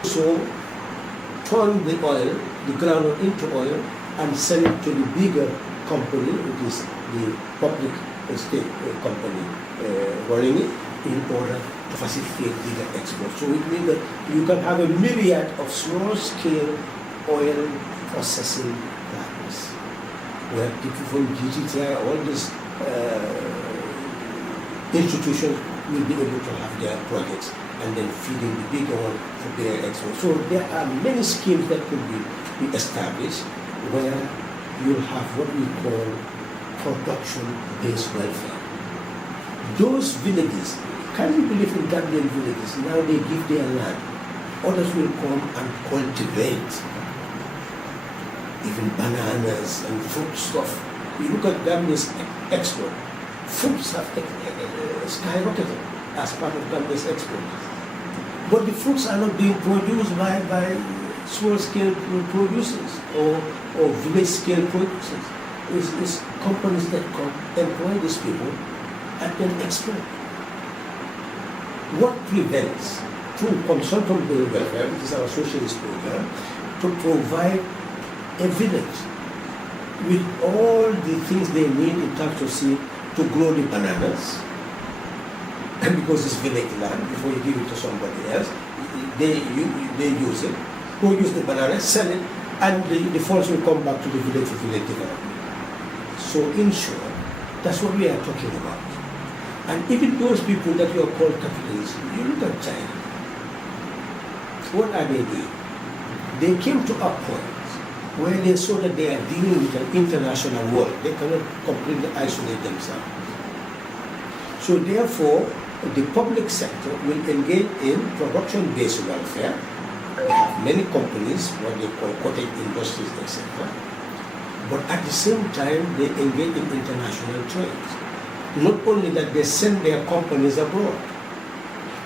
so turn the oil, the groundnut into oil, and sell it to the bigger company, which is the public state company running it, in order to facilitate bigger export. So it means that you can have a myriad of small-scale oil processing plants, where people from GTTI, all these institutions will be able to have their projects and then feeding the bigger one for their export. So there are many schemes that could be established where you'll have what we call production-based welfare. Those villages, can you believe in Gambian villages, now they give their land, others will come and cultivate even bananas and fruit stuff. You look at Gambia's export, fruits have skyrocketed as part of Gambia's export. But the fruits are not being produced by small-scale producers or village-scale producers. It's companies that come, employ these people, and then export. What prevents, through consultant-based welfare, which is our socialist program, to provide a village with all the things they need in terms of seed to grow the bananas, and because it's village land, before you give it to somebody else, they use it, produce the banana, sell it, and the funds will come back to the village for village development. So in short, that's what we are talking about. And even those people that you are called capitalists, you look at China. What are they doing? They came to a point where they saw that they are dealing with an international world. They cannot completely isolate themselves. So therefore, the public sector will engage in production-based welfare. They have many companies, what they call cottage industries, etc. But at the same time, they engage in international trade. Not only that, they send their companies abroad.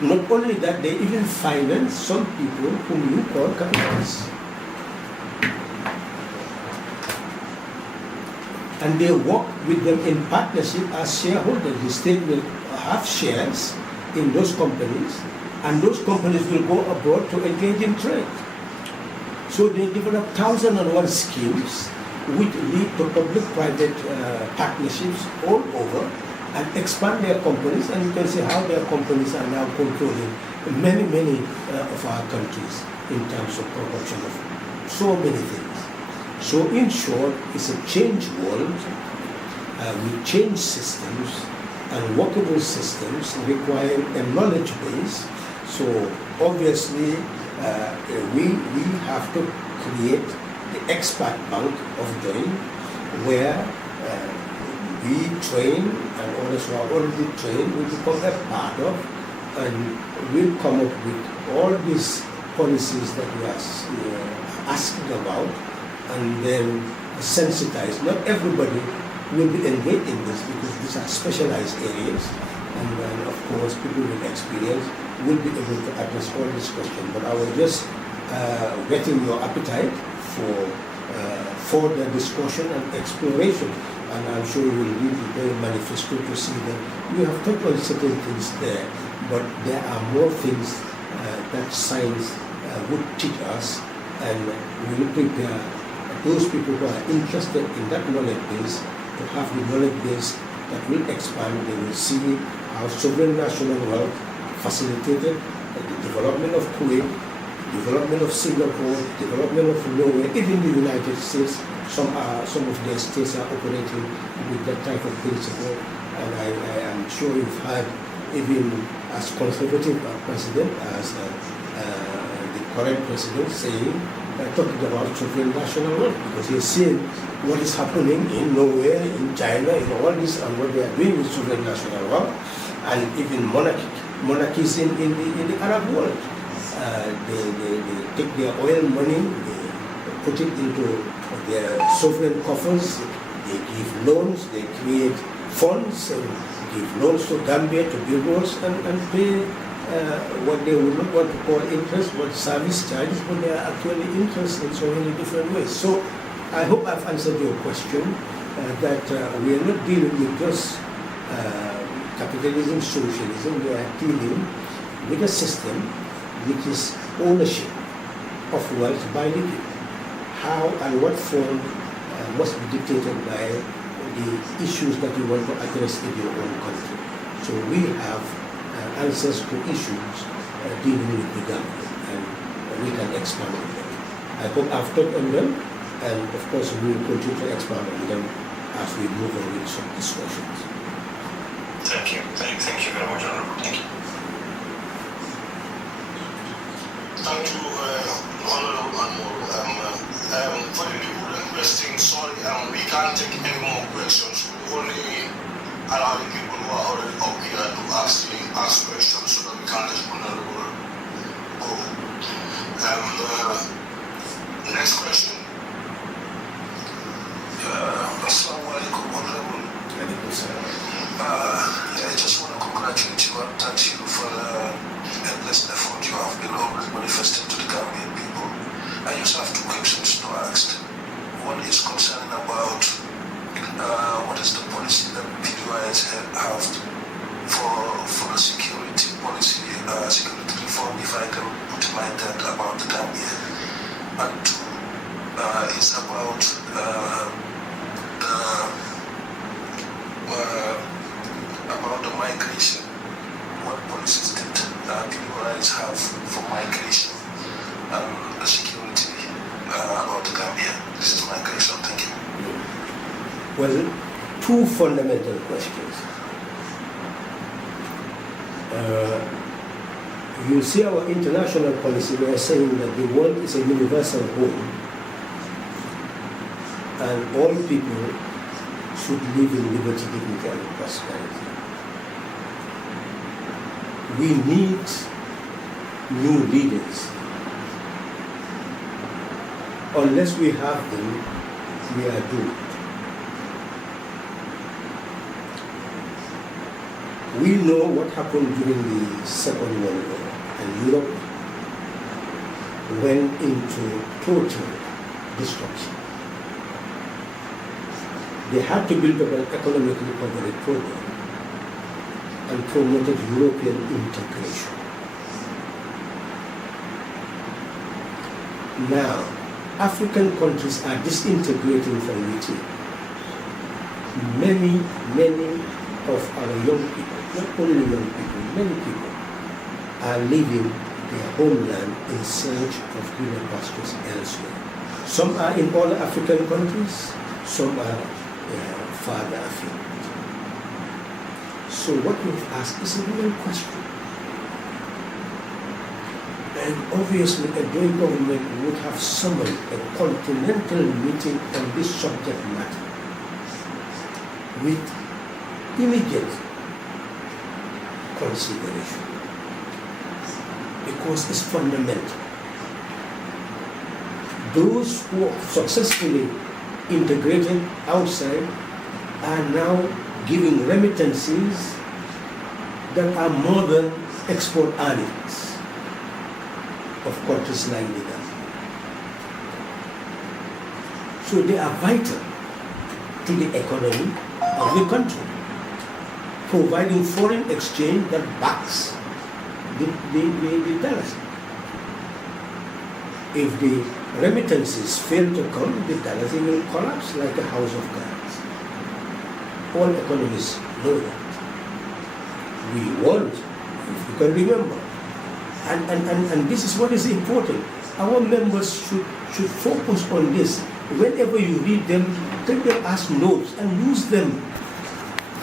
Not only that, they even finance some people whom you call capitalists. And they work with them in partnership as shareholders. The state will have shares in those companies, and those companies will go abroad to engage in trade. So they develop 1,001 schemes which lead to public-private partnerships all over, and expand their companies, and you can see how their companies are now controlling many of our countries in terms of production of so many things. So in short, it's a changed world with changed systems, and workable systems require a knowledge base. So obviously, we have to create the expert bank of join, where we train and others who are already trained will become a part of, and we'll come up with all these policies that we are asking about, and then sensitize. Not everybody will be engaged in this because these are specialized areas, and then of course people with experience will be able to address all these questions. But I was just getting your appetite for further discussion and exploration, and I'm sure you will read the very manifesto to see that we have touched on certain things there, but there are more things that science would teach us, and we will prepare those people who are interested in that knowledge base to have the knowledge base that will expand. They will see how sovereign national wealth facilitated the development of Kuwait, development of Singapore, development of Norway, even the United States. Some of their states are operating with that type of principle, and I am sure you've heard even as conservative a president as the current president saying, talking about sovereign national wealth, because he's seeing what is happening in Norway, in China, in all this, and what they are doing with sovereign national wealth, and even monarchies in the Arab world. They take their oil money, they put it into their sovereign coffers, they give loans, they create funds, and give loans to Gambia to build roads and pay what they would not want to call interest, but service charges, but they are actually interest in so many different ways. So I hope I've answered your question, that we are not dealing with just capitalism, socialism. We are dealing with a system which is ownership of wealth by the people. How and what form must be dictated by the issues that you want to address in your own country. So we have answers to issues dealing with the Gambia, and we can expand on them. I hope I've talked on them, and of course we will continue to expand on them as we move on with some discussions. Thank you. Thank you very much, Honorable. Thank you. Thank you, Honorable Anmol. For the people requesting, sorry, we can't take any more questions. We only allow the people who are already up here to ask questions so that we can let Honorable go. Next question. Assalamu alaikum, Honorable. I just want to congratulate you and thank you for the endless effort you have been always manifesting to the Gambian people. I just have two questions to ask. One is concerning about what is the policy that PDOIS have for the security policy, security reform, if I can put it like that, about the Gambia. And two is about the migration. What policies did PDOIS have for migration and the security about the Gambia? This is my question. Thank you. Well, two fundamental questions. You see our international policy, we are saying that the world is a universal home, and all people should live in liberty, dignity, and prosperity. We need new leaders. Unless we have them, we are doomed. We know what happened during the Second World War, and Europe went into total destruction. They had to build up an economic recovery program and promoted European integration. Now, African countries are disintegrating from within. Many of our young people, not only young people, many people are leaving their homeland in search of greener pastures elsewhere. Some are in all African countries, some are farther afield. So what you've asked is a real question. And obviously a joint government would have summoned a continental meeting on this subject matter with immediate consideration, because it's fundamental. Those who are successfully integrated outside are now giving remittances that are more than export earnings of countries like the Gambia. So they are vital to the economy of the country, providing foreign exchange that backs the dollars. If the remittances fail to come, the dollars will collapse like a house of cards. All economists know that. We want, if you can remember, and this is what is important. Our members should focus on this. Whenever you read them, take them as notes and use them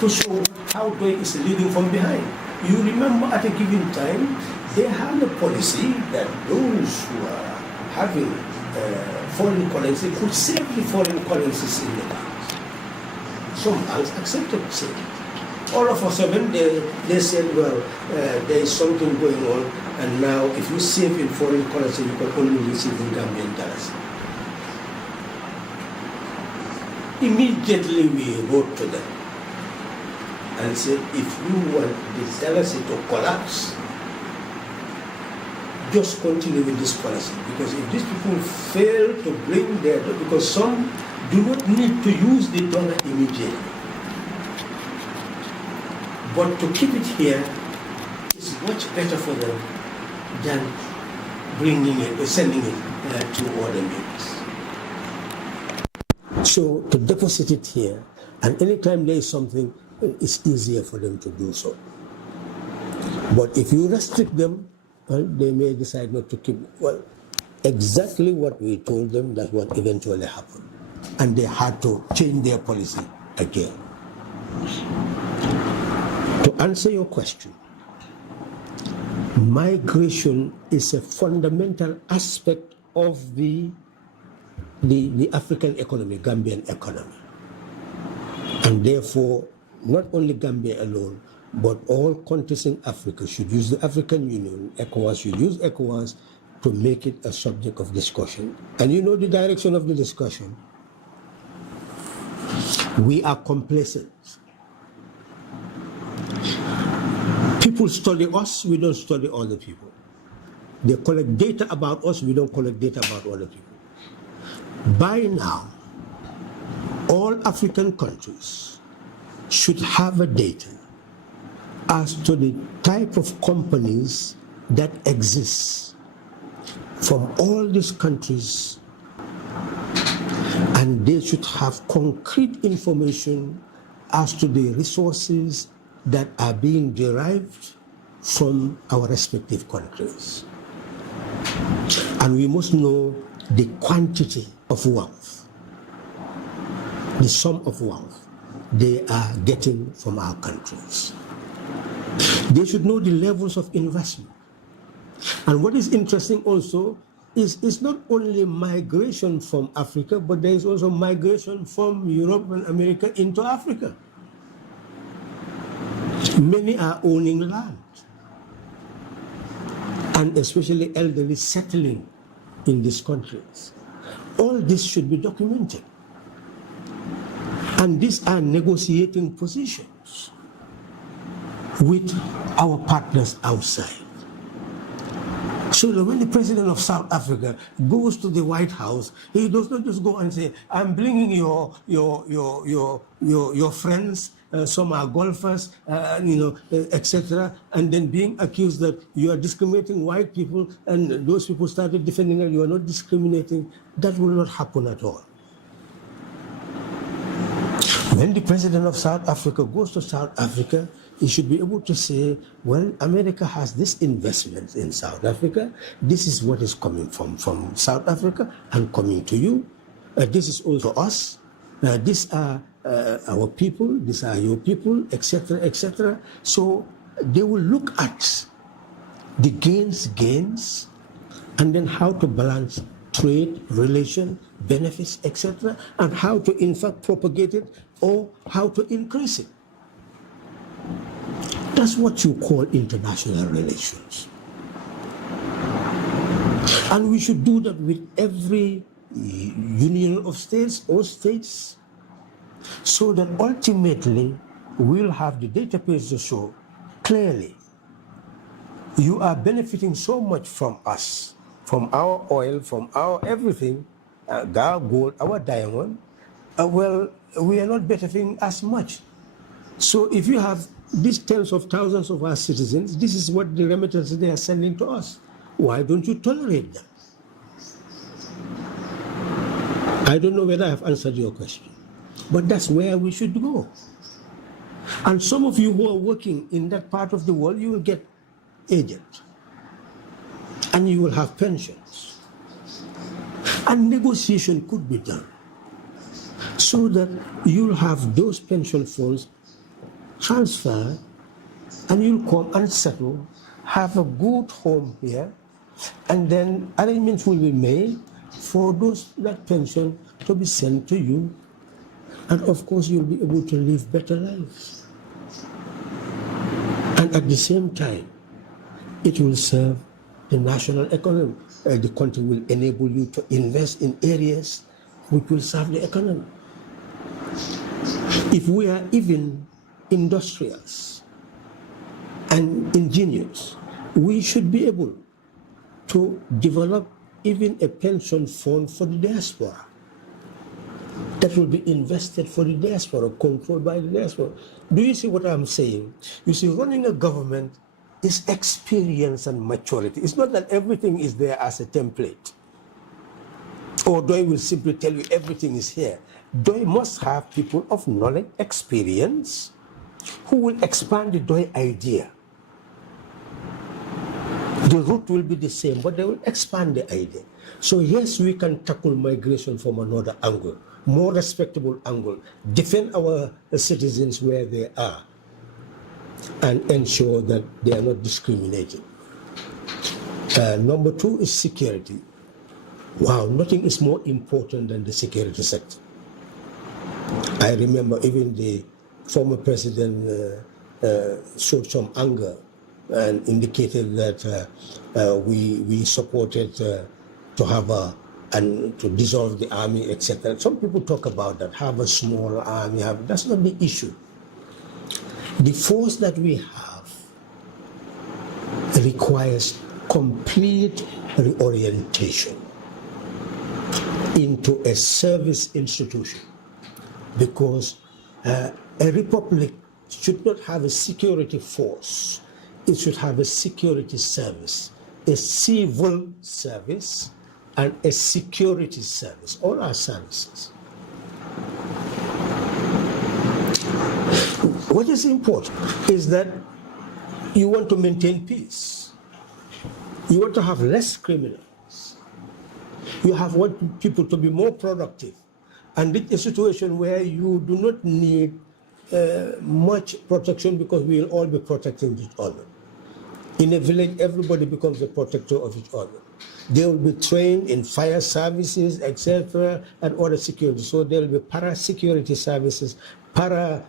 to show how DOI is leading from behind. You remember at a given time, they had a policy that those who are having foreign currency could save the foreign currencies in the banks. Some banks accepted saving. All of a sudden, they said, well, there is something going on, and now if you save in foreign currency, you can only receive in Gambian dollars. Immediately we wrote to them and said, if you want the dollars to collapse, just continue with this policy. Because if these people fail to bring their, because some do not need to use the dollar immediately, but to keep it here is much better for them than bringing it or sending it to other means. So to deposit it here, and anytime there is something, it's easier for them to do so. But if you restrict them, well, they may decide not to keep. Well, exactly what we told them, that's what eventually happened. And they had to change their policy again. To answer your question, migration is a fundamental aspect of the African economy, Gambian economy. And therefore, not only Gambia alone, but all countries in Africa should use the African Union, ECOWAS should use ECOWAS to make it a subject of discussion. And you know the direction of the discussion. We are complacent. People study us, we don't study other people. They collect data about us, we don't collect data about other people. By now, all African countries should have a data as to the type of companies that exist from all these countries, and they should have concrete information as to the resources that are being derived from our respective countries. And we must know the quantity of wealth, the sum of wealth they are getting from our countries. They should know the levels of investment. And what is interesting also is it's not only migration from Africa, but there is also migration from Europe and America into Africa. Many are owning land, and especially elderly settling in these countries. All this should be documented. And these are negotiating positions with our partners outside. So that when the president of South Africa goes to the White House, he does not just go and say, I'm bringing your friends, some are golfers, etc., and then being accused that you are discriminating white people, and those people started defending that you are not discriminating. That will not happen at all. When the president of South Africa goes to South Africa, he should be able to say, well, America has this investment in South Africa. This is what is coming from South Africa and coming to you. This is also us. these are our people, these are your people, etc., etc. So they will look at the gains, and then how to balance trade, relation, benefits, etc., and how to in fact propagate it or how to increase it. That's what you call international relations. And we should do that with every union of states or states, so that ultimately we'll have the database to show clearly you are benefiting so much from us, from our oil, from our everything, our gold, our diamond. Well, we are not benefiting as much. So if you have these tens of thousands of our citizens, this is what the remittances they are sending to us. Why don't you tolerate them? I don't know whether I have answered your question, but that's where we should go. And some of you who are working in that part of the world, you will get agents, and you will have pensions. And negotiation could be done so that you'll have those pension funds transferred, and you'll come and settle, have a good home here, and then arrangements will be made for that pension to be sent to you, and of course you'll be able to live better lives. And at the same time, it will serve the national economy. The country will enable you to invest in areas which will serve the economy. If we are even industrious and ingenious, we should be able to develop even a pension fund for the diaspora that will be invested for the diaspora, controlled by the diaspora. Do you see what I'm saying? You see, running a government is experience and maturity. It's not that everything is there as a template, or DOI will simply tell you everything is here. DOI must have people of knowledge, experience, who will expand the DOI idea. The root will be the same, but they will expand the idea. So yes, we can tackle migration from another angle, more respectable angle, defend our citizens where they are, and ensure that they are not discriminated. Number two is security. Wow, nothing is more important than the security sector. I remember even the former president showed some anger and indicated that we supported to have and to dissolve the army, etc. Some people talk about that, have a small army, that's not the issue. The force that we have requires complete reorientation into a service institution, because a republic should not have a security force. It should have a security service, a civil service, and a security service. All our services. What is important is that you want to maintain peace. You want to have less criminals. You want people to be more productive. And it's a situation where you do not need much protection, because we will all be protecting each other. In a village, everybody becomes a protector of each other. They will be trained in fire services, etc., and other security. So there will be para-security services, fire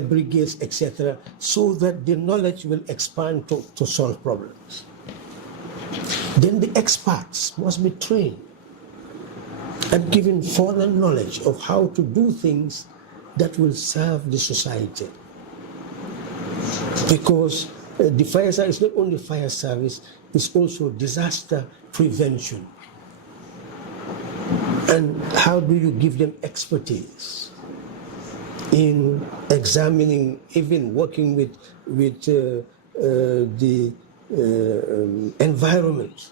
brigades, etc., so that the knowledge will expand to solve problems. Then the experts must be trained and given further knowledge of how to do things that will serve the society. Because the fire service is not only fire service, it's also disaster prevention. And how do you give them expertise in examining, even working with the environment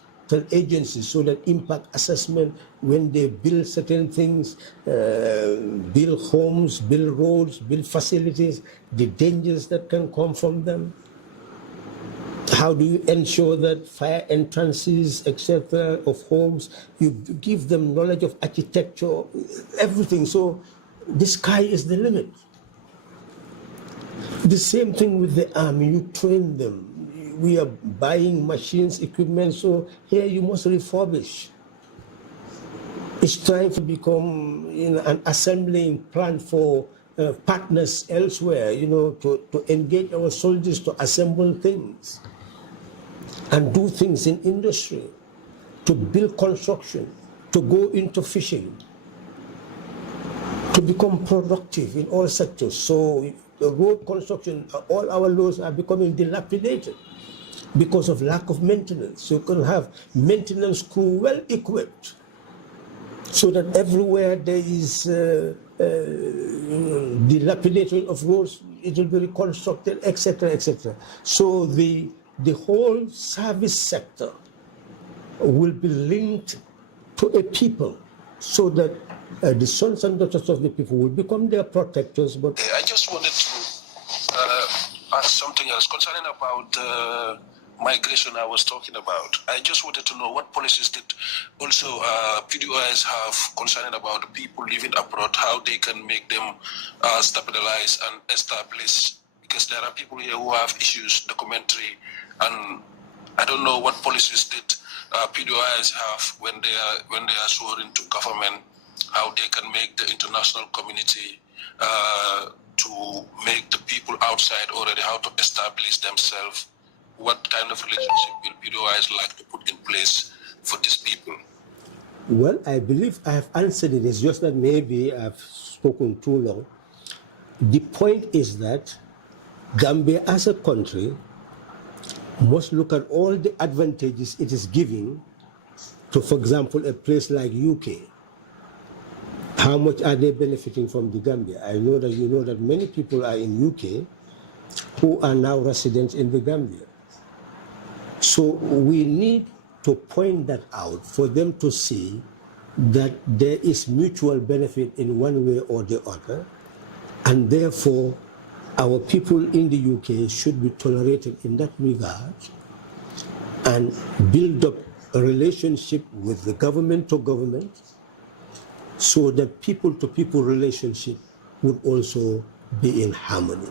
agencies, so that impact assessment, when they build certain things, build homes, build roads, build facilities, the dangers that can come from them. How do you ensure that fire entrances, etc., of homes, you give them knowledge of architecture, everything. So the sky is the limit. The same thing with the army, you train them. We are buying machines, equipment, so here you must refurbish. It's trying to become an assembling plant for partners elsewhere, to engage our soldiers to assemble things and do things in industry, to build construction, to go into fishing, to become productive in all sectors. So the road construction, all our roads are becoming dilapidated because of lack of maintenance. You can have maintenance crew well equipped so that everywhere there is dilapidation of roads, it will be reconstructed, etc., etc. So the whole service sector will be linked to a people so that the sons and daughters of the people will become their protectors. But I just wanted to ask something else concerning about migration I was talking about. I just wanted to know what policies did also PDOIS have concerning about the people living abroad, how they can make them stabilize and establish, because there are people here who have issues, documentary, and I don't know what policies did PDOIS have when they are sworn into government, how they can make the international community to make the people outside already how to establish themselves. What kind of relationship will PDOIS like to put in place for these people? Well, I believe I have answered it. It's just that maybe I've spoken too long. The point is that Gambia as a country must look at all the advantages it is giving to, for example, a place like UK. How much are they benefiting from the Gambia? I know that you know that many people are in UK who are now residents in the Gambia. So we need to point that out for them to see that there is mutual benefit in one way or the other, and therefore our people in the UK should be tolerated in that regard and build up a relationship with the government to government so that people to people relationship would also be in harmony.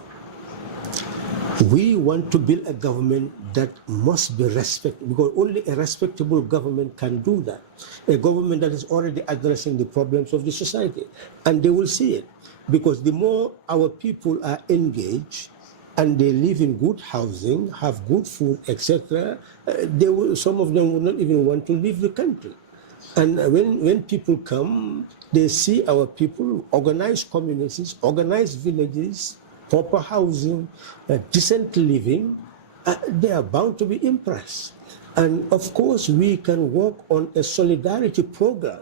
We want to build a government that must be respected, because only a respectable government can do that. A government that is already addressing the problems of the society. And they will see it, because the more our people are engaged and they live in good housing, have good food, etc., some of them will not even want to leave the country. And when people come, they see our people, organized communities, organized villages, proper housing, decent living, they are bound to be impressed. And of course, we can work on a solidarity program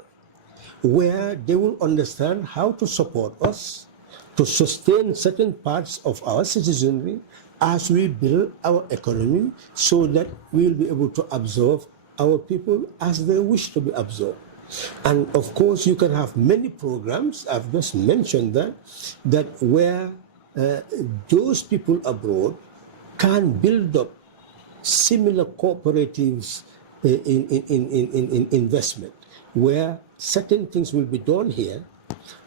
where they will understand how to support us, to sustain certain parts of our citizenry as we build our economy so that we will be able to absorb our people as they wish to be absorbed. And of course, you can have many programs, I've just mentioned that where those people abroad can build up similar cooperatives in investment, where certain things will be done here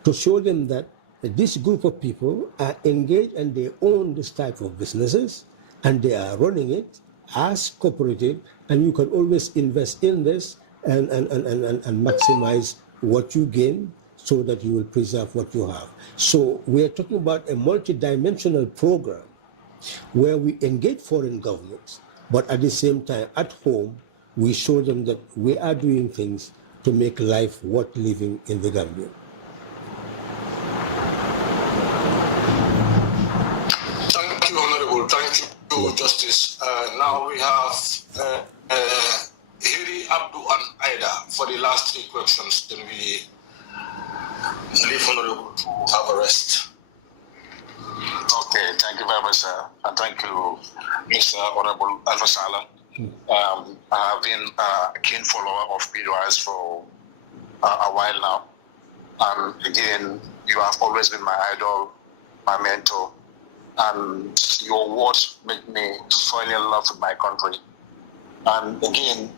to show them that this group of people are engaged and they own this type of businesses and they are running it as cooperative, and you can always invest in this and maximize what you gain so that you will preserve what you have. So we are talking about a multidimensional program where we engage foreign governments, but at the same time, at home, we show them that we are doing things to make life worth living in the Gambia. Thank you, Honorable. Thank you, Justice. Now we have Hiri, Abdu, and Aida for the last three questions. Then we leave Honorable to have a rest. Okay, thank you very much, sir. And thank you, Mr. Honorable Alpha Sala. I have been a keen follower of PDOIS for a while now. And again, you have always been my idol, my mentor. and your words make me fall in love with my country. And again,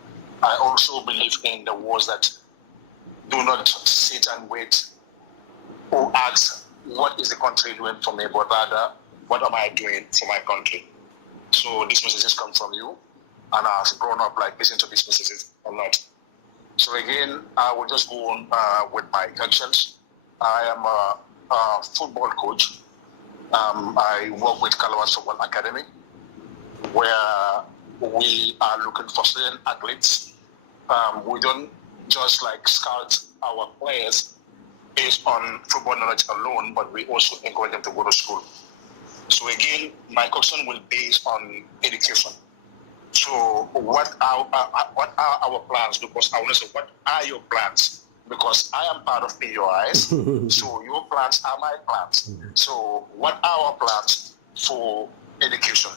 I also believe in the words that do not sit and wait or ask, what is the country doing for me, but rather, what am I doing for my country? So these messages come from you, and I've grown up like listening to these messages a lot. So again, I will just go on with my actions. I am a football coach. I work with Calawas Football Academy, where we are looking for certain athletes. We don't just like scout our players based on football knowledge alone, but we also encourage them to go to school. So again, my question will be based on education. So what are our plans? Because I want to say, what are your plans? Because I am part of PDOIS, so your plans are my plans. So what are our plans for education?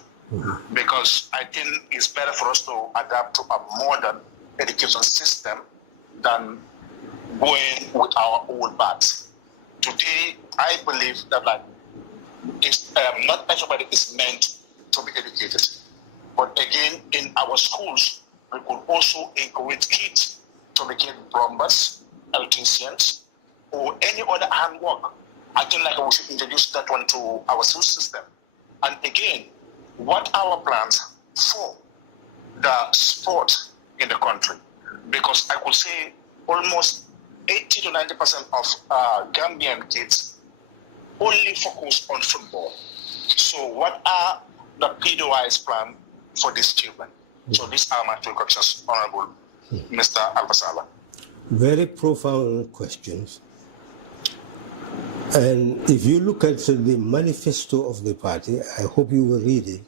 Because I think it's better for us to adapt to a modern education system than going with our old paths. Today, I believe that like it's, not everybody is meant to be educated. But again, in our schools, we could also encourage kids to become plumbers, electricians, or any other handwork. I think like we should introduce that one to our school system. And again, what are our plans for the sport in the country? Because I could say almost 80 to 90% of Gambian kids only focus on football. So what are the PDOIS plan for these children? So these are my two questions, Honorable Mr. Albasala. Very profound questions. And if you look at the manifesto of the party, I hope you will read it,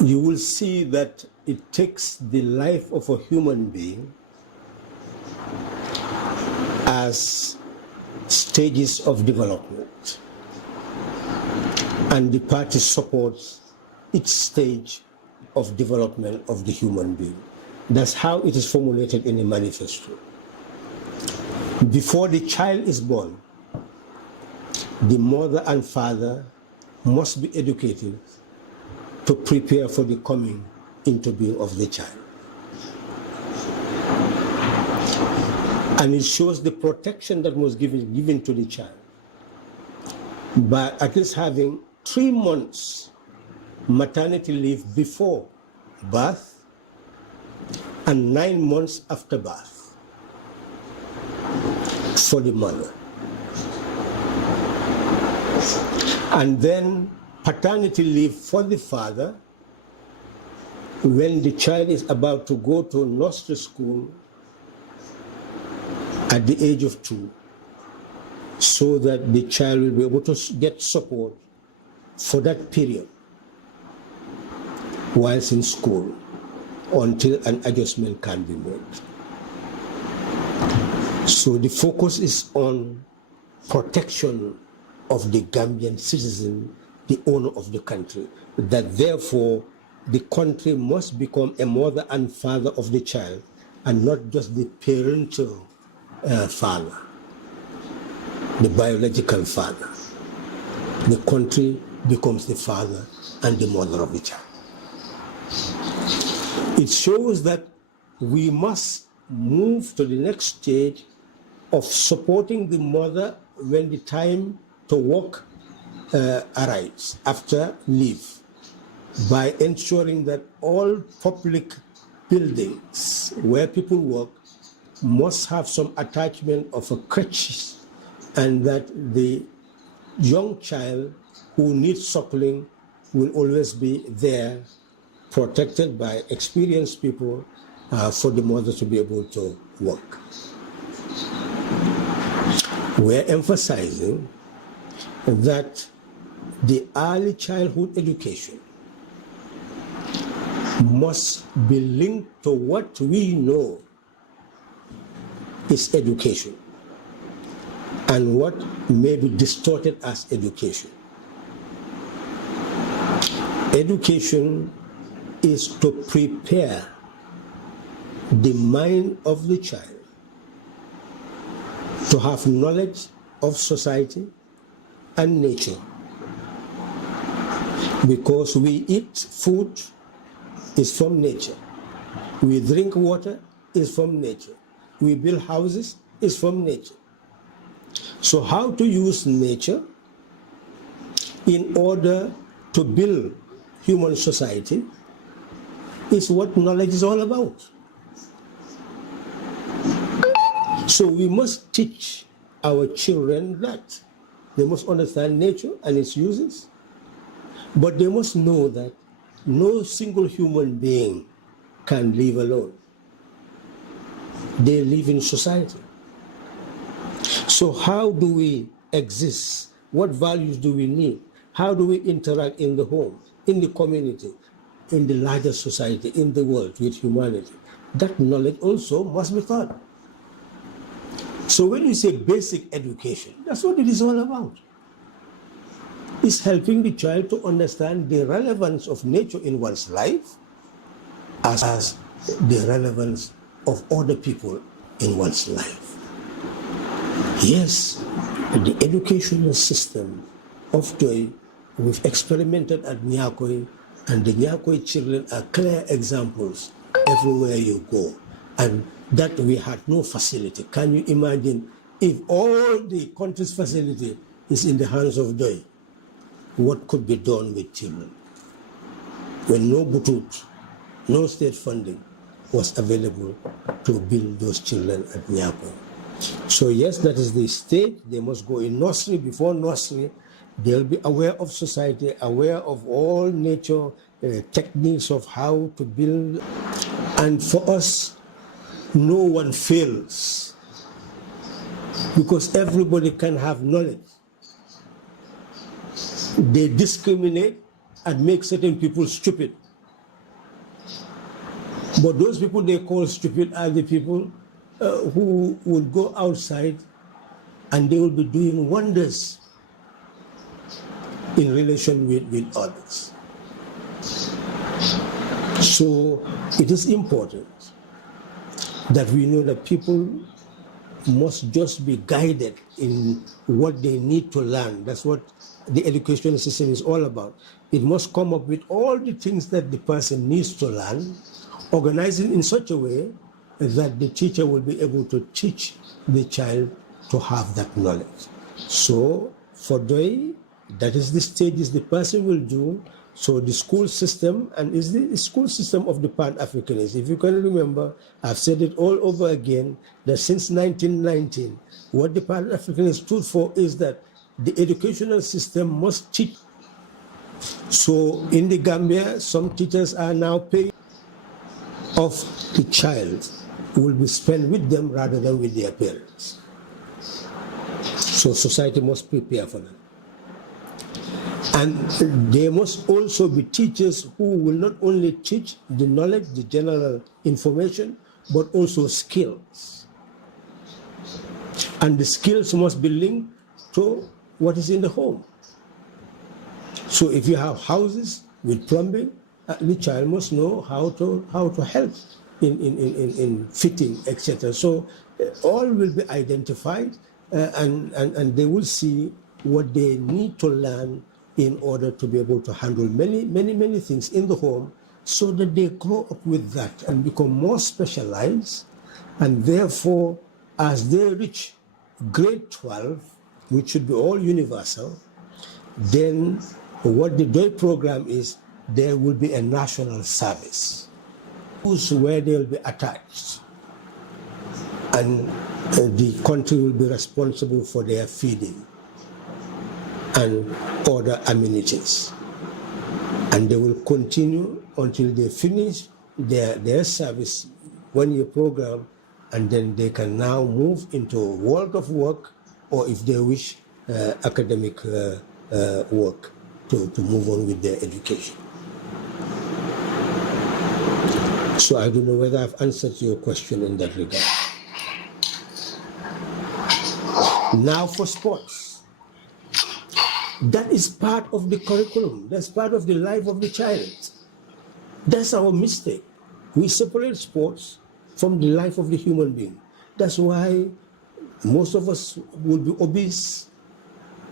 you will see that it takes the life of a human being as stages of development. And the party supports each stage of development of the human being. That's how it is formulated in the manifesto. Before the child is born, the mother and father must be educated to prepare for the coming into being of the child. And it shows the protection that was given to the child by at least having 3 months maternity leave before birth and 9 months after birth for the mother. And then paternity leave for the father when the child is about to go to nursery school at the age of 2, so that the child will be able to get support for that period whilst in school until an adjustment can be made. So the focus is on protection of the Gambian citizen, the owner of the country, that therefore the country must become a mother and father of the child and not just the parental father, the biological father. The country becomes the father and the mother of the child. It shows that we must move to the next stage of supporting the mother when the time to work arrives after leave, by ensuring that all public buildings where people work must have some attachment of a crèche, and that the young child who needs suckling will always be there, protected by experienced people for the mother to be able to work. We're emphasizing that the early childhood education must be linked to what we know is education and what may be distorted as education. Education is to prepare the mind of the child to have knowledge of society and nature Because we eat food is from nature. We drink water is from nature. We build houses is from nature. So how to use nature in order to build human society is what knowledge is all about. So we must teach our children that. They must understand nature and its uses, but they must know that no single human being can live alone. They live in society. So how do we exist? What values do we need? How do we interact in the home, in the community, in the larger society, in the world with humanity? That knowledge also must be taught. So when you say basic education, that's what it is all about. It's helping the child to understand the relevance of nature in one's life as the relevance of other people in one's life. Yes, the educational system of Doi, we've experimented at Nyakoi, and the Nyakoi children are clear examples everywhere you go. And that we had no facility. Can you imagine if all the country's facility is in the hands of Doi? What could be done with children? When no butut, no state funding was available to build those children at Nyakoi. So yes, that is the stage. They must go in nursery. Before nursery, they'll be aware of society, aware of all nature techniques of how to build. And for us, no one fails because everybody can have knowledge. They discriminate and make certain people stupid. But those people they call stupid are the people who will go outside and they will be doing wonders in relation with others. So it is important that we know that people must just be guided in what they need to learn. That's what the education system is all about. It must come up with all the things that the person needs to learn, organize it in such a way that the teacher will be able to teach the child to have that knowledge. So for Doi, that is the stages the person will do. So the school system, and is the school system of the Pan-Africanists. If you can remember, I've said it all over again, that since 1919, what the Pan-Africanists stood for is that the educational system must teach. So in the Gambia, some teachers are now paying off the child who will be spent with them rather than with their parents. So society must prepare for that. And there must also be teachers who will not only teach the knowledge, the general information, but also skills. And the skills must be linked to what is in the home. So if you have houses with plumbing, the child must know how to help in fitting, etc. So all will be identified and they will see what they need to learn in order to be able to handle many things in the home, so that they grow up with that and become more specialized. And therefore, as they reach grade 12, which should be all universal, then what the DOI program is, there will be a national service where they will be attached, and the country will be responsible for their feeding and other amenities. And they will continue until they finish their service 1-year program, and then they can now move into a world of work, or if they wish, academic work to move on with their education. So I don't know whether I've answered your question in that regard. Now for sports. That is part of the curriculum. That's part of the life of the child. That's our mistake. We separate sports from the life of the human being. That's why most of us will be obese,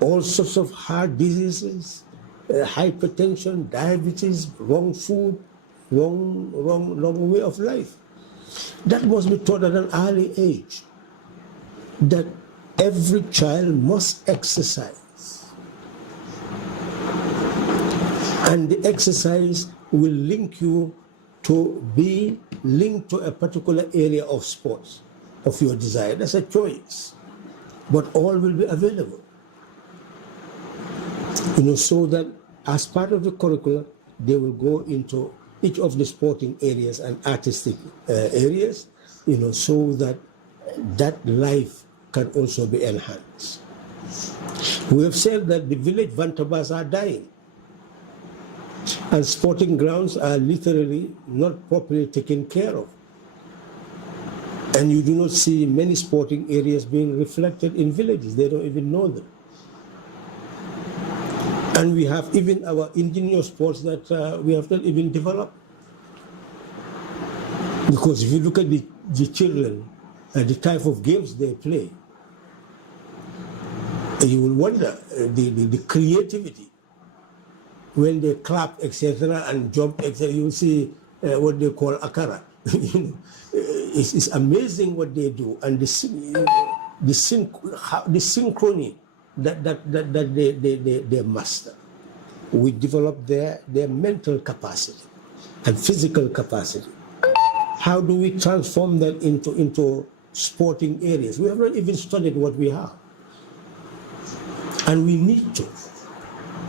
all sorts of heart diseases, hypertension, diabetes, wrong food, wrong way of life. That must be taught at an early age, that every child must exercise. And the exercise will link you to be linked to a particular area of sports of your desire. That's a choice, but all will be available. So that as part of the curriculum, they will go into each of the sporting areas and artistic areas, so that life can also be enhanced. We have said that the village vantabas are dying, and sporting grounds are literally not properly taken care of. And you do not see many sporting areas being reflected in villages. They don't even know them. And we have even our indigenous sports that we have not even developed. Because if you look at the children and the type of games they play, you will wonder the creativity. When they clap, etc., and jump, etc., you will see what they call akara. It's amazing what they do, and the synchrony that they master. We develop their mental capacity and physical capacity. How do we transform that into sporting areas? We have not even studied what we have. And we need to.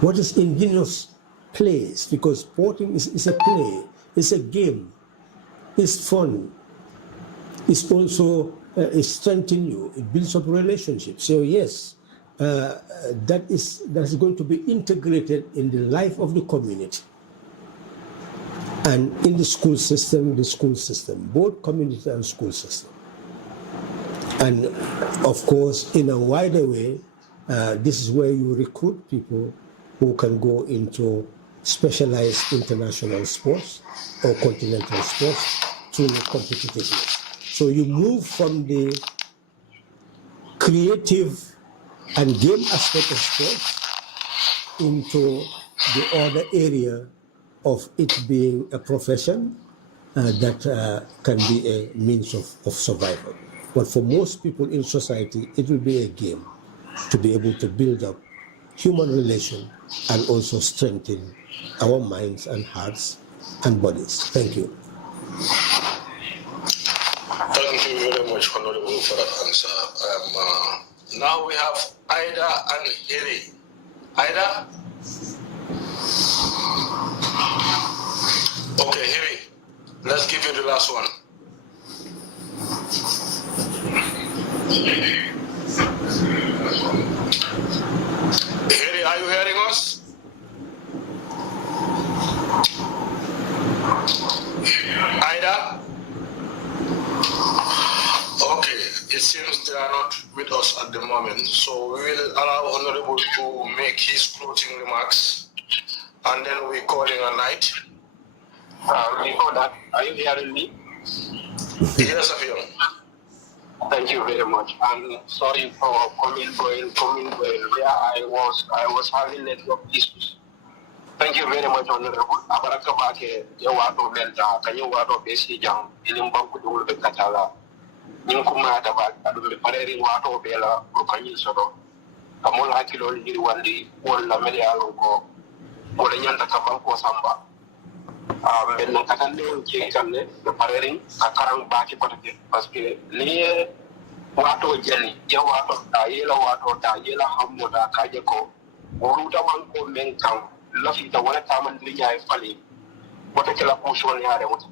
What is indigenous plays? Because sporting is a play, it's a game, it's fun. It's also, it strengthens you, it builds up relationships. So yes, that is going to be integrated in the life of the community. And in the school system, both community and school system. And of course, in a wider way, this is where you recruit people who can go into specialized international sports or continental sports through competitiveness. So you move from the creative and game aspect of sports into the other area of it being a profession that can be a means of survival. But for most people in society, it will be a game to be able to build up human relation and also strengthen our minds and hearts and bodies. Thank you. Thank you very much, Honorable, for that answer. Now we have Ida and Hiri. Ida? Okay, Hiri, let's give you the last one. Hiri, are you hearing us? Ida? Okay, it seems they are not with us at the moment, so we will allow Honorable to make his closing remarks, and then we call in a night. Before that, are you hearing me? Yes, I feel. Thank you very much. I'm sorry for coming where I was having network issues. Thank you very much, Honorable. Abaraka bake yawato belta kanyawato besi jam ilimbanku dulu bekatala. Ninkuma tabak adu pareri wato bela bukanyi sodo. Kamola hakilo liri wandi wala mele alongo. Wala nyanta kabanko samba. Benna katande ke kanne pareri akarang baki patake parce que liye wato jeli ya wato da yela hamoda kaje ko woruta man ko men kan lafita wala taman linya e fali wata kala pushon yaare wata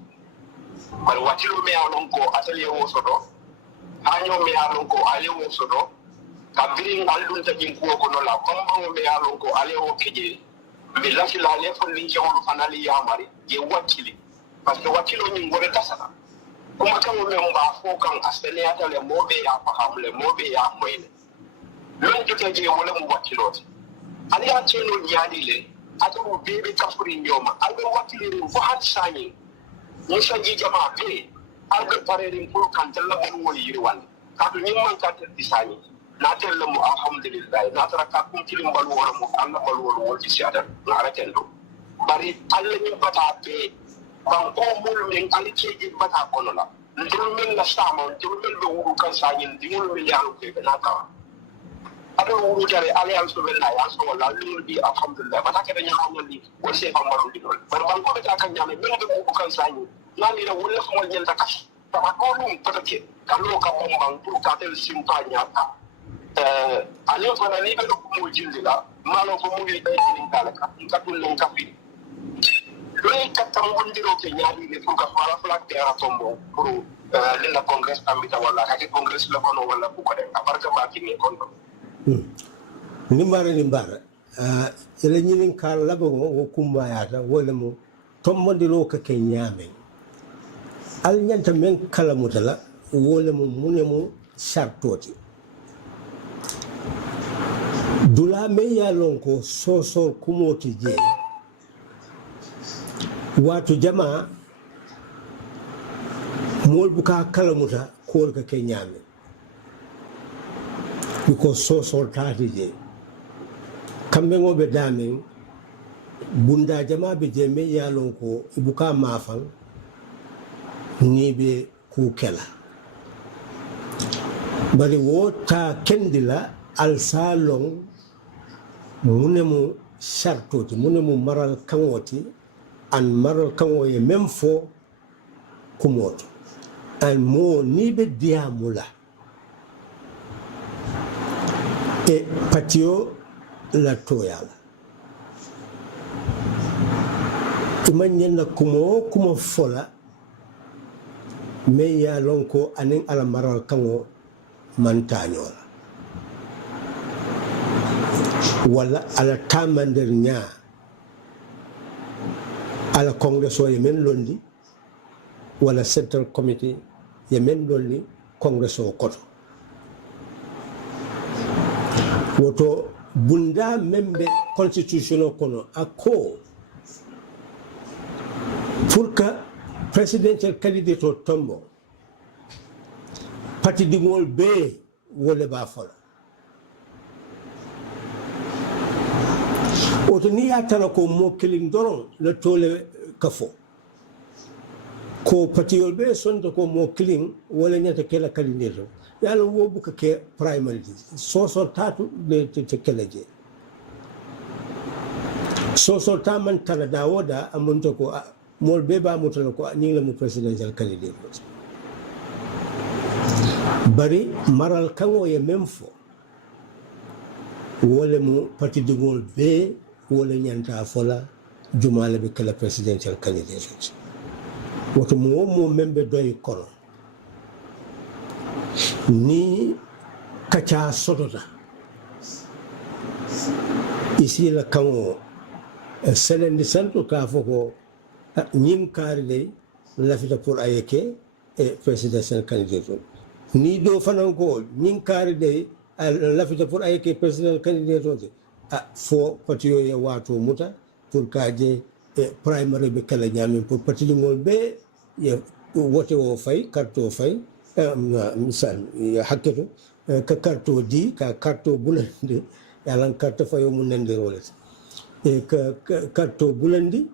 bar watilo me alon ko atelier wo sodo hanyo me alon ko ale wo sodo kabiri ngaldun ta jinko ko no la kombo me alon ko ale wo keje mi lafi la le fon linje won fanali yamari je watili parce que watilo ni ngore tasana kuma kan me mba fo kan asene atale mobe ya fahamle mobe ya moyne lon jote je wala mu watiloti ali ya cheno nyadile ata mo bebe kafuri nyoma albe watili fo hat sani ni sanji jama be albe pareri pour kan tella mo yiri wan kadu ni man ka tisani natel mu alhamdulillah na tara ka kun tilim balu wala mu Allah balu wala wonti siata na ratendo bari Allah ni bata be ban ko mul min alike ji bata kono la ndul min na sama ndul min do wuru kan sa yin ndul min ya ke na ka ado wuru jare alliance be la ya so wala lul bi alhamdulillah bata ke nya hawo ni wo se fa maru di dol ban ban ko ta kan nyame min do wuru kan sa yin na ni da wala ko nyel ta kas ta ko lum pata ke kalo ka mo ban pour ka tel simpanya ta ale fana ni bɛ kuma jindi la malo ko mu yi dai ni kala ka tun non ka fi le ka tamon diro ke nyaari le pour ka fara flag de ara tombo pour le la congress tambita wala ka ke congress la kono wala ko de aparka ba ki ni kono ni mbara ele nyinin kala la go kumba yata wala mu tombo diro ka ke nyaame al nyanta men kala mutala wala mu munemu sartoti dula me ya lonko soso kumoti je watu jama mol buka kalamuta ko ka ke nyame because soso tati je kambe ngobe dame bunda jama be je me ya lonko buka mafan ni be ku kela bari wota kendila al salon munemu shartoti munemu maral kangoti an maral kango ye même fo kumoto an mo ni be diamula e patio la toyala imanyena kumo fola me ya lonko anen ala maral kango mantañola wala ala tamander nya ala congress o yemen londi wala central committee yemen londi congress o koto woto bunda membe constitutional kono ako pour que presidential candidate o tombo parti dingol be wole ba fola oto ni yatana ko mo killing doron le tole kafo ko patiyol be sonto ko mo killing wala nyata kela kalineto yalla wo buka ke primary so tatu de te kelaje so taman tala dawoda amunto ko mol be ba mutala ko ni la mu presidential candidate bari maral kango ye memfo wala mu parti dingol be wala nyanta fola jumala be kala presidential candidate woto mo membe doy kono ni kacha sodota ici la kango selendi santo ka foko nyim karle lafita pour ayeke e presidential candidate ni do fananko nyim karle lafita pour ayeke presidential candidate fo patio ye wato muta pour kaje primary be kala nyami pour patio ngol be ye wote o fay carte fay misal ya hakketo ka carte di ka carte bulande yalan carte fayo mun nende rolet e ka carte bulandi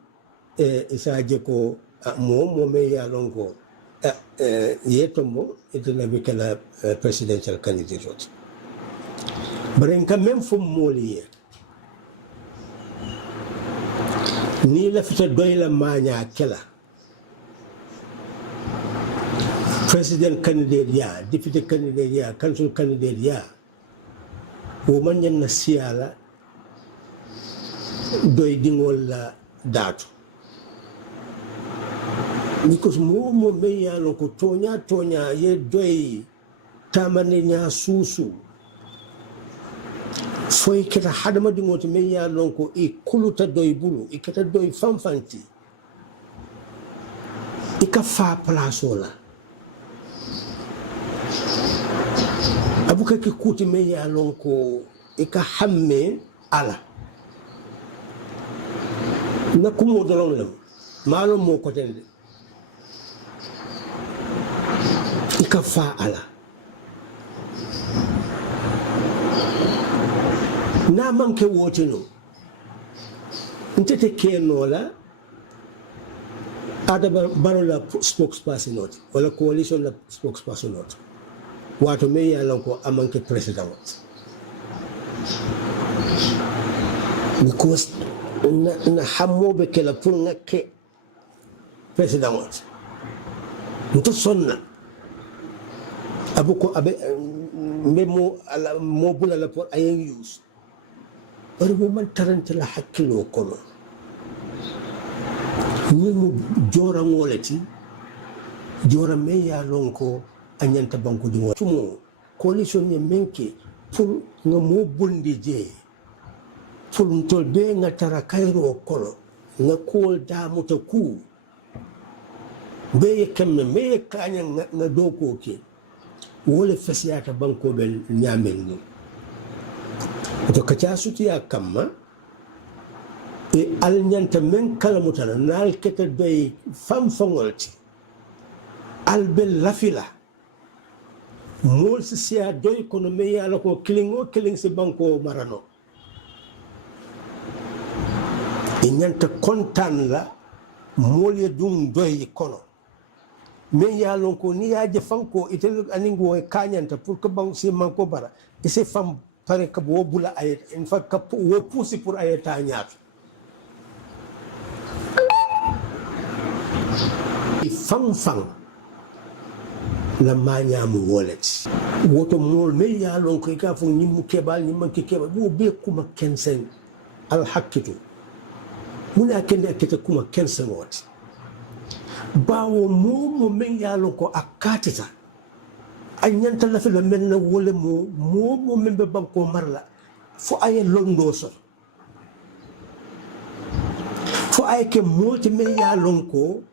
isaje ko mo me yalon ko yetombo etena be kala presidential candidate baren ka même fo molier ni la fita doyla maña kela president candidate ya deputy candidate ya council candidate ya o manyan na siyala doy dingol la datu because mo me ya lo ko tonya ye doy tamane nya susu foy keta hadama dingoto men ya lon ko e kuluta doy bulu e keta doy fanfanti e ka fa place la abuka ki kuti men ya lon ko e ka hamme ala na kumo dolon lam malo mo ko tende e ka fa ala na manke wotino ntete kenola ada barola spokesperson not wala coalition la spokesperson not wato me yalla ko amanke president because na hammobe kala pour ngake president nto sonna abuko abe memo ala mo bula la pour ayen use bari mo man tarante la hakkilo kono ni mu jora ngolati jora me ya lonko anyanta banko di ngo tumo coalition ne menke pour nga mo bundi je pour ntol be nga tara kayro kono nga kol da muta ku be kemme me kanya nga doko ke wole fasiyata banko be nyamel ni to kacha suti ya kamma e alnyanta men kala mutana nal kete be fam fongolti albel lafila mol siya doy kono me yala ko killing se banko marano e nyanta kontan la mol ye dum doy kono me yalon ko ni yaje fanko itel aningo e kanyanta pour que bank se manko bara e se fam pare ka bo bula ay en fa ka wo poussi pour ay ta ñaatu fang la mañamu wolet woto mol me yalon ko ka fu ñim kebal ñim manki kebal bo be kuma kensen al hakitu muna kende kete kuma kensen wot bawo momo men yalon ko akatita anyanta la fi la men wole momo men be banko marla fo ay londo so fo ay ke moti men yalon ko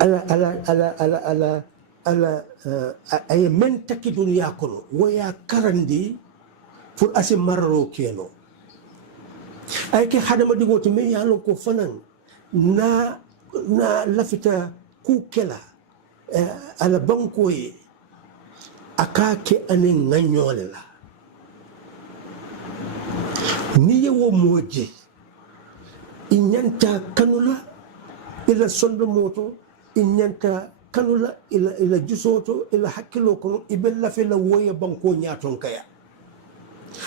ala ay men takki dunya kono waya karandi pour asi marro keno ay ke hadama digoti men yalon ko fanan na lafita kukela ala banko ye akake anen nganyole la ni yewo moje inyanta kanula ila sondo moto inyanta kanula ila jusoto ila hakilo kono ibella fe la woye banko nyaton kaya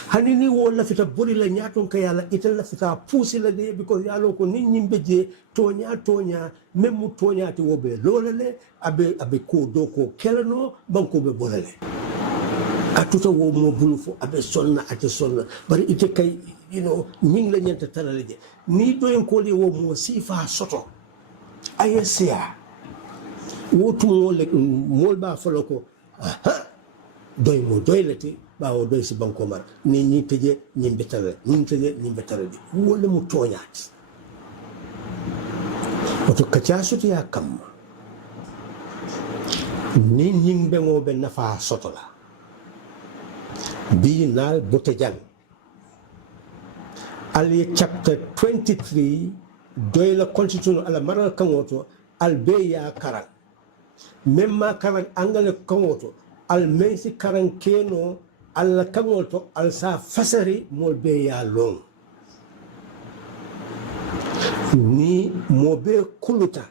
hanini wo la fita bori la nyaton kaya la itel la fita pusi la de because yalo ko nin nyimbe je tonya memu tonya ti wobe lolale abe ko doko kelano banko be bolale atuta wo mo bulufo abe sonna ate sonna bari ite kay ning la nyanta talale je ni doyen ko li wo mo sifa soto ayesia wotu mol ba foloko doy mo doylati bawo doy si banko mar ni teje nyimbe tare di wole mu toñati oto kacha suti ya kam ni nyimbe mo be nafa sotola bi nal botejan ali chapter 23 doy la constitution ala maral kangoto al be ya karan memma karan angale kangoto al mensi karan keno alla kangoto al sa fasari mol be ya long ni mo be kuluta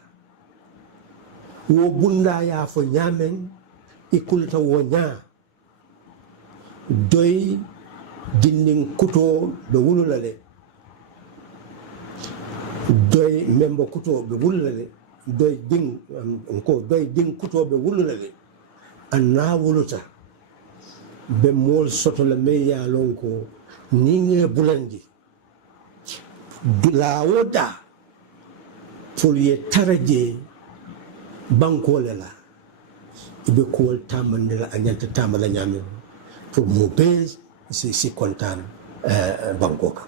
wo bunda ya fo nyamen e kuluta wo nya doy dindin kuto be wululale doy membo kuto be wululale doy ding kuto be wululale anna wuluta be mol soto la me ya lonko ni nge bulandi la woda pour ye taraje banko la be ko tamande la anyanta tamala nyame pour mo base si kontan banko ka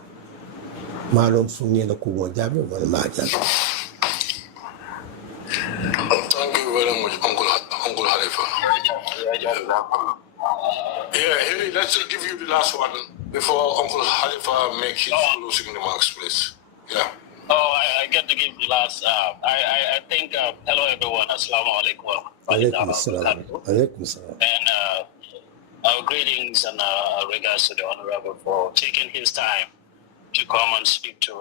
malom funni la ko jabe wala ma jabe. Thank you very much, Uncle Halifa. Yeah, Harry, let's give you the last one before Uncle Halifa makes his closing remarks, please. Yeah. Oh, I get to give the last. I think, hello everyone, assalamu alaikum. Alaikum assalam. And Our greetings and regards to the Honorable for taking his time to come and speak to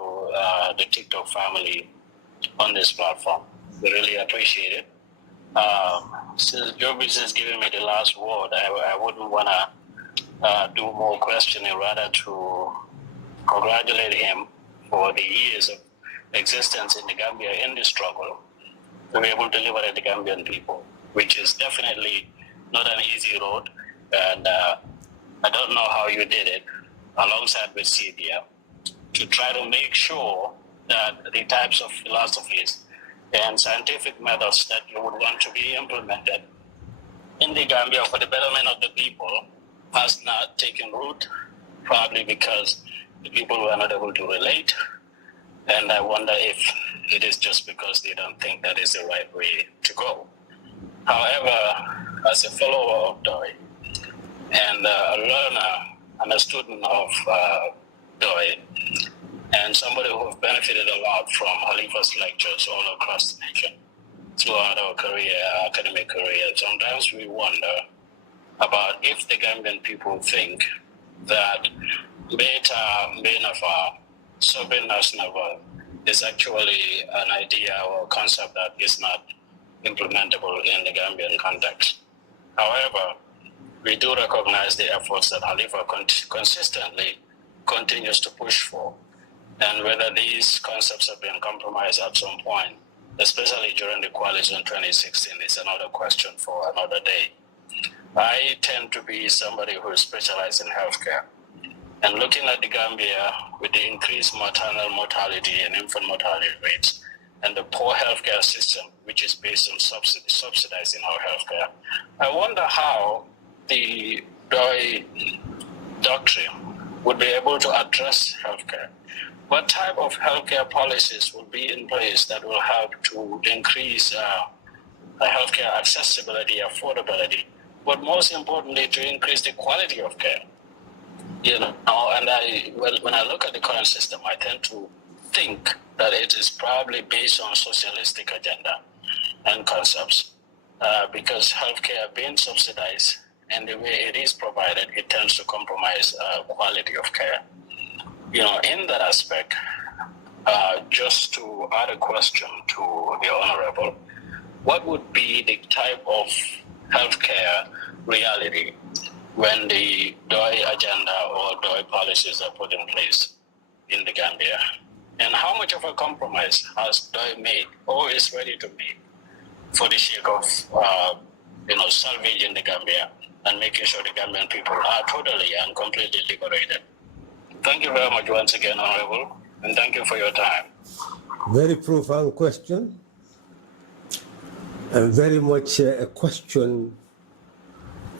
the TikTok family on this platform. We really appreciate it. Since Jovis is giving me the last word, I wouldn't want to do more questioning, rather to congratulate him for the years of existence in the Gambia in the struggle to be able to deliver to the Gambian people, which is definitely not an easy road. And I don't know how you did it alongside with CBA to try to make sure that the types of philosophies and scientific methods that you would want to be implemented in the Gambia for the betterment of the people has not taken root, probably because the people were not able to relate. And I wonder if it is just because they don't think that is the right way to go. However, as a follower of DOI and a learner and a student of DOI, and somebody who has benefited a lot from Khalifa's lectures all across the nation throughout our career, academic career, sometimes we wonder about if the Gambian people think that Beta Benafa, Sobin Nasnava, is actually an idea or concept that is not implementable in the Gambian context. However, we do recognize the efforts that Khalifa consistently continues to push for. And whether these concepts have been compromised at some point, especially during the coalition in 2016, is another question for another day. I tend to be somebody who is specialized in healthcare. And looking at the Gambia with the increased maternal mortality and infant mortality rates and the poor healthcare system, which is based on subsidizing our healthcare, I wonder how the DOI doctrine would be able to address healthcare. What type of healthcare policies will be in place that will help to increase healthcare accessibility, affordability, but most importantly, to increase the quality of care? And when I look at the current system, I tend to think that it is probably based on socialistic agenda and concepts, because healthcare being subsidized and the way it is provided, it tends to compromise quality of care. In that aspect, just to add a question to the Honorable, what would be the type of healthcare reality when the DOI agenda or DOI policies are put in place in the Gambia? And how much of a compromise has DOI made or is ready to make for the sake of salvaging the Gambia and making sure the Gambian people are totally and completely liberated? Thank you very much once again, Honorable, and thank you for your time. Very profound question, and very much a question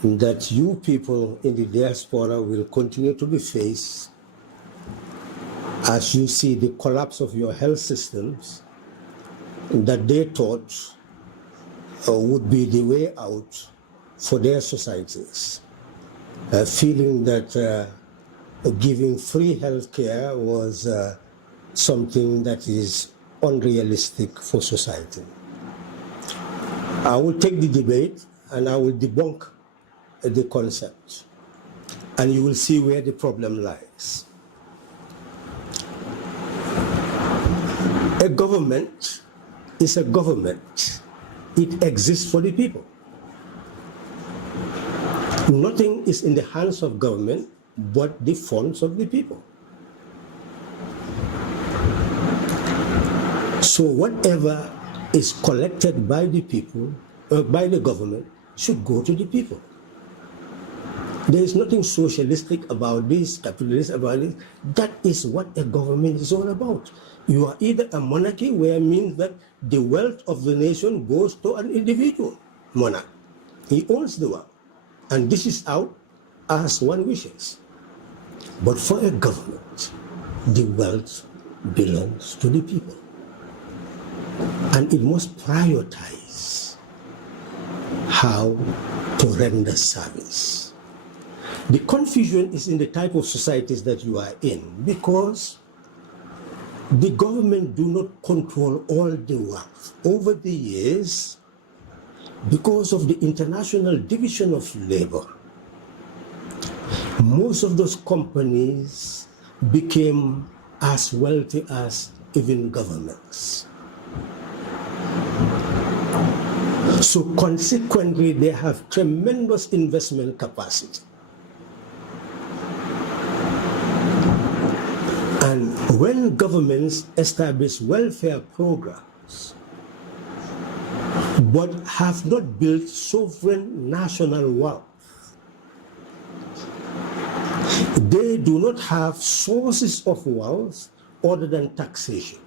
that you people in the diaspora will continue to be faced as you see the collapse of your health systems that they thought would be the way out for their societies, feeling that giving free health care was something that is unrealistic for society. I will take the debate and I will debunk the concept, and you will see where the problem lies. A government is a government. It exists for the people. Nothing is in the hands of government but the funds of the people. So whatever is collected by the people, by the government, should go to the people. There is nothing socialistic about this, capitalist about this. That is what a government is all about. You are either a monarchy, where it means that the wealth of the nation goes to an individual monarch. He owns the wealth. And this is out as one wishes. But for a government, the wealth belongs to the people. And it must prioritize how to render service. The confusion is in the type of societies that you are in, because the government do not control all the wealth. Over the years, because of the international division of labor, most of those companies became as wealthy as even governments. So consequently, they have tremendous investment capacity. And when governments establish welfare programs, but have not built sovereign national wealth, they do not have sources of wealth other than taxation.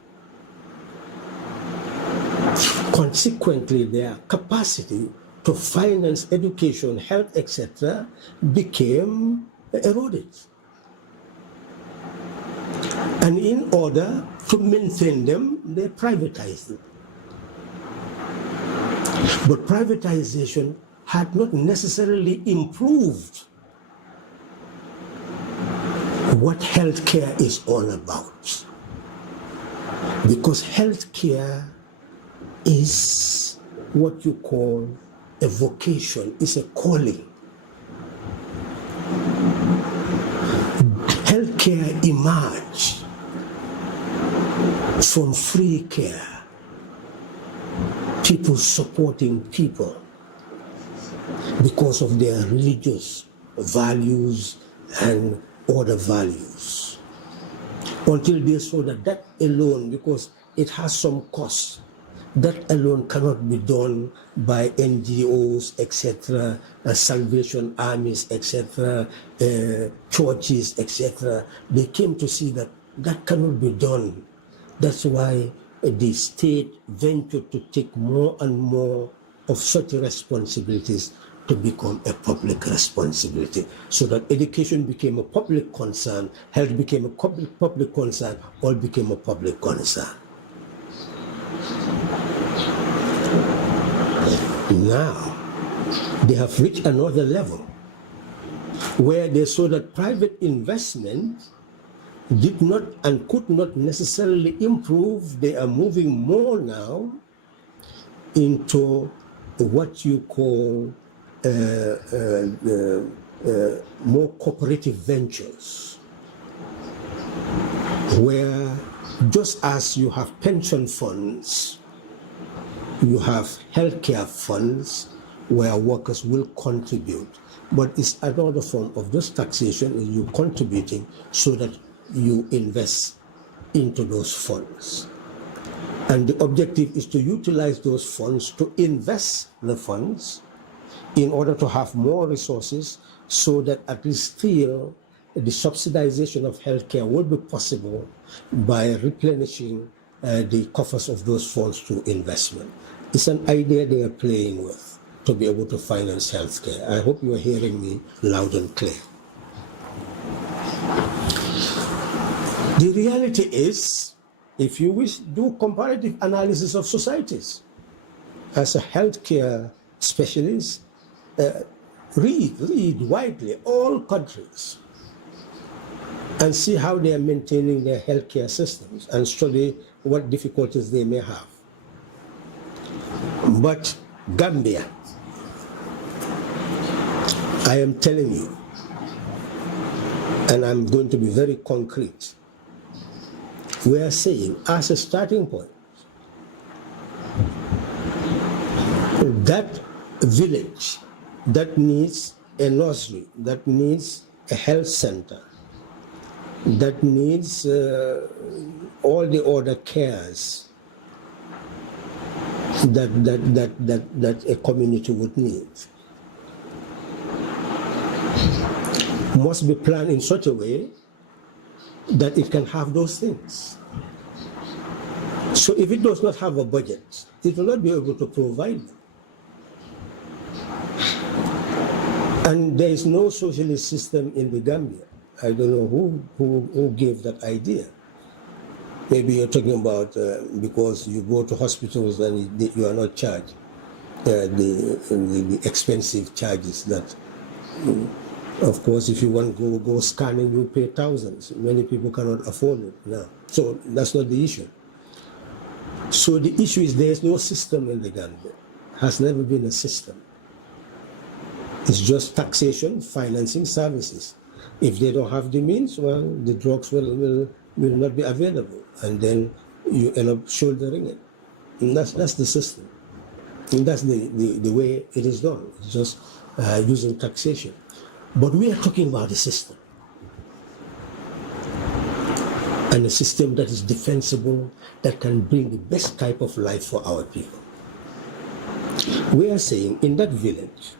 Consequently, their capacity to finance education, health, etc., became eroded. And in order to maintain them, they privatized them. But privatization had not necessarily improved what healthcare is all about. Because healthcare is what you call a vocation, is a calling. Healthcare emerged from free care, people supporting people because of their religious values and other values, until they saw that that alone, because it has some cost, that alone cannot be done by NGOs, etc., Salvation Armies, etc., churches, etc. They came to see that that cannot be done. That's why the state ventured to take more and more of such responsibilities to become a public responsibility, so that education became a public concern, health became a public concern, all became a public concern. Now, they have reached another level where they saw that private investment did not and could not necessarily improve. They are moving more now into what you call more cooperative ventures, where just as you have pension funds, you have healthcare funds where workers will contribute, but it's another form of this taxation, is you contributing so that you invest into those funds. And the objective is to utilize those funds to invest the funds in order to have more resources, so that at least still the subsidization of healthcare will be possible by replenishing the coffers of those funds through investment. It's an idea they are playing with to be able to finance healthcare. I hope you are hearing me loud and clear. The reality is, if you wish, do comparative analysis of societies. As a healthcare specialist, read widely all countries and see how they are maintaining their healthcare systems and study what difficulties they may have. But Gambia, I am telling you, and I'm going to be very concrete, we are saying as a starting point that village that needs a nursery, that needs a health center, that needs all the other cares that a community would need, must be planned in such a way that it can have those things. So if it does not have a budget, it will not be able to provide them. And there is no socialist system in the Gambia. I don't know who gave that idea. Maybe you're talking about because you go to hospitals and you are not charged the expensive charges that, of course, if you want to go scanning, you pay thousands. Many people cannot afford it now. So that's not the issue. So the issue is there is no system in the Gambia. Has never been a system. It's just taxation, financing services. If they don't have the means, well, the drugs will not be available, and then you end up shouldering it. And that's the system. And that's the way it is done. It's just using taxation. But we are talking about a system. And a system that is defensible, that can bring the best type of life for our people. We are saying in that village,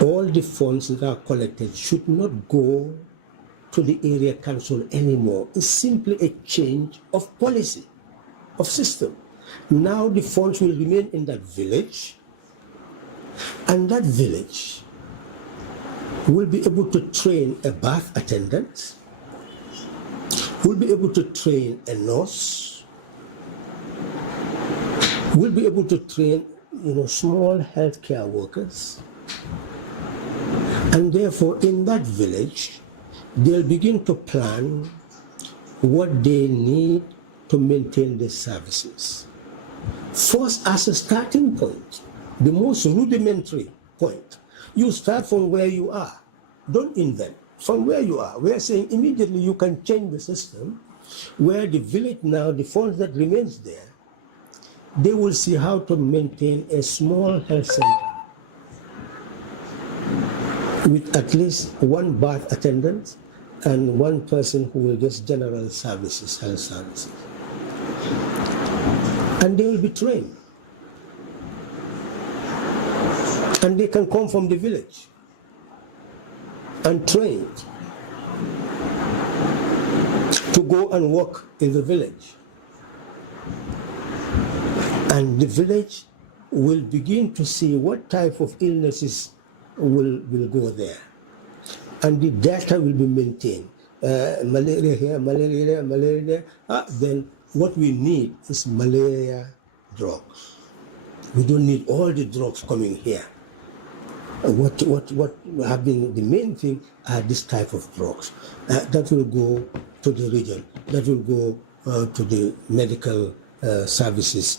all the funds that are collected should not go to the area council anymore. It's simply a change of policy, of system. Now the funds will remain in that village, and that village will be able to train a bath attendant, will be able to train a nurse, will be able to train, small healthcare workers. And therefore, in that village, they'll begin to plan what they need to maintain the services. First, as a starting point, the most rudimentary point, you start from where you are. Don't invent. From where you are. We are saying immediately you can change the system where the village now, the funds that remains there, they will see how to maintain a small health center with at least one bath attendant and one person who will just general services, health services. And they will be trained. And they can come from the village and trained to go and work in the village. And the village will begin to see what type of illnesses will go there. And the data will be maintained. Malaria here, malaria there. Then what we need is malaria drugs. We don't need all the drugs coming here. What have been the main thing are this type of drugs. That will go to the region. That will go to the medical services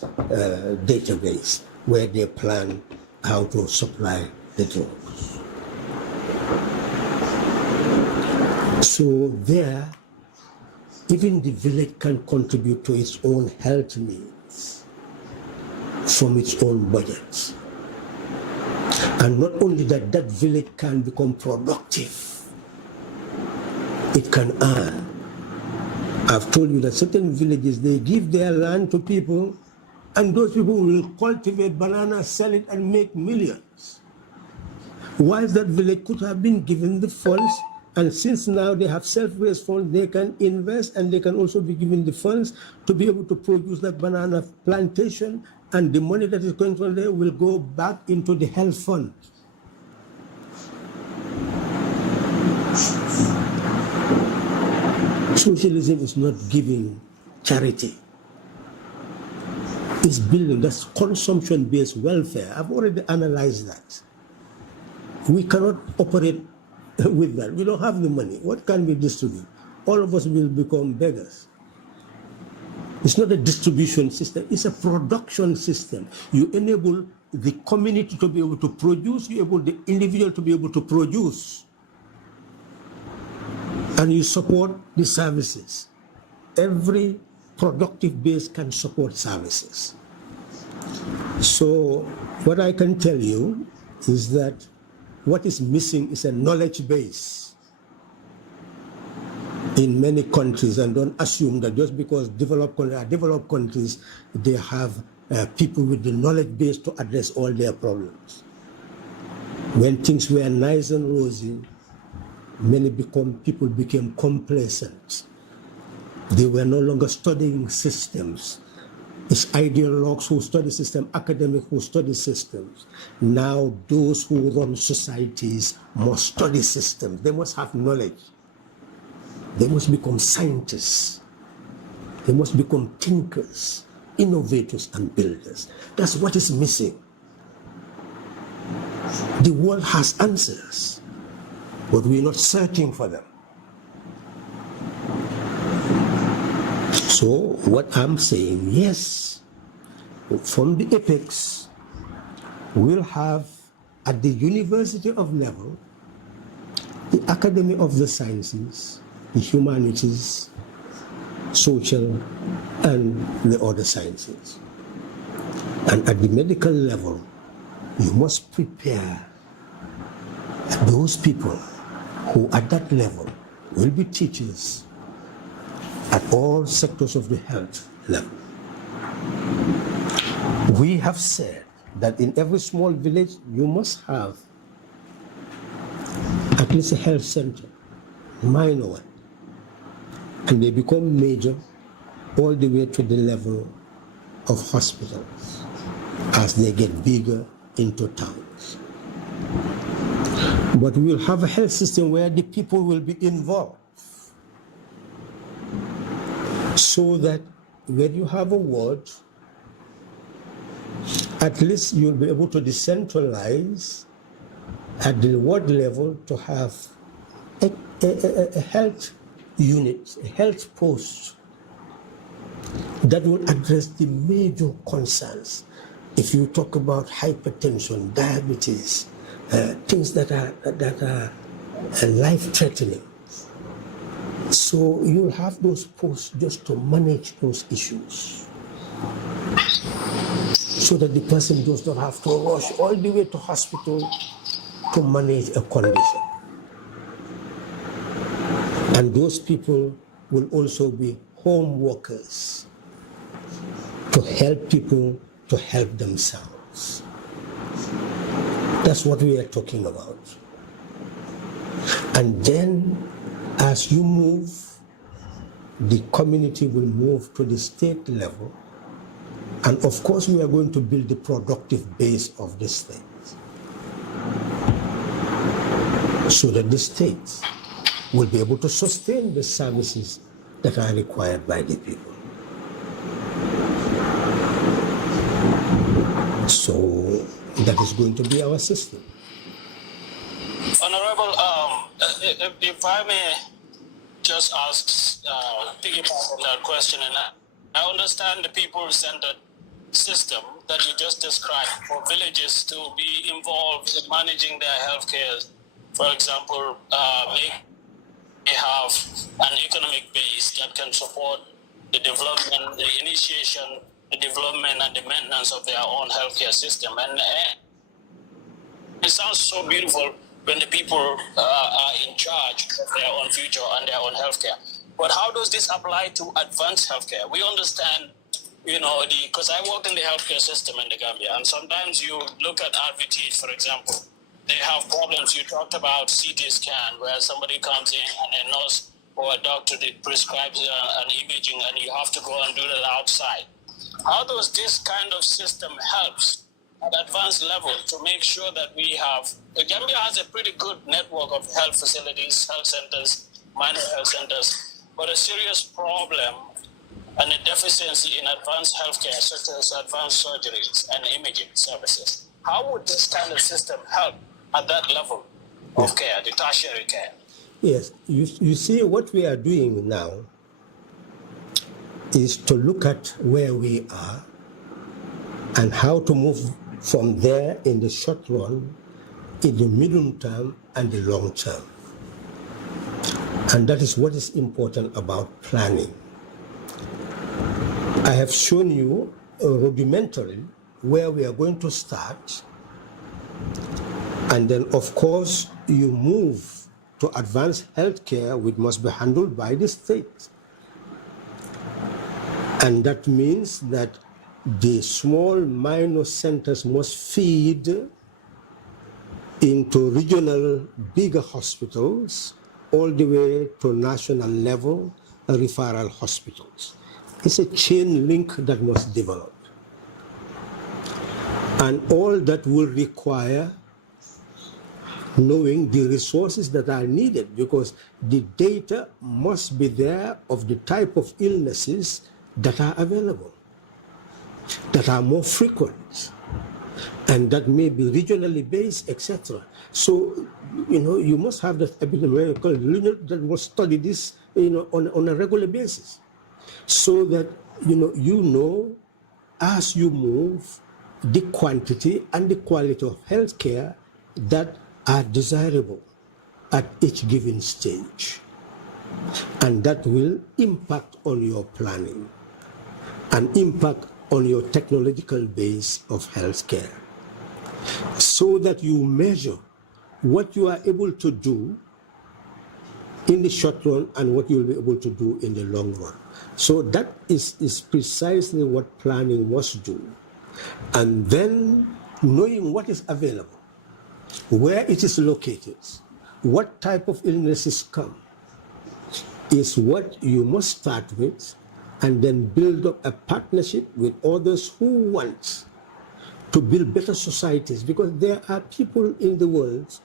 database where they plan how to supply the drugs. So there, even the village can contribute to its own health needs from its own budget. And not only that, that village can become productive. It can earn. I've told you that certain villages, they give their land to people, and those people will cultivate bananas, sell it, and make millions. Whilst that village could have been given the funds, and since now they have self-raised funds, they can invest, and they can also be given the funds to be able to produce that banana plantation, and the money that is going from there will go back into the health fund. Socialism is not giving charity. It's building, that's consumption-based welfare. I've already analyzed that. We cannot operate with that. We don't have the money. What can we distribute? All of us will become beggars. It's not a distribution system, it's a production system. You enable the community to be able to produce, you enable the individual to be able to produce. And you support the services. Every productive base can support services. So what I can tell you is that what is missing is a knowledge base in many countries, and don't assume that just because developed countries, they have people with the knowledge base to address all their problems. When things were nice and rosy, people became complacent. They were no longer studying systems. It's ideologues who study systems, academics who study systems. Now those who run societies must study systems. They must have knowledge. They must become scientists. They must become thinkers, innovators, and builders. That's what is missing. The world has answers, but we're not searching for them. So what I'm saying, yes, from the apex, we'll have at the university of level the Academy of the Sciences, the Humanities, Social, and the other sciences. And at the medical level, you must prepare those people who at that level will be teachers at all sectors of the health level. We have said that in every small village, you must have at least a health center, minor one, and they become major all the way to the level of hospitals as they get bigger into towns. But we will have a health system where the people will be involved, so that when you have a ward, at least you'll be able to decentralize at the ward level to have a health unit, a health post that will address the major concerns. If you talk about hypertension, diabetes, things that are life-threatening, so you'll have those posts just to manage those issues, so that the person does not have to rush all the way to hospital to manage a condition. And those people will also be home workers to help people to help themselves. That's what we are talking about. And then as you move, the community will move to the state level. And of course, we are going to build the productive base of the state, so that the state will be able to sustain the services that are required by the people. So that is going to be our system. Honorable, if I may just ask, piggyback on that question, and I understand the people-centered system that you just described for villages to be involved in managing their healthcare. For example, they have an economic base that can support the development, the initiation, the development and the maintenance of their own healthcare system. And it sounds so beautiful when the people are in charge of their own future and their own healthcare. But how does this apply to advanced healthcare? We understand, because I work in the healthcare system in the Gambia, and sometimes you look at RVTs, for example, they have problems. You talked about CT scan, where somebody comes in and a nurse or a doctor prescribes an imaging, and you have to go and do that outside. How does this kind of system helps at advanced level to make sure that we have, the Gambia has a pretty good network of health facilities, health centers, minor health centers, but a serious problem and a deficiency in advanced healthcare, such as advanced surgeries and imaging services. How would this kind of system help at that level of care, the tertiary care? Yes, you see what we are doing now is to look at where we are and how to move from there in the short run, in the medium term, and the long term. And that is what is important about planning. I have shown you rudimentally where we are going to start, and then of course you move to advanced healthcare, which must be handled by the state. And that means that the small minor centers must feed into regional bigger hospitals all the way to national level referral hospitals. It's a chain link that must develop. And all that will require knowing the resources that are needed, because the data must be there of the type of illnesses that are available, that are more frequent, and that may be regionally based, etc. So, you must have that epidemiological unit that will study this, on a regular basis, so that, as you move, the quantity and the quality of healthcare that are desirable at each given stage. And that will impact on your planning and impact on your technological base of healthcare, so that you measure what you are able to do in the short run and what you'll be able to do in the long run. So that is precisely what planning must do. And then knowing what is available, where it is located, what type of illnesses come, is what you must start with, and then build up a partnership with others who want to build better societies, because there are people in the world,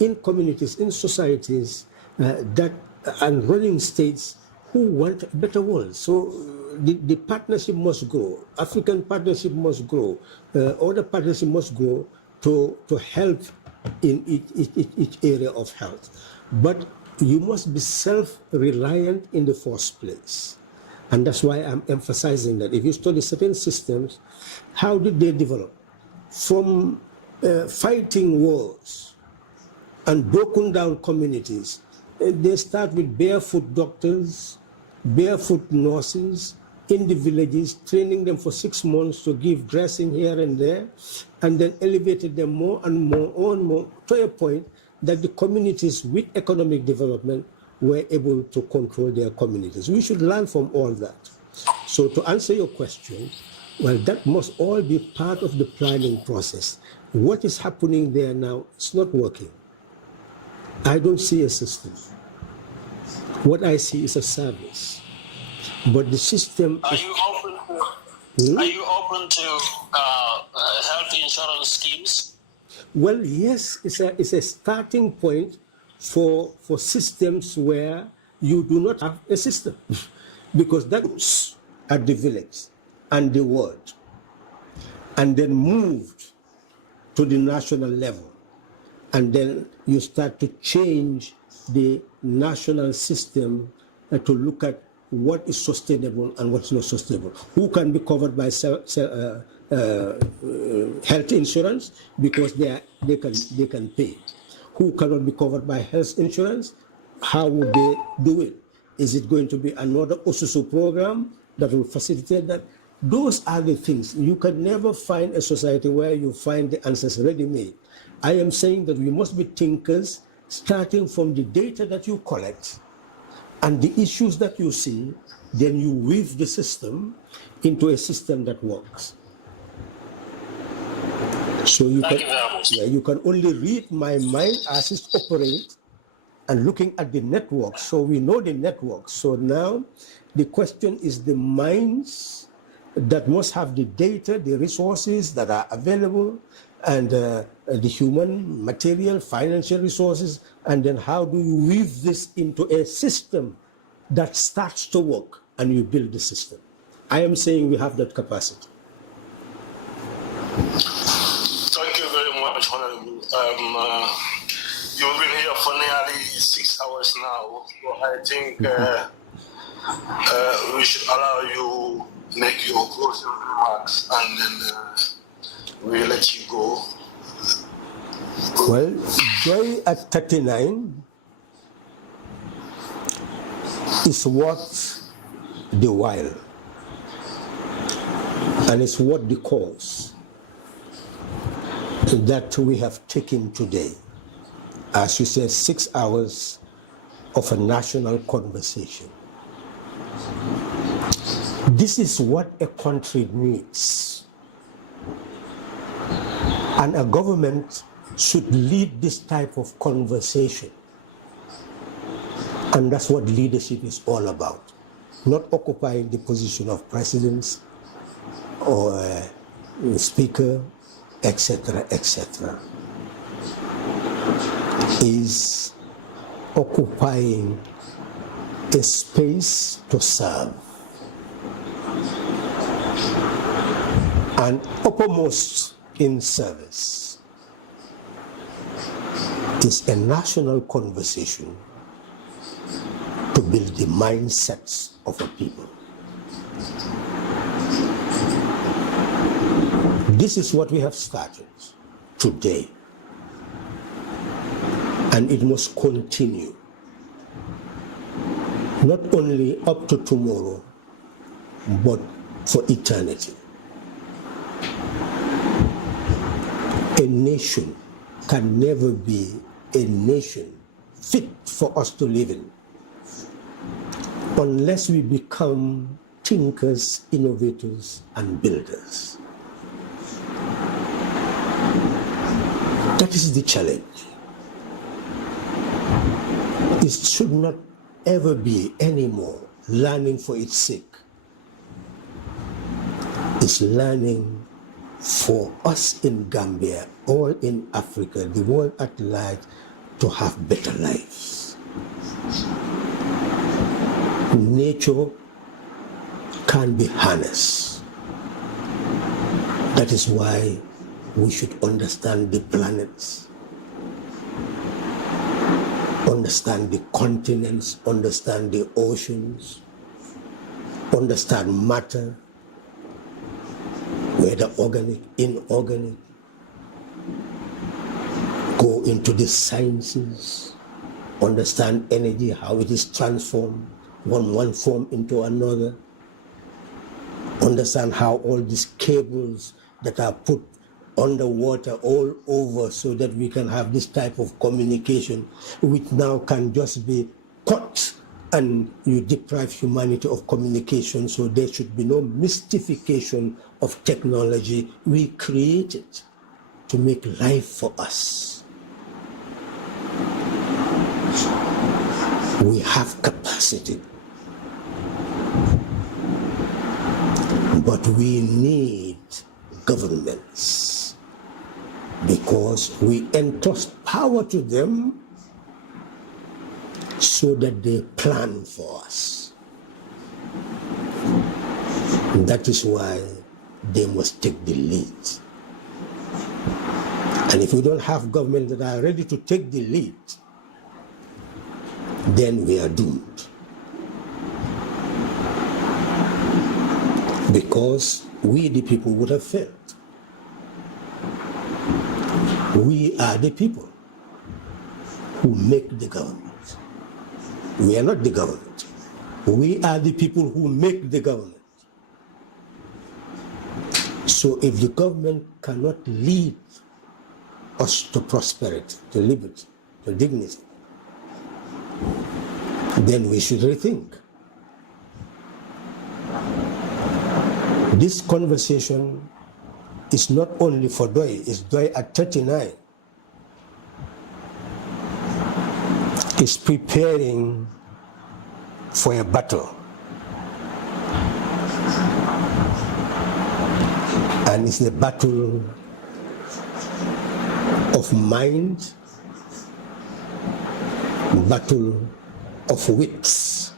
in communities, in societies, and running states who want a better world. So the partnership must grow. African partnership must grow. Other partnership must grow to help in each area of health. But you must be self-reliant in the first place. And that's why I'm emphasizing that if you study certain systems, how did they develop? From fighting wars and broken down communities, they start with barefoot doctors, barefoot nurses in the villages, training them for 6 months to give dressing here and there, and then elevated them more and more to a point that the communities with economic development were able to control their communities. We should learn from all that. So to answer your question, well, that must all be part of the planning process. What is happening there now is not working. I don't see a system. What I see is a service. But the system Are you open to health insurance schemes? Well, yes, it's a starting point for systems where you do not have a system, because that's at the village and the world, and then moved to the national level, and then you start to change the national system to look at what is sustainable and what's not sustainable. Who can be covered by health insurance because they can pay? Who cannot be covered by health insurance? How would they do it? Is it going to be another OSUSU program that will facilitate that? Those are the things. You can never find a society where you find the answers ready-made. I am saying that we must be thinkers, starting from the data that you collect and the issues that you see, then you weave the system into a system that works. So you can only read my mind as it operates and looking at the network. So we know the network. So now the question is the minds that must have the data, the resources that are available, and the human, material, financial resources, and then how do you weave this into a system that starts to work and you build the system. I am saying we have that capacity. Thank you very much, Honorable. You've been here for nearly 6 hours now, so I think we should allow you make your closing remarks, and then we'll let you go. Well, joy at 39 is worth the while, and it's worth the cause that we have taken today. As you said, 6 hours of a national conversation. This is what a country needs. And a government should lead this type of conversation. And that's what leadership is all about. Not occupying the position of president or speaker, etc., etc. Is occupying a space to serve. And uppermost in service is a national conversation to build the mindsets of a people. This is what we have started today. And it must continue, not only up to tomorrow, but for eternity. A nation can never be a nation fit for us to live in unless we become thinkers, innovators, and builders. That is the challenge. It should not ever be anymore learning for its sake. It's learning for us in Gambia, all in Africa, the world at large, to have better lives. Nature can be harnessed. That is why we should understand the planets, understand the continents, understand the oceans, understand matter, whether organic, inorganic, go into the sciences, understand energy, how it is transformed one form into another, understand how all these cables that are put underwater all over so that we can have this type of communication, which now can just be cut and you deprive humanity of communication, so there should be no mystification of technology. We create it to make life for us. We have capacity, but we need governments because we entrust power to them so that they plan for us. And that is why they must take the lead. And if we don't have governments that are ready to take the lead, then we are doomed. Because we, the people, would have failed. We are the people who make the government. We are not the government. We are the people who make the government. So if the government cannot lead us to prosperity, to liberty, to dignity, then we should rethink. This conversation is not only for Doi, it's Doi at 39. Is preparing for a battle. And it's the battle of mind, battle of wits.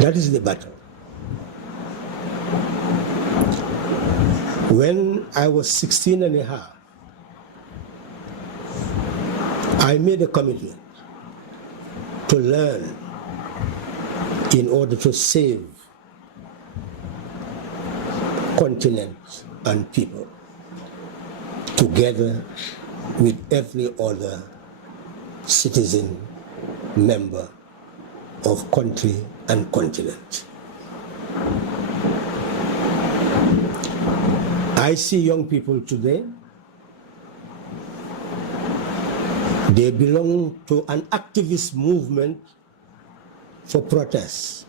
That is the battle. When I was 16 and a half, I made a commitment to learn in order to save continents and people, together with every other citizen, member of country and continent. I see young people today, they belong to an activist movement for protest.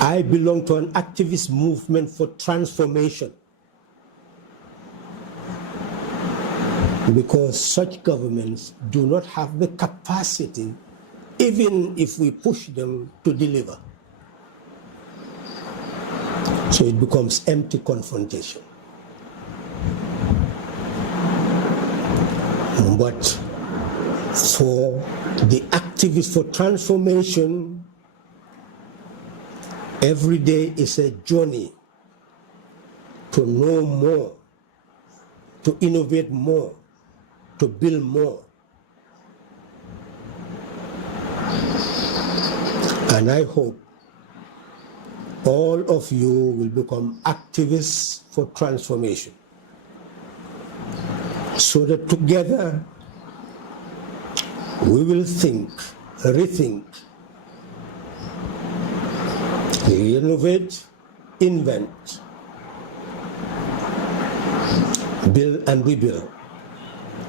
I belong to an activist movement for transformation. Because such governments do not have the capacity, even if we push them, to deliver. So it becomes empty confrontation. But for the activists for transformation, every day is a journey to know more, to innovate more, to build more. And I hope all of you will become activists for transformation. so that together we will think, rethink, renovate, invent, build and rebuild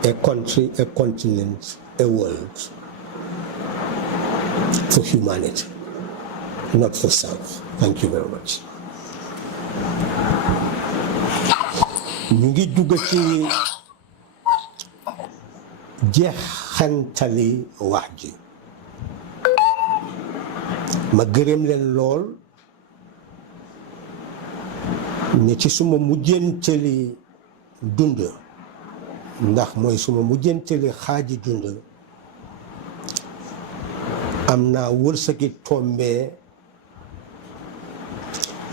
a country, a continent, a world for humanity, not for self. Thank you very much. ñu ngi dugg ci jeexantali wax ji ma gërëm leen lool ne ci suma mujjantali dund ndax mooy suma mujjantali xaaji dund am naa wërsëgi tombee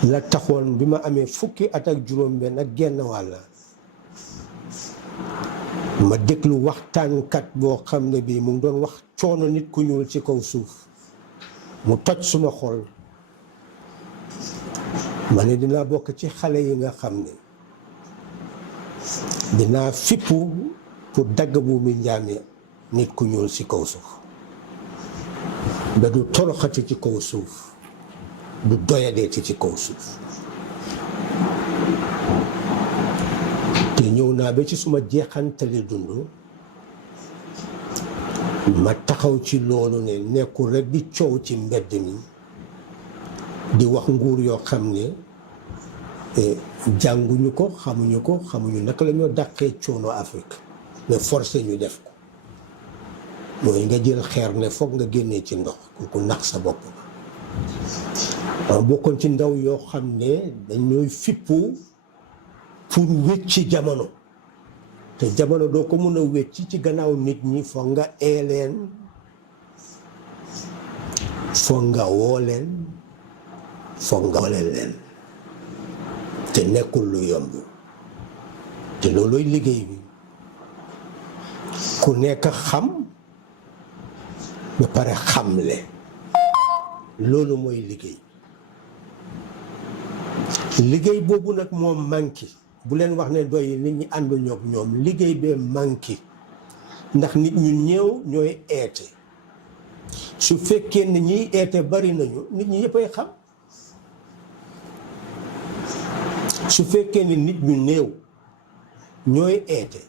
la taxoon bi ma amee fukki at ak juróom-benn ak genn wàll ma déglu waxtaankat boo xam ne bii mu ngi doon wax coono nit ku ñuul ci kaw suuf mu toj suma xol ma ne dinaa bokk ci xale yi nga xam ne dinaa fippu pour dagg bu mi njaame nit ku ñuul ci kaw suuf ba du toroxati ci kaw suuf du doyadeeti ci kaw suuf te ñëw naa ba ci suma jeexantali dund ma taxaw ci loolu ne nekkul rek di coow ci mbedd mi di wax nguur yoo xam ne jànguñu ko xamuñu naka la ñoo dàqee coono Afrique mais forcé ñu def ko mooy nga jël xeer ne foog nga génnee ci ndox ku nax sa bopp bokkoon ci ndaw yoo xam ne dañooy fippu pour wécci jamono te jamono doo ko mën a wécci ci gannaaw nit ñi foog nga leen foog nga woo leen foog nga waleel leen te nekkul lu yomb te loolooy liggéey bi ku nekk xam ba pare xamle loolu mooy liggéey boobu nag moom manqué bu leen wax ne doy nit ñi ànduñu ak ñoom liggéey bee manqué ndax nit ñu néew ñooy eete su fekkee ne ñiy eete bari nañu nit ñi yëppay xam su fekkee ne nit ñu néew ñooy eete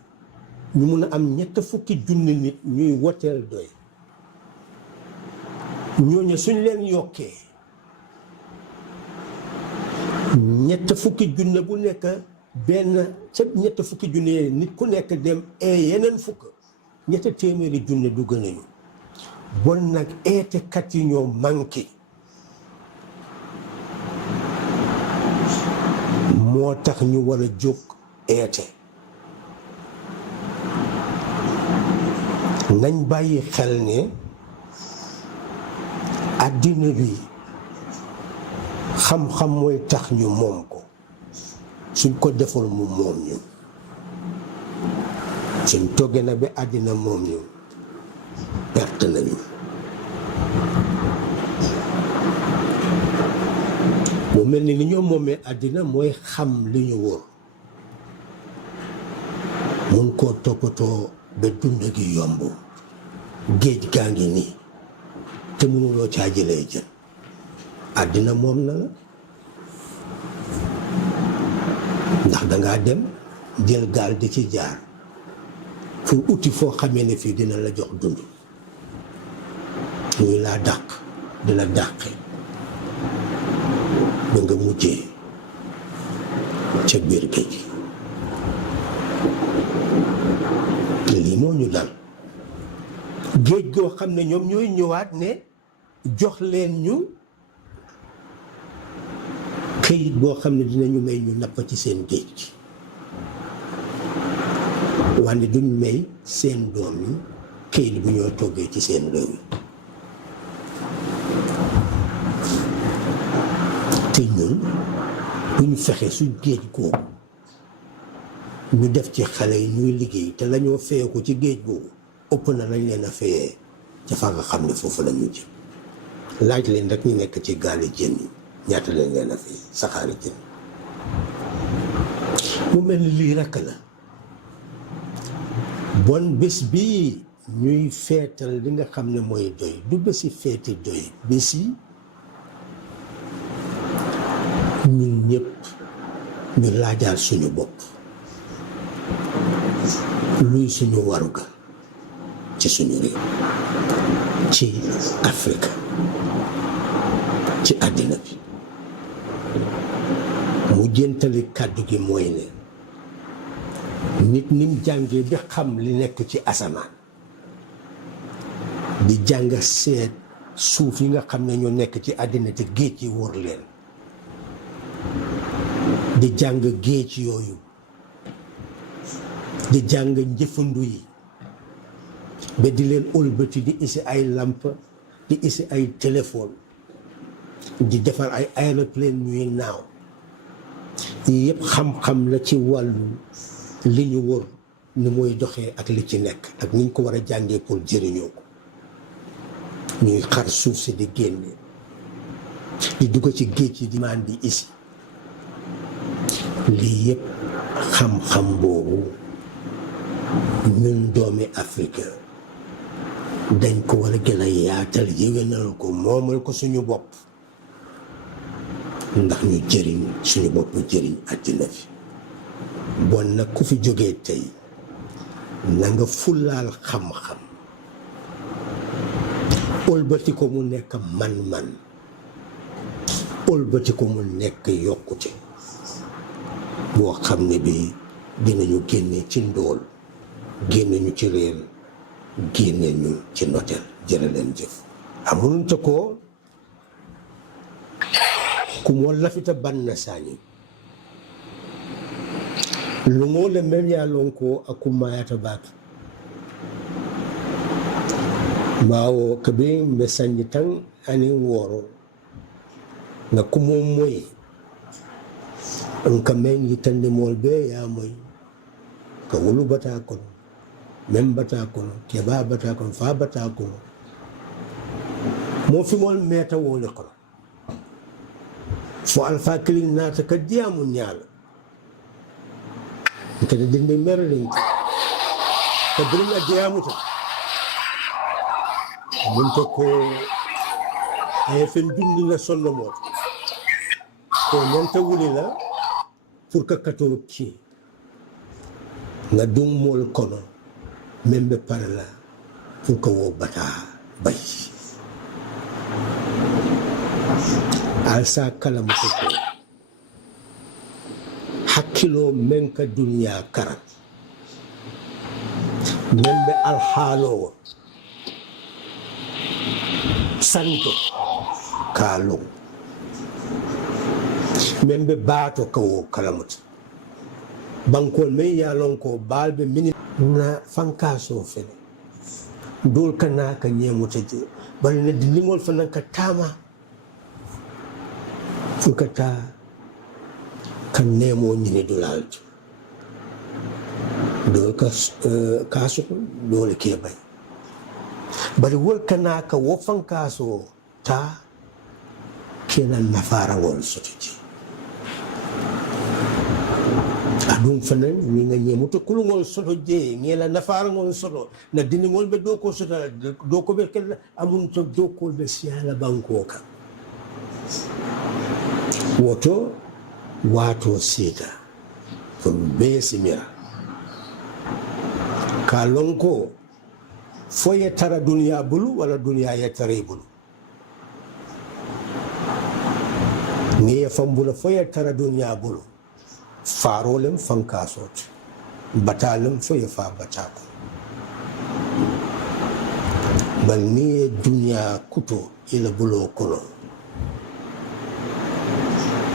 ñu mun a am 3 junni nit ñuy woteel doy ñooñu suñ leen yokkee 3 junne bu nekk benn ca 3 junne nit ku nekk dem yeneen 200 junne du gën a ñu bon nag eetekat yi ñoo manqué moo tax ñu war a jóg eete nañ bàyyi xel ne àddina bi xam-xam mooy tax ñu moom ko suñ ko deful mu moom ñu suñ toggee na ba àddina moom ñu perte nañu mu mel ni li ñoo moomee àddina mooy xam li ñu wóor mun koo toppatoo ba dund gi yomb géej gaa ngi nii te mënuloo caa jëlee jën àddina moom na la ndax dangaa dem jël gaal di ci jaar pour uti foo xamee ne fii dina la jox dund ñuy laa dàq di la dàqe ba nga mujjee ca biir géej gi lii moo ñu dal géej goo xam ne ñoom ñooy ñëwaat ne jox leen ñu këyit boo xam ne dinañu may ñu napp ci seen géej gi wante duñ may seen doom yi këyit bu ñoo toggee ci seen réew yi te ñun duñ fexe suñ géej googu ñu def ci xale yi ñuy liggéey te lañoo feyeku ci géej googu ëpp na lañ leen a fayee ca fa nga xam ne foofu la ñu jëm laaj leen rek ñu nekk ci gaali jën yi ñaata lañ leen a fay saxaari jën mu mel ni lii rekk la bon bés bii ñuy feetal li nga xam ne mooy doy du bési feeti doy bési ñun ñëpp ñu laajaal suñu bopp luy suñu waruga ci suñu réew ci Afrique ci àddina bi mu jëntali kàddu gi mooy ne nit nim jàngee bi xam li nekk ci asamaan di jàng seet suuf yi nga xam ne ñoo nekk ci àddina te géej yi wóor leen di jàng géej yooyu di jàng njëfandu yi ba di leen ëlbati di isi ay lamp di isi ay téléphone di defar ay aéroplane ñuy naaw yëpp xam-xam la ci wàllu li ñu wër ni mooy doxee ak li ci nekk ak ni ñu ko war a jàngee pour jëriñoo ko ñuy xar suuf si di génne di dugg ci géej yi di maan di isi lii yëpp xam-xam boobu ñun doomi Afrique dañ ko war a gën a yaatal yéwénal ko moomal ko suñu bopp ndax ñu jëriñ suñu bopp jëriñ àddina fi bon nag ku fi jógee tey na nga fulaal xam-xam ëlbati ko mu nekk man-man ëlbati ko mu nekk yokkute boo xam ne bi dinañu génne ci ndóol génne ñu ci réer génne ñu ci noteel jërë leen jëf amunte ko ku moo lafita banna sañi lu ngoo le men ya lon ko akumayata baatu maawo kabe mbe sañi tan ani woro nga kumo moy nka men yitande mol be ya moy ka wulu bata kono men bata kono keba bata kono fa bata kono mo fi mol meta wole kono fo alfa kilin nata ka diamu nyaala kada dinde merlin ka dinga diamu ta mun to ko ay fen dundi la sonno mo ko nyanta wuli la pour que kato ki nga dum mol kono membe par la pour que wo bata bay alsa kala mo ko hakkilo men ka dunya karat membe alhalo santo kalo membe bato ko kalamut bankol men yalon ko balbe mini na fankaso fele dol kana ka nyemuta je bari ne dilingol fa nan ka tama fukata kan nemo nyine dolalto dol ka kaso dol ke bay bari wol kana ka wo fankaso ta kenan nafara wol sotoji adum fanan ni nga ñemuto kulungol soto je ngela nafarangol soto na diningol be do ko soto do ko be kel amun to do ko be siala banko ka woto wato sita pour be simira kalonko foye tara dunya bulu wala dunya ya tare bulu ni ya fambula foye tara dunya bulu farolin fankasot batalin foye fa batako bal ni dunya kuto ila bulo kono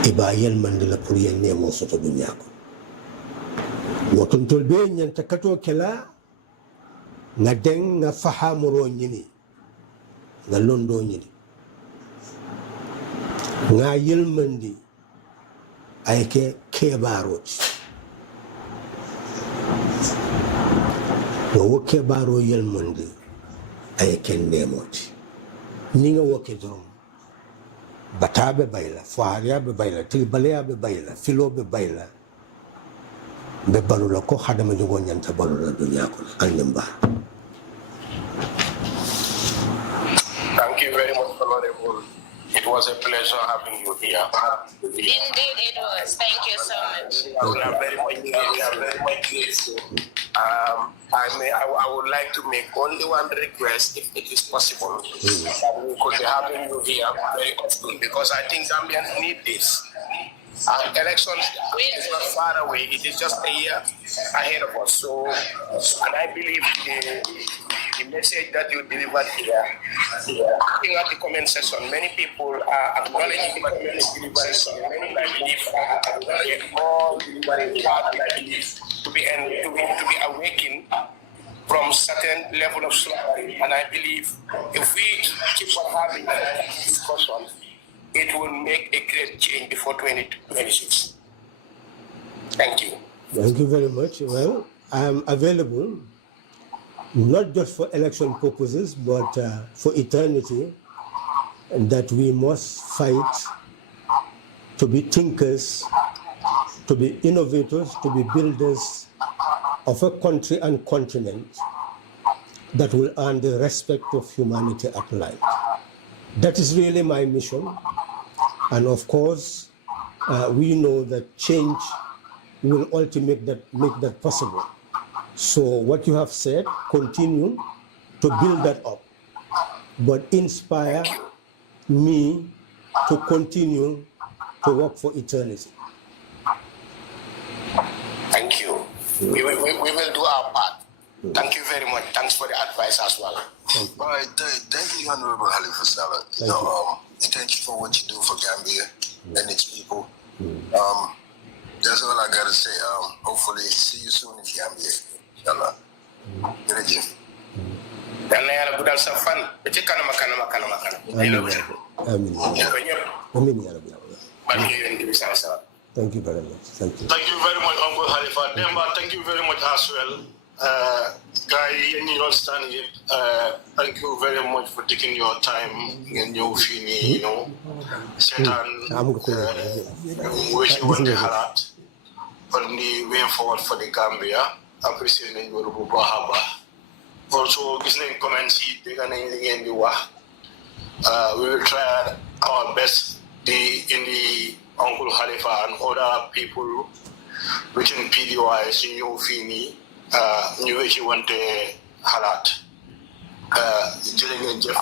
iba yelmande la pour yen nemo soto dunya ko wotontol be nyanta kato kela nga den nga fahamuro ñini nga londo ñini nga yelmandi ay ke kebaroti nga wo kebaro yelmandi ay ke ndemoti ni nga woke dorom batabe bayla faariya be bayla tilbaleya be bayla filo be bayla be balula ko hadama jogo nyanta balula dunya ko alimba. Thank you very much, Honorable. It was a pleasure having you here. Indeed, it was. Thank you so much. We are very much grateful. I would like to make only one request, if it is possible, that we could be having you here very often, because I think Gambians need this. Elections is not far away; it is just a year ahead of us. So, and I believe the message that you delivered here, looking at the comment section, many people are acknowledging what you delivered. Many, I believe, are acknowledging all delivery part, I believe, to be awakened from certain level of slavery. And I believe if we keep on having that discussion, it will make a great change before 2026. Thank you. Thank you very much. Well, I am available not just for election purposes, but for eternity, and that we must fight to be thinkers, to be innovators, to be builders of a country and continent that will earn the respect of humanity at large. That is really my mission. And of course, we know that change will ultimately make that possible. So what you have said, continue to build that up, but inspire me to continue to work for eternity. Thank you. We will do our part. Thank you very much. Thanks for the advice as well. All right, thank you, Honorable Halifa Saleh. Thank you for what you do for Gambia and its people. That's all I gotta say. Hopefully, see you soon in Gambia. Inshallah. Thank you very much. Thank you. Thank you very much, Uncle Halifa. Demba, thank you very much as well. Guy, you stand here. Thank you very much for taking your time in your fini, Satan, which you want to highlight on the way forward for the Gambia. Appreciating your Bahaba. Also, listening comments, we will try our best in the Uncle Halifa and other people within PDOIS in your fini. Ñu wéci wante xalaat jërë ngeen jëf